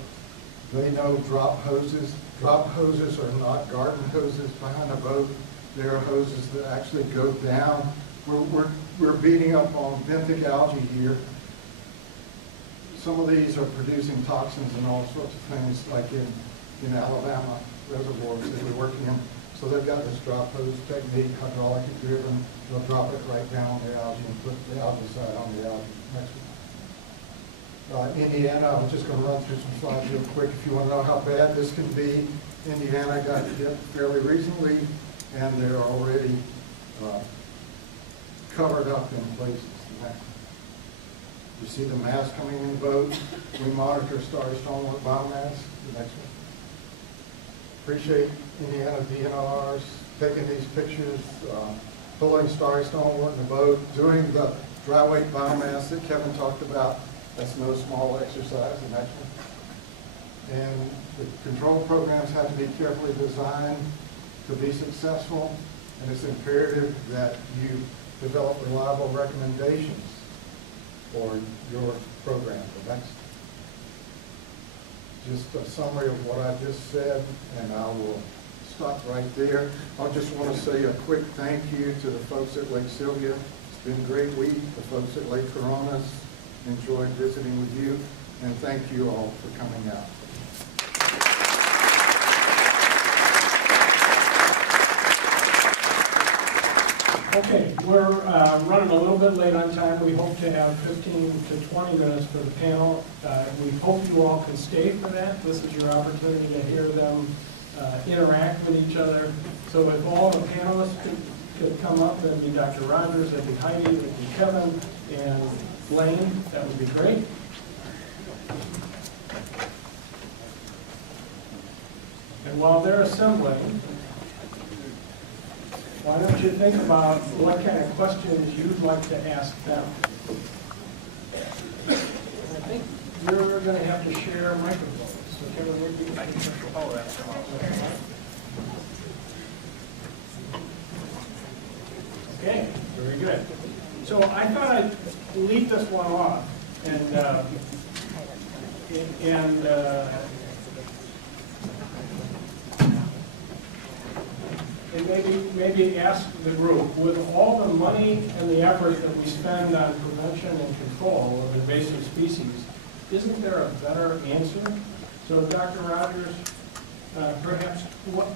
They know drop hoses. Drop hoses are not garden hoses behind a boat. They are hoses that actually go down. We're beating up on benthic algae here. Some of these are producing toxins and all sorts of things, like in Alabama reservoirs that we're working in. So they've got this drop hose technique, hydraulically driven. They'll drop it right down on the algae and put the algicide on the algae. Next one. Indiana, I'm just going to run through some slides real quick. If you want to know how bad this can be, Indiana got hit fairly recently, and they're already covered up in places. Next one. You see the mass coming in the boat. We monitor Starry Stonewort biomass. The next one. Appreciate Indiana DNRs taking these pictures, pulling Starry Stonewort in the boat, doing the dry weight biomass that Kevin talked about. That's no small exercise. The next one. And the control programs have to be carefully designed to be successful, and it's imperative that you develop reliable recommendations for your program. The next. Just a summary of what I just said, and I will stop right there. I just want to say a quick thank you to the folks at Lake Sylvia. It's been a great week. The folks at Lake Koronis, enjoyed visiting with you, and thank you all for coming out. Okay, we're running a little bit late on time. We hope to have 15 to 20 minutes for the panel. We hope you all can stay for that. This is your opportunity to hear them interact with each other. So if all the panelists could come up, that'd be Dr. Rogers, that'd be Heidi, that'd be Kevin, and Blaine. That would be great. And while they're assembling, why don't you think about what kind of questions you'd like to ask them? I think you're going to have to share microphones. So Kevin, would you like to Okay, very good. So I thought I'd leave this one off and maybe ask the group, with all the money and the effort that we spend on prevention and control of invasive species, isn't there a better answer? So Dr. Rogers, perhaps,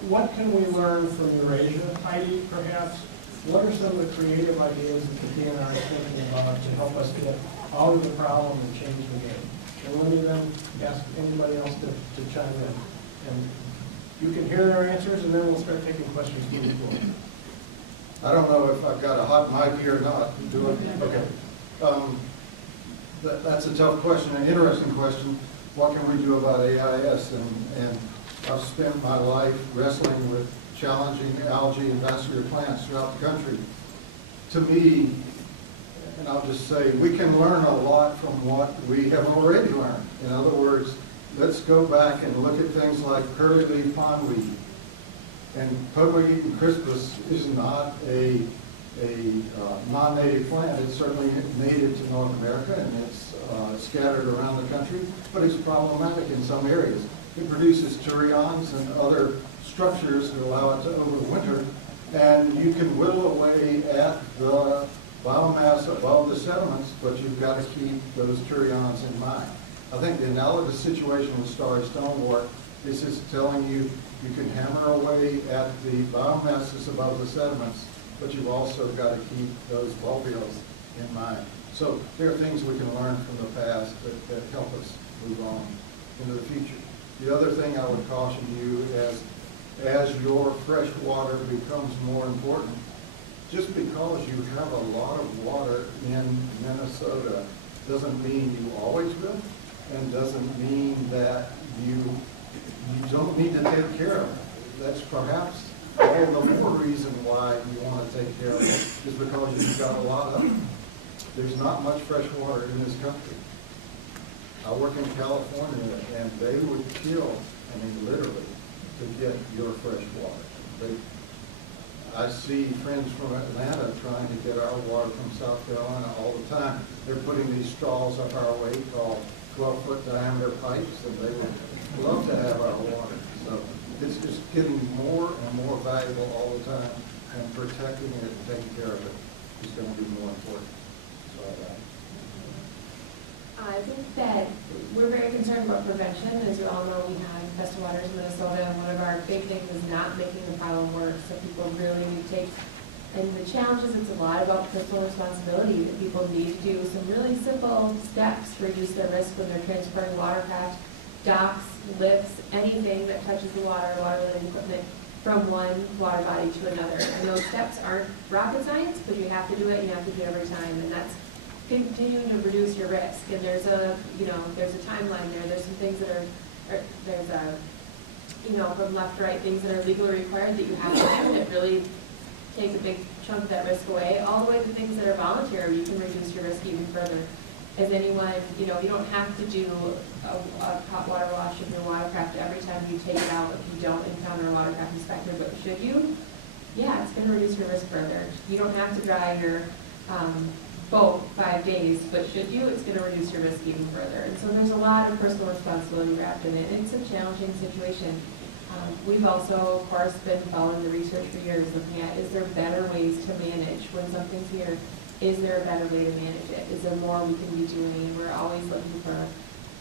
what can we learn from Eurasia? Heidi, perhaps, what are some of the creative ideas that the DNR is thinking about to help us get out of the problem and change the game? And let me then ask anybody else to chime in. And you can hear their answers, and then we'll start taking questions from the floor. I don't know if I've got a hot mic here or not. Do it? Okay. That's a tough question, an interesting question. What can we do about AIS? And I've spent my life wrestling with challenging algae and vascular plants throughout the country. To me, and I'll just say, we can learn a lot from what we have already learned. In other words, let's go back and look at things like curly-leaf pondweed. And Pogoeton crispus is not a non-native plant. It's certainly native to North America, and it's scattered around the country, but it's problematic in some areas. It produces turions and other structures that allow it to overwinter, and you can whittle away at the biomass above the sediments, but you've got to keep those turions in mind. I think the analogous situation with Starry Stonewort is just telling you you can hammer away at the biomasses above the sediments, but you've also got to keep those bulbioles in mind. So there are things we can learn from the past that help us move on into the future. The other thing I would caution you as your fresh water becomes more important, just because you have a lot of water in Minnesota doesn't mean you always will, and doesn't mean that you don't need to take care of it. That's perhaps all the more reason why you want to take care of it, is because you've got a lot of it. There's not much fresh water in this country. I work in California, and they would kill, I mean, literally, to get your fresh water. I see friends from Atlanta trying to get our water from South Carolina all the time. They're putting these straws up our way called 12-foot diameter pipes, and they would love to have our water. So it's just getting more and more valuable all the time, and protecting it and taking care of it is going to be more important. So, I think that we're very concerned about prevention. As you all know, we have infested waters in Minnesota, and one of our big things is not making the problem worse. So people really need to take, and the challenge is it's a lot about personal responsibility, that people need to do some really simple steps to reduce their risk when they're transferring watercraft, docks, lifts, anything that touches the water-related equipment from one water body to another. And those steps aren't rocket science, but you have to do it, you have to do it every time, and that's continuing to reduce your risk. And there's a, there's a timeline there. There's some things that there's a, from left to right, things that are legally required that you have to do that really take a big chunk of that risk away, all the way to things that are voluntary. You can reduce your risk even further. As anyone, you don't have to do a hot water wash of your watercraft every time you take it out if you don't encounter a watercraft inspector, but should you? Yeah, it's going to reduce your risk further. You don't have to dry your boat 5 days, but should you, it's going to reduce your risk even further. And so there's a lot of personal responsibility wrapped in it. It's a challenging situation. We've also, of course, been following the research for years, looking at, is there better ways to manage when something's here? Is there a better way to manage it? Is there more we can be doing? We're always looking for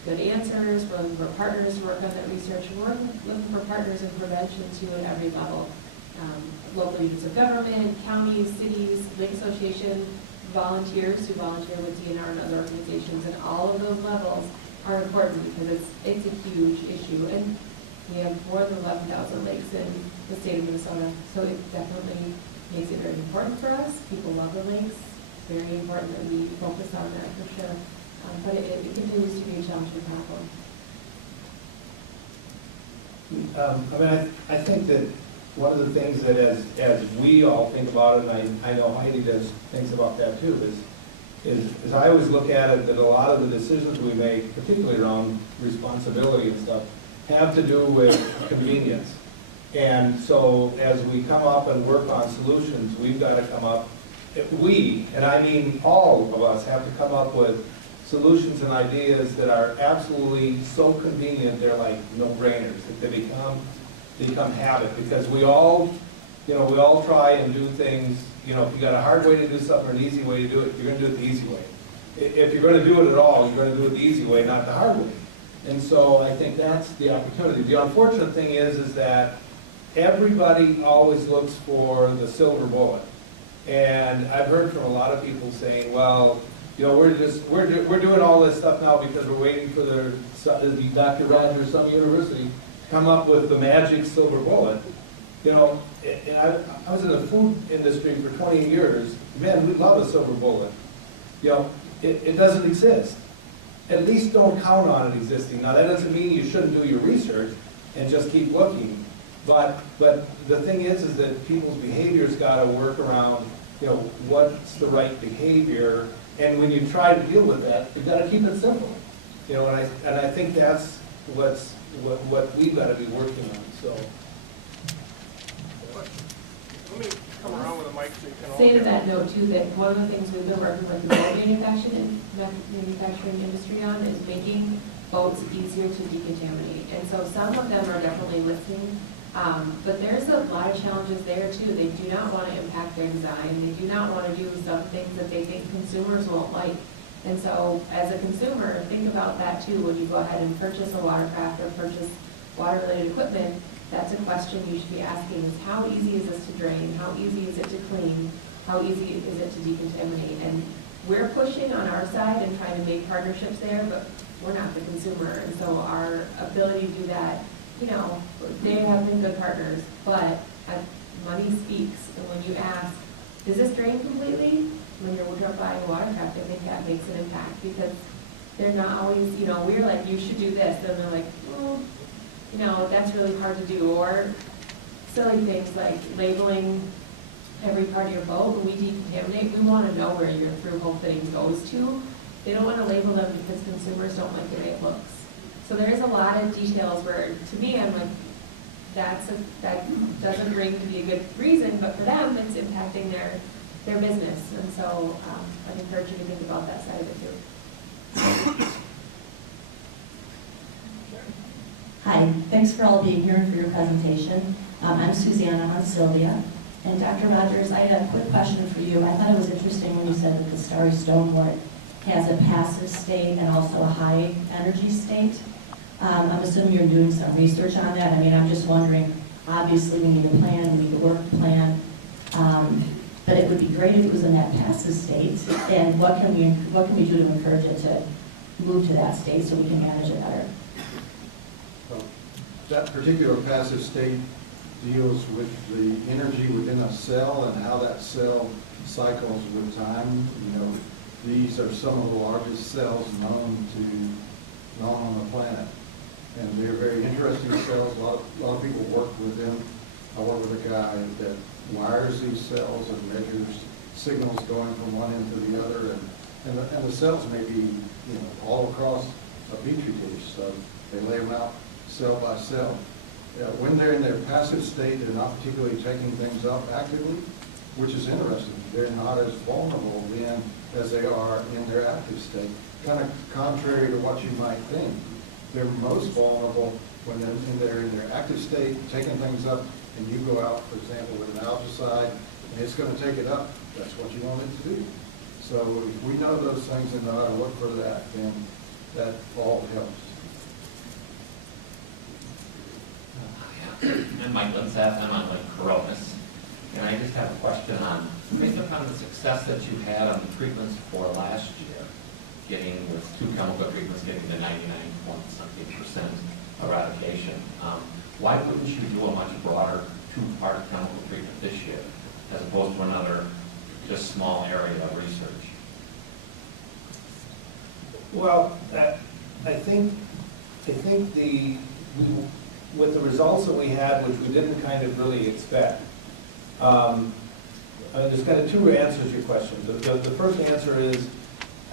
good answers. We're looking for partners to work on that research. And we're looking for partners in prevention, too, at every level. Local units of government, counties, cities, lake association, volunteers who volunteer with DNR and other organizations, and all of those levels are important because it's a huge issue. And we have more than 11,000 lakes in the state of Minnesota, so it definitely makes it very important for us. People love the lakes. It's very important that we focus on that for sure. But it continues to be a challenging problem. I think that one of the things that as we all think about it, and I know Heidi does thinks about that too, is I always look at it that a lot of the decisions we make, particularly around responsibility and stuff, have to do with convenience. And so as we come up and work on solutions, we've got to come up, and I mean all of us, have to come up with solutions and ideas that are absolutely so convenient, they're like no-brainers, that they become habit, because we all try and do things, if you got a hard way to do something or an easy way to do it, you're going to do it the easy way. If you're going to do it at all, you're going to do it the easy way, not the hard way. And so I think that's the opportunity. The unfortunate thing is that everybody always looks for the silver bullet. And I've heard from a lot of people saying, well, we're doing all this stuff now because we're waiting for the Dr. Rogers, some university, to come up with the magic silver bullet. And I was in the food industry for 20 years. Man, we love a silver bullet. It doesn't exist. At least don't count on it existing. Now, that doesn't mean you shouldn't do your research and just keep looking. But the thing is that people's behavior's got to work around, what's the right behavior. And when you try to deal with that, you've got to keep it simple. And I think that's what we've got to be working on. So. Let me come around with a mic so you can all Say hear. to that note too, that one of the things we've been working with the boat manufacturing industry on is making boats easier to decontaminate. And so some of them are definitely listening, but there's a lot of challenges there too. They do not want to impact their design. They do not want to do some things that they think consumers won't like. And so as a consumer, think about that too when you go ahead and purchase a watercraft or purchase water-related equipment. That's a question you should be asking, is how easy is this to drain? How easy is it to clean? How easy is it to decontaminate? And we're pushing on our side and trying to make partnerships there, but we're not the consumer. And so our ability to do that, you know, they have been good partners, but money speaks. And when you ask, is this drained completely? When you're buying a water truck, I think that makes an impact, because they're not always, you know, we're like, you should do this. And they're like, well, you know, that's really hard to do. Or silly things like labeling every part of your boat. When we decontaminate, we want to know where your through-hole fitting goes to. They don't want to label them because consumers don't like the way it looks. So there's a lot of details where, to me, I'm like, that doesn't ring to be a good reason, but for them, it's impacting their business. And so I'd encourage you to think about that side of it too. Hi, thanks for all being here and for your presentation. I'm Susanna Sylvia. And Dr. Rogers, I had a quick question for you. I thought it was interesting when you said that the Starry Stonewort has a passive state and also a high energy state. I'm assuming you're doing some research on that. I mean, I'm just wondering, obviously we need a plan, we need a work plan, but it would be great if it was in that passive state. And what can we do to encourage it to move to that state so we can manage it better? Well, that particular passive state deals with the energy within a cell and how that cell cycles with time. You know, these are some of the largest cells known on the planet. And they're very interesting cells. A lot of people work with them. I work with a guy that wires these cells and measures signals going from one end to the other. And the cells may be, you know, all across a petri dish. So they lay them out cell by cell. When they're in their passive state, they're not particularly taking things up actively, which is interesting. They're not as vulnerable then as they are in their active state. Kind of contrary to what you might think. They're most vulnerable when they're in their active state, taking things up, and you go out, for example, with an algicide, and it's going to take it up. That's what you want it to do. So if we know those things and know how to look for that, then that all helps. I'm Mike Linseth. I'm on Lake Koronis. And I just have a question on, based upon the success that you had on the treatments for last year, getting with 2 chemical treatments, getting to 99.something% eradication, why wouldn't you do a much broader 2-part chemical treatment this year, as opposed to another just small area of research? Well, I think with the results that we had, which we didn't kind of really expect, there's kind of 2 answers to your question. The first answer is,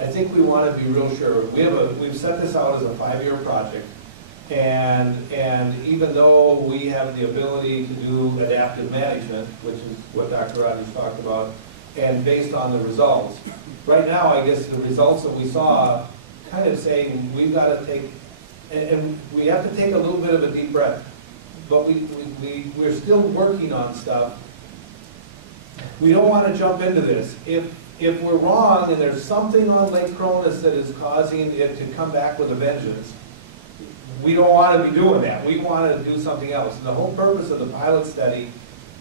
I think we want to be real sure. We've set this out as a 5-year project, and even though we have the ability to do adaptive management, which is what Dr. Rogers talked about, and based on the results, right now I guess the results that we saw kind of saying we've got to take, and we have to take a little bit of a deep breath, but we're still working on stuff. We don't want to jump into this. If we're wrong and there's something on Lake Koronis that is causing it to come back with a vengeance, we don't want to be doing that. We want to do something else. And the whole purpose of the pilot study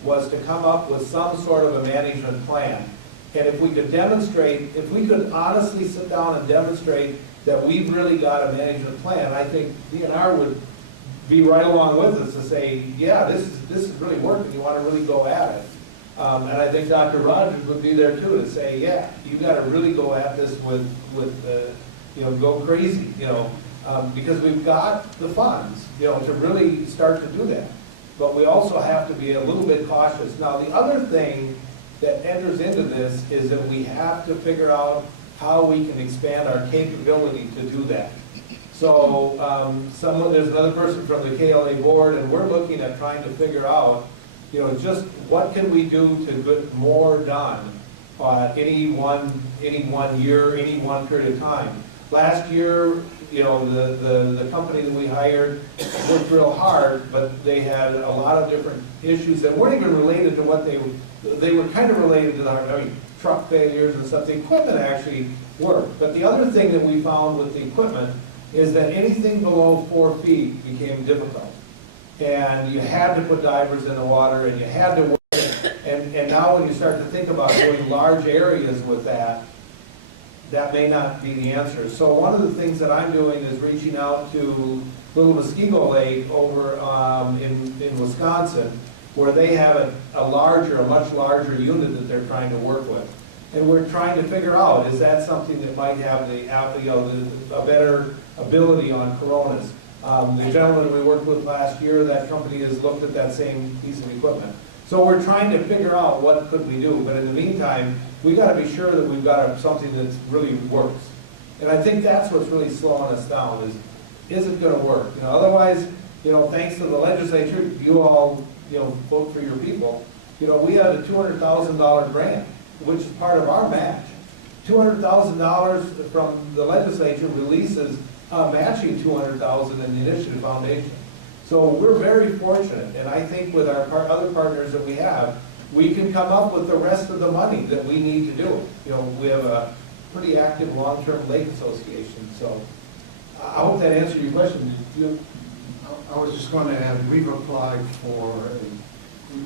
was to come up with some sort of a management plan. And if we could demonstrate, if we could honestly sit down and demonstrate that we've really got a management plan, I think DNR would be right along with us to say, yeah, this is really working. You want to really go at it. And I think Dr. Rogers would be there too to say, yeah, you got to really go at this with go crazy, because we've got the funds, to really start to do that. But we also have to be a little bit cautious. Now, the other thing that enters into this is that we have to figure out how we can expand our capability to do that. So there's another person from the KLA board, and we're looking at trying to figure out, just what can we do to get more done any one year, any one period of time. Last year, the company that we hired worked real hard, but they had a lot of different issues that weren't even related to what they were kind of related to truck failures and stuff. The equipment actually worked. But the other thing that we found with the equipment is that anything below 4 feet became difficult. And you had to put divers in the water, and you had to work it. And now when you start to think about doing large areas with that, that may not be the answer. So one of the things that I'm doing is reaching out to Little Muskego Lake over in Wisconsin, where they have a much larger unit that they're trying to work with. And we're trying to figure out, is that something that might have a better ability on Koronis? The gentleman we worked with last year, that company has looked at that same piece of equipment. So we're trying to figure out what could we do, but in the meantime, we gotta be sure that we've got something that really works. And I think that's what's really slowing us down, is it gonna work? Otherwise, thanks to the legislature, you all, vote for your people. We had a $200,000 grant, which is part of our match. $200,000 from the legislature releases matching $200,000 in the Initiative Foundation. So we're very fortunate, and I think with our other partners that we have, we can come up with the rest of the money that we need to do. We have a pretty active long-term lake association, so I hope that answered your question. I was just going to add, we've applied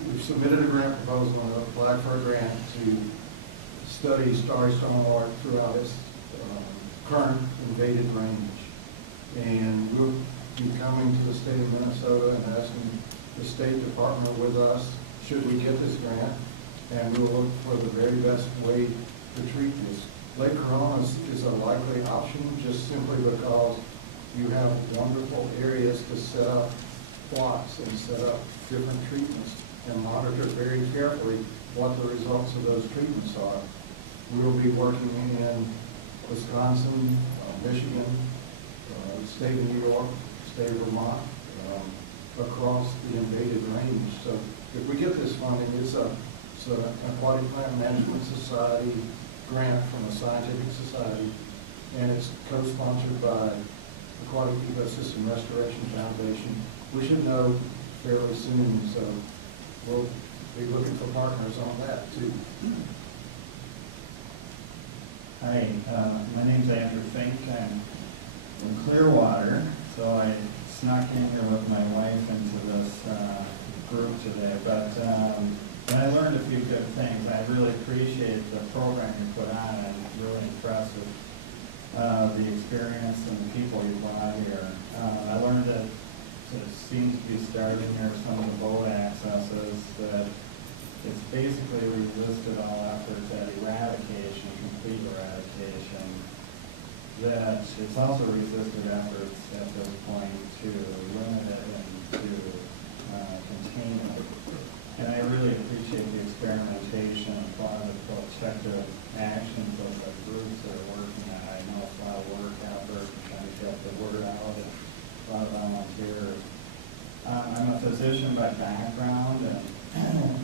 we've submitted a grant proposal and applied for a grant to study Starry Stonewort throughout its current invaded range. And we'll be coming to the state of Minnesota and asking the State Department with us, should we get this grant? And we'll look for the very best way to treat this. Lake Koronis is a likely option just simply because you have wonderful areas to set up plots and set up different treatments and monitor very carefully what the results of those treatments are. We will be working in Wisconsin, Michigan, the state of New York, state of Vermont, across the invaded range. So if we get this funding, it's an Aquatic Plant Management Society grant from a scientific society, and it's co-sponsored by Aquatic Ecosystem Restoration Foundation. We should know fairly soon, so we'll be looking for partners on that too. Hi, my name's Andrew Fink. I'm from Clearwater, so I snuck in here with my wife into this group today. But I learned a few good things. I really appreciate the program you put on. I'm really impressed with the experience and the people you brought here. I learned that it seems to be starting here some of the boat accesses, that it's basically resisted all efforts at eradication, complete eradication, that it's also resisted efforts at this point to limit it and to contain it. And I really appreciate the experimentation and thought of protective actions of the groups that are working on it. I know it's a lot of work effort trying to get the word out and a lot of volunteers. I'm a physician by background, and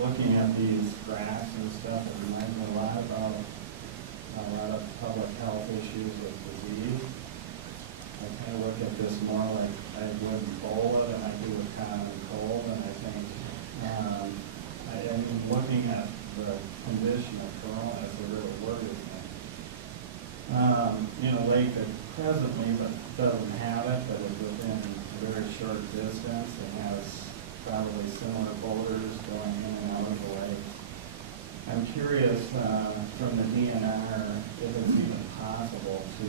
looking at these graphs and stuff, it reminds me a lot about a lot of public health issues with disease. I kind of look at this more like I would Ebola than I do with common cold, and I think I mean, looking at the condition of Koronis, it really worries me. In a lake that presently doesn't have it, but is within a very short distance and has probably similar boulders going in and out of the lake. I'm curious from the DNR if it's even possible to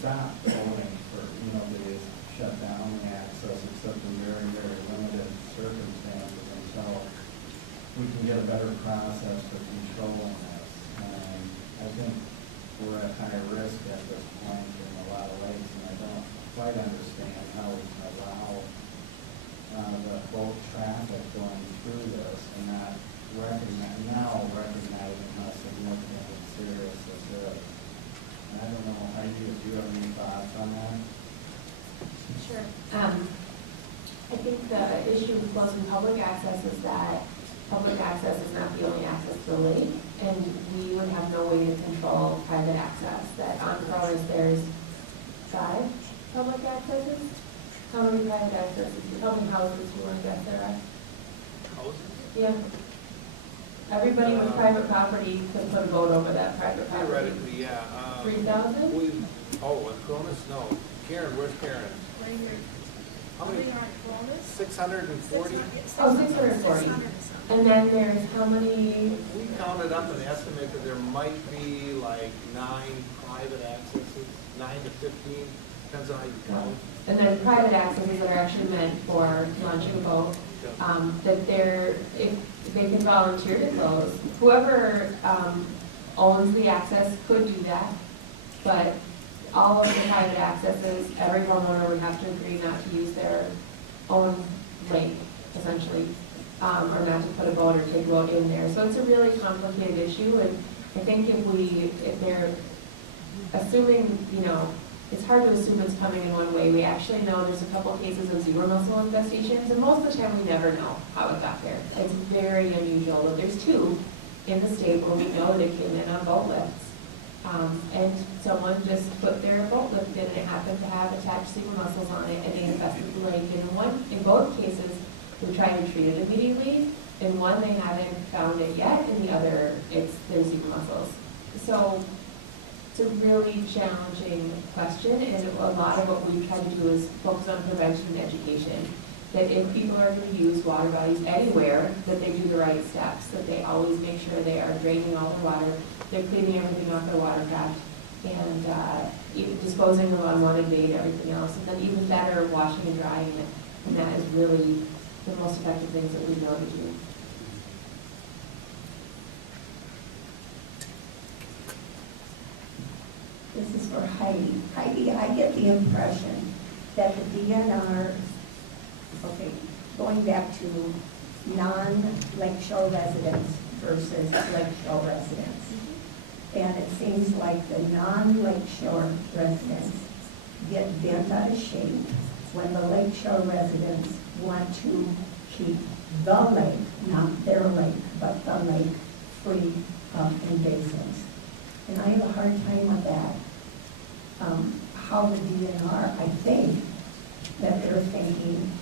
stop voting for, these shut down the access except in very, very limited circumstances until we can get a better process for controlling this. I think we're at high risk at this point in a lot of lakes, and I don't quite understand how we can allow the boat traffic going through this and not recognizing how significant and serious this is. And I don't know, Heidi, if you have any thoughts on that? Sure. I think the issue with closing public access is that public access is not the only access to the lake, and we would have no way to control private access. That on Koronis there's 5 public accesses. How many private accesses? How many houses you want to guess there are? Houses? Yeah. Everybody with private property could put a boat over that private property. Theoretically, yeah. 3,000? Oh, in Koronis? No. Karen, where's Karen? Right here. How many? 640? Oh, 640. And then there's how many, We counted up and estimated there might be like 9 private accesses, 9 to 15, depends on how you count. and then private accesses that are actually meant for launching a boat, that they're, if they can volunteer to close. Whoever owns the access could do that, but all of the private accesses, every homeowner would have to agree not to use their own lake, essentially, or not to put a boat or take a boat in there. So it's a really complicated issue, and I think if they're assuming, it's hard to assume it's coming in one way. We actually know there's a couple cases of zebra mussel infestations, and most of the time we never know how it got there. It's very unusual, but there's 2 in the state where we know they came in on boat lifts. And someone just put their boat lift in, and it happened to have attached zebra mussels on it, and they infested the lake. And in both cases, we tried to treat it immediately. In one, they haven't found it yet. In the other, there's zebra mussels. So it's a really challenging question, and a lot of what we try to do is focus on prevention and education. That if people are going to use water bodies anywhere, that they do the right steps, that they always make sure they are draining all the water, they're cleaning everything off their watercraft, and even disposing of unwanted bait, everything else, and then even better, washing and drying it. And that is really the most effective things that we know to do. This is for Heidi. Heidi, I get the impression that the DNR, okay, going back to non-Lake Shore residents versus Lake Shore residents. And it seems like the non-Lake Shore residents get bent out of shape when the Lake Shore residents want to keep the lake, not their lake, but the lake free of invasives. And I have a hard time with that. How the DNR, I think, that they're thinking,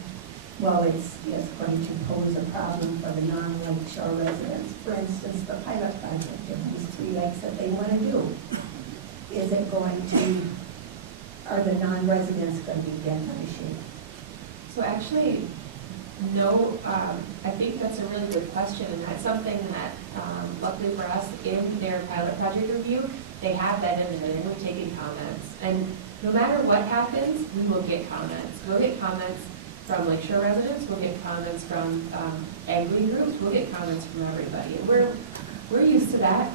well, it's going to pose a problem for the non-Lake Shore residents. For instance, the pilot project of these 3 lakes that they want to do. Is it going to, are the non-residents going to be bent on the shape? So actually, no, I think that's a really good question, and that's something that, luckily for us, in their pilot project review, they have that in there, and we've taken comments. And no matter what happens, we will get comments. We'll get comments from Lake Shore residents, we'll get comments from agri groups, we'll get comments from everybody. And we're used to that.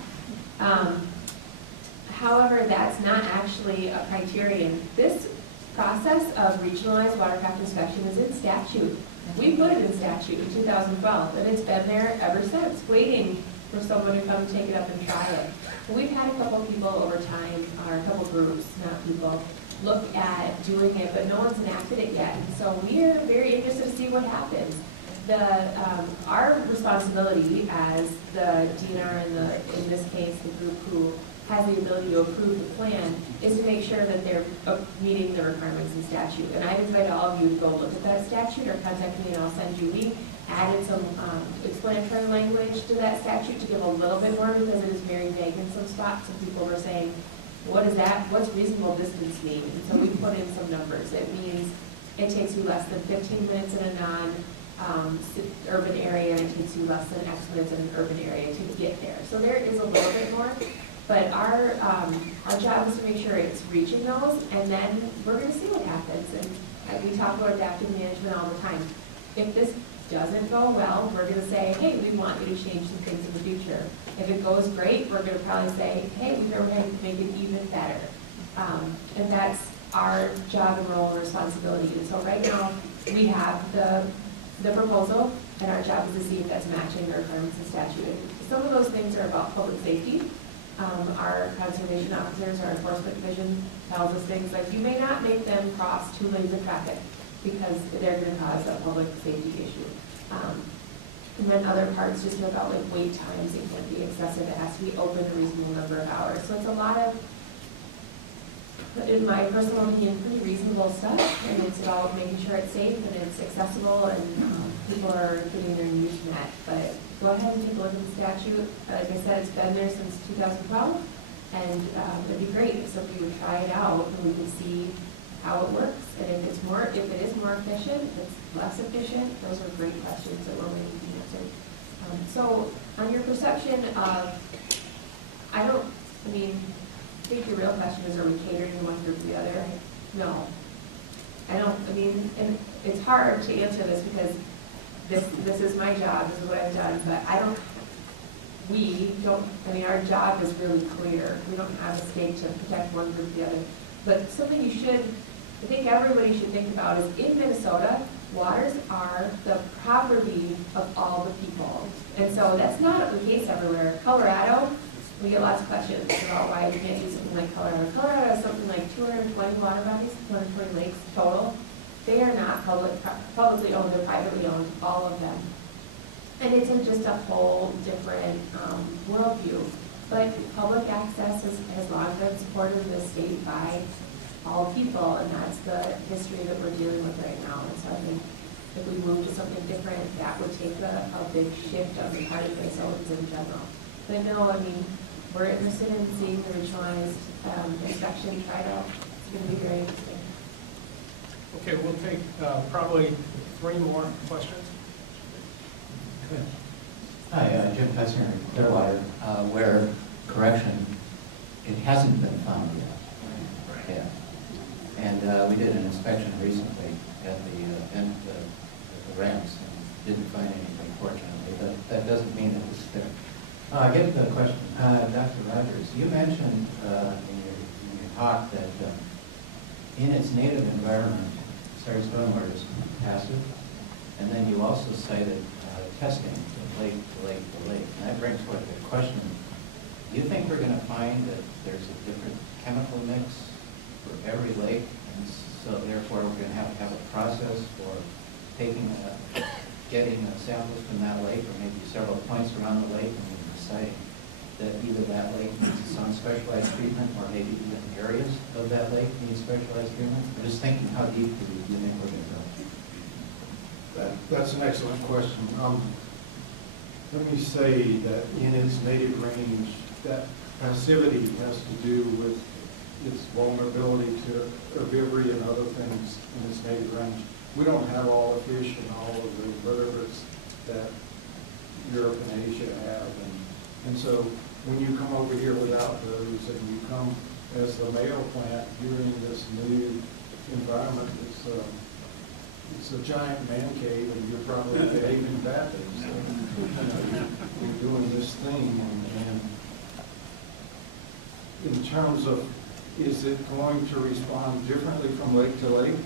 However, that's not actually a criterion. This process of regionalized watercraft inspection is in statute. We put it in statute in 2012, and it's been there ever since, waiting for someone to come take it up and try it. We've had a couple people over time, or a couple groups, not people, look at doing it, but no one's enacted it yet. And so we are very interested to see what happens. Our responsibility as the DNR, in this case, the group who has the ability to approve the plan, is to make sure that they're meeting the requirements in statute. And I invite all of you to go look at that statute or contact me and I'll send you. We added some explanatory language to that statute to give a little bit more because it is very vague in some spots. Some people were saying, what is that? What's reasonable distance mean? And so we put in some numbers. It means it takes you less than 15 minutes in a non-urban area, and it takes you less than X minutes in an urban area to get there. So there is a little bit more. But our job is to make sure it's reaching those, and then we're going to see what happens. And we talk about adaptive management all the time. If this doesn't go well, we're going to say, hey, we want you to change some things in the future. If it goes great, we're going to probably say, hey, we're going to make it even better. And that's our job and role and responsibility. And so right now, we have the proposal, and our job is to see if that's matching the requirements of statute. And some of those things are about public safety. Our conservation officers, our enforcement division tells us things like, you may not make them cross 2 lanes of traffic because they're going to cause a public safety issue. And then other parts just about like wait times, it can't be excessive, it has to be open a reasonable number of hours. So it's a lot of, in my personal opinion, pretty reasonable stuff, and it's about making sure it's safe and it's accessible and people are getting their needs met. But go ahead and take a look at the statute. Like I said, it's been there since 2012, and it'd be great if somebody would try it out and we could see how it works. And if it is more efficient, if it's less efficient, those are great questions that we're waiting to be answered. So on your perception of, I think your real question is, are we catering to one group or the other? No. And it's hard to answer this because this is my job, this is what I've done, but our job is really clear. We don't have a stake to protect one group or the other. But something I think everybody should think about is in Minnesota, waters are the property of all the people. And so that's not the case everywhere. Colorado, we get lots of questions about why we can't do something like Colorado. Colorado has something like 220 water bodies, 220 lakes total. They are not publicly owned, they're privately owned, all of them. And it's just a whole different worldview. But public access has long been supported in the state by all people, and that's the history that we're dealing with right now. And so I think if we move to something different, that would take a big shift on the part of Minnesotans in general. But no, we're interested in seeing the regionalized inspection tried out. It's going to be very interesting. Okay, we'll take probably 3 more questions. Hi, Jim Fessinger in Clearwater, where, correction, it hasn't been found yet. Yeah. And we did an inspection recently at the end of the ramps and didn't find anything, fortunately, but that doesn't mean it was there. I get the question, Dr. Rogers, you mentioned in your talk that in its native environment, Starry Stonewort is passive, and then you also cited testing from lake to lake to lake. And that brings forth the question, do you think we're going to find that there's a different chemical mix for every lake, and so therefore we're going to have a process for getting samples from that lake, or maybe several points around the lake, and deciding that either that lake needs some specialized treatment, or maybe even areas of that lake need specialized treatment? I'm just thinking, how deep do you think we're going to go? That's an excellent question. Let me say that in its native range, that passivity has to do with its vulnerability to herbivory and other things in its native range. We don't have all the fish and all of the vertebrates that Europe and Asia have. And so when you come over here without those and you come as the male plant during this new environment, it's a giant man cave, and you're probably behaving badly. So, you're doing this thing, and in terms of, is it going to respond differently from lake to lake?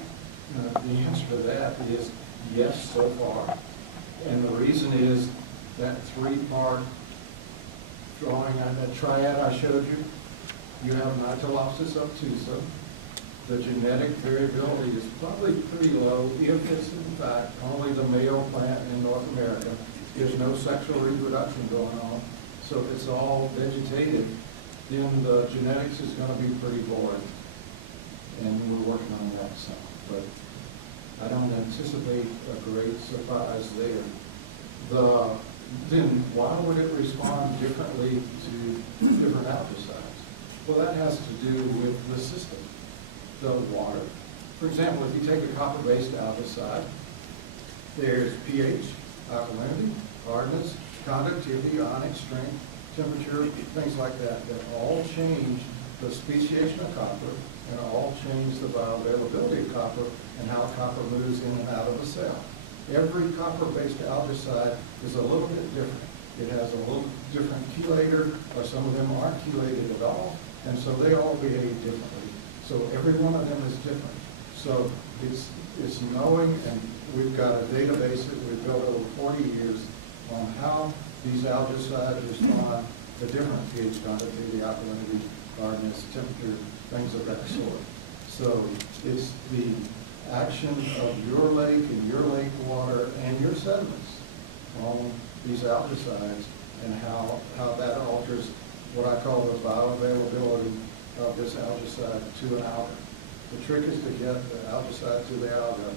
The answer to that is yes, so far. And the reason is that 3-part drawing on that triad I showed you. You have Nitolopsis obtusa. The genetic variability is probably pretty low if it's in fact only the male plant in North America. There's no sexual reproduction going on. So if it's all vegetative, then the genetics is going to be pretty boring. And we're working on that some. But I don't anticipate a great surprise there. Then why would it respond differently to different algicides? Well, that has to do with the system. The water. For example, if you take a copper-based algicide, there's pH, alkalinity, hardness, conductivity, ionic strength, temperature, things like that all change the speciation of copper and all change the bioavailability of copper and how copper moves in and out of the cell. Every copper-based algicide is a little bit different. It has a little different chelator, or some of them aren't chelated at all, and so they all behave differently. So every one of them is different. So it's knowing, and we've got a database that we've built over 40 years on how these algicides respond to different pH, conductivity, alkalinity, hardness, temperature, things of that sort. So it's the action of your lake and your lake water and your sediments on these algicides and how that alters what I call the bioavailability of this algicide to an alga. The trick is to get the algicide to the alga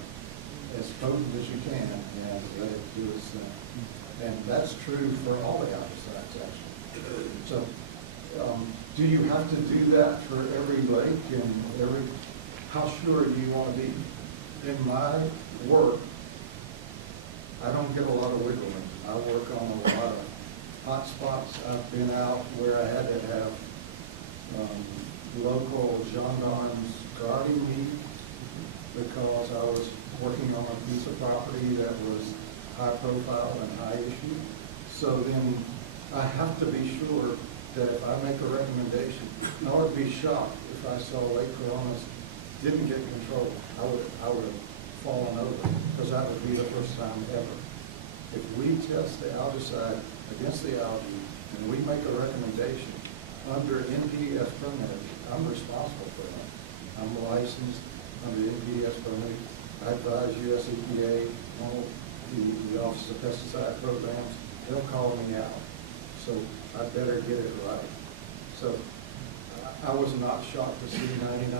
as potent as you can and let it do its thing. And that's true for all the algicides, actually. So do you have to do that for every lake and every? how sure do you want to be? In my work, I don't get a lot of wiggle room. I work on a lot of hot spots. I've been out where I had to have local gendarmes guarding me because I was working on a piece of property that was high profile and high issue. So then I have to be sure that if I make a recommendation, I would be shocked if I saw Lake Koronis didn't get control. I would have fallen over because that would be the first time ever. If we test the algae side against the algae and we make a recommendation under NPDES permit, I'm responsible for that. I'm licensed under NPDES permit. I advise US EPA, the Office of Pesticide Programs, they'll call me out. So I better get it right. So I was not shocked to see 99%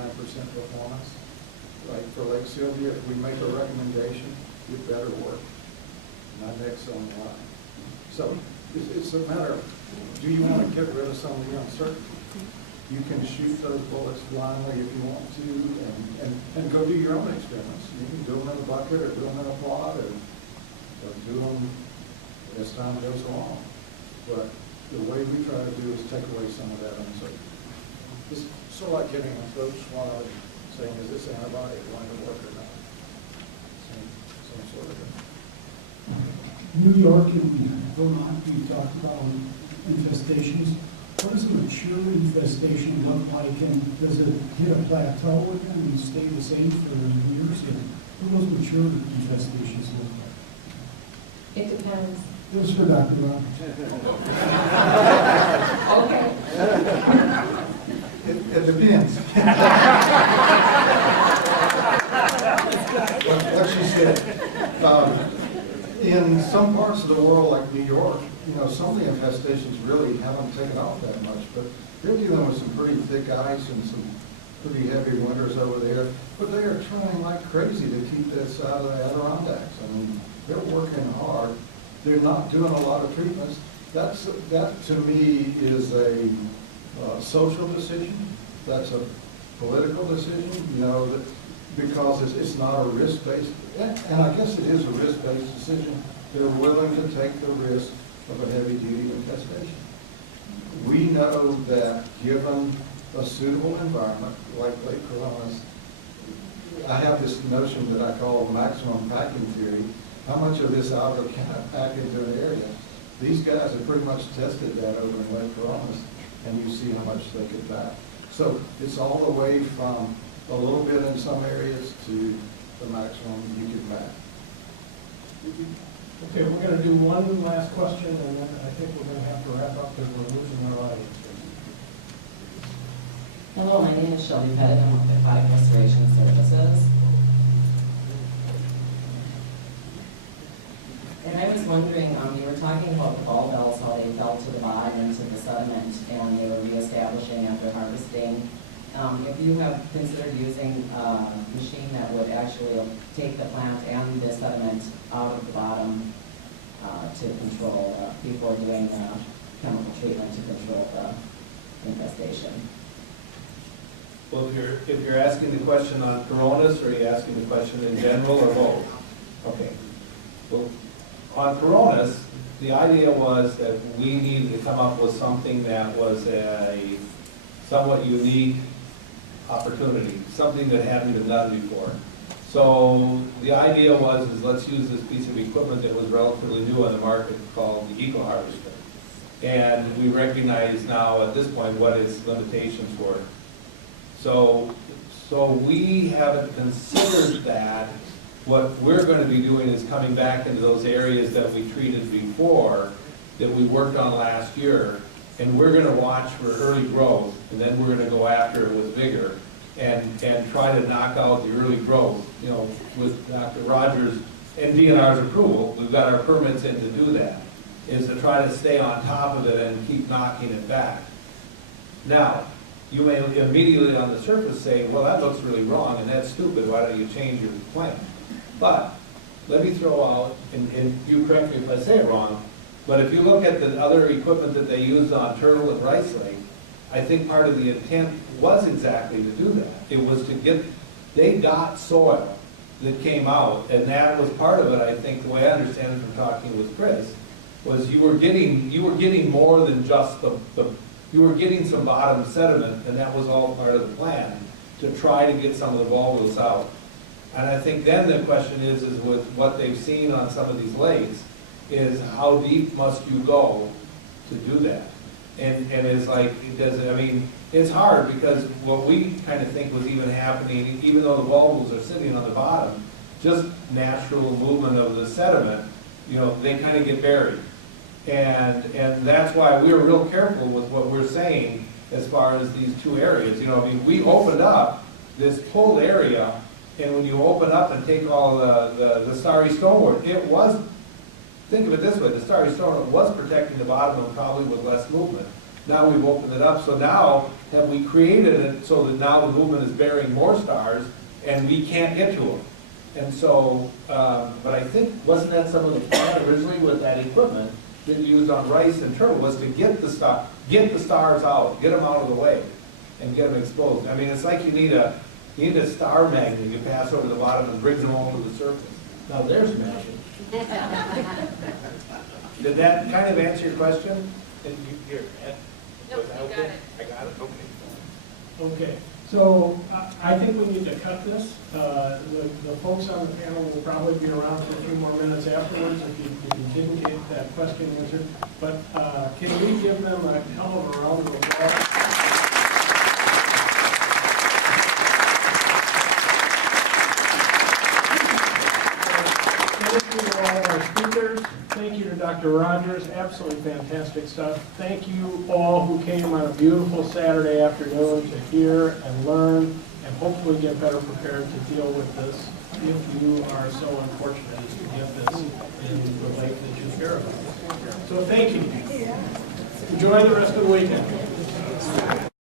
performance. Like for Lake Sylvia, if we make a recommendation, it better work. My neck's on the line. So it's a matter of, do you want to get rid of some of the uncertainty? You can shoot those bullets blindly if you want to, and go do your own experiments. You can do them in a bucket, or do them in a plot, or do them as time goes along. But the way we try to do is take away some of that uncertainty. It's sort of like getting a throat swallow and saying, is this antibiotic going to work or not? Same sort of thing. New York and Vermont, we talked about infestations. What does a mature infestation look like, and does it hit a plateau and stay the same for years? And what do those mature infestations look like? It depends. It was for Dr. Rob. Okay. It depends. What she said. In some parts of the world, like New York, some of the infestations really haven't taken off that much, but they're dealing with some pretty thick ice and some pretty heavy winters over there. But they are trying like crazy to keep this out of the Adirondacks. I mean, they're working hard. They're not doing a lot of treatments. That to me is a social decision. That's a political decision, because it's not a risk-based, and I guess it is a risk-based decision. They're willing to take the risk of a heavy-duty infestation. We know that given a suitable environment like Lake Koronis, I have this notion that I call maximum packing theory. How much of this algae can I pack into an area? These guys have pretty much tested that over in Lake Koronis, and you see how much they could pack. So it's all the way from a little bit in some areas to the maximum you can pack. Okay, we're going to do one last question, and then I think we're going to have to wrap up because we're losing our audience. Hello, my name is Shelby Pettit. I'm with Aquatic Restoration Services. And I was wondering, you were talking about the ball bells, how they fell to the bottom into the sediment, and they were reestablishing after harvesting. If you have considered using a machine that would actually take the plant and the sediment out of the bottom to control, before doing chemical treatment to control the infestation. Well, if you're asking the question on Koronis, or are you asking the question in general, or both? Okay. Well, on Koronis, the idea was that we needed to come up with something that was a somewhat unique opportunity, something that hadn't been done before. So the idea was, let's use this piece of equipment that was relatively new on the market called the Eco Harvester. And we recognize now at this point what its limitations were. So we haven't considered that. What we're going to be doing is coming back into those areas that we treated before, that we worked on last year, and we're going to watch for early growth, and then we're going to go after it with vigor and try to knock out the early growth. With Dr. Rogers and DNR's approval, we've got our permits in to do that, is to try to stay on top of it and keep knocking it back. Now, you may immediately on the surface say, well, that looks really wrong, and that's stupid, why don't you change your plan? But let me throw out, and you correct me if I say it wrong, but if you look at the other equipment that they used on Turtle and Rice Lake, I think part of the intent was exactly to do that. It was to get they got soil that came out, and that was part of it, I think, the way I understand it from talking with Chris, was you were getting more than just you were getting some bottom sediment, and that was all part of the plan, to try to get some of the bulbous out. And I think then the question is with what they've seen on some of these lakes, is how deep must you go to do that? And it's like, it's hard, because what we kind of think was even happening, even though the bulbils are sitting on the bottom, just natural movement of the sediment, they kind of get buried. And that's why we're real careful with what we're saying as far as these two areas. We opened up this pulled area, and when you open up and take all the Starry Stonewort, it was, think of it this way, the Starry Stonewort was protecting the bottom and probably with less movement. Now we've opened it up, so now have we created it so that now the movement is bearing more stars, and we can't get to them. And so, but I think, wasn't that some of the plan originally with that equipment that you used on rice and turtle, was to get the stars out, get them out of the way, and get them exposed. It's like you need a star magnet you pass over the bottom and bring them all to the surface. Now there's magic. Did that kind of answer your question? Nope, you got it. I got it? Okay. Okay, so I think we need to cut this. The folks on the panel will probably be around for a few more minutes afterwards if you didn't get that question answered. But can we give them a hell of a round of applause? Thank you to all of our speakers. Thank you to Dr. Rogers. Absolutely fantastic stuff. Thank you all who came on a beautiful Saturday afternoon to hear and learn and hopefully get better prepared to deal with this if you are so unfortunate as to get this in the lake that you care about. So thank you. Enjoy the rest of the weekend.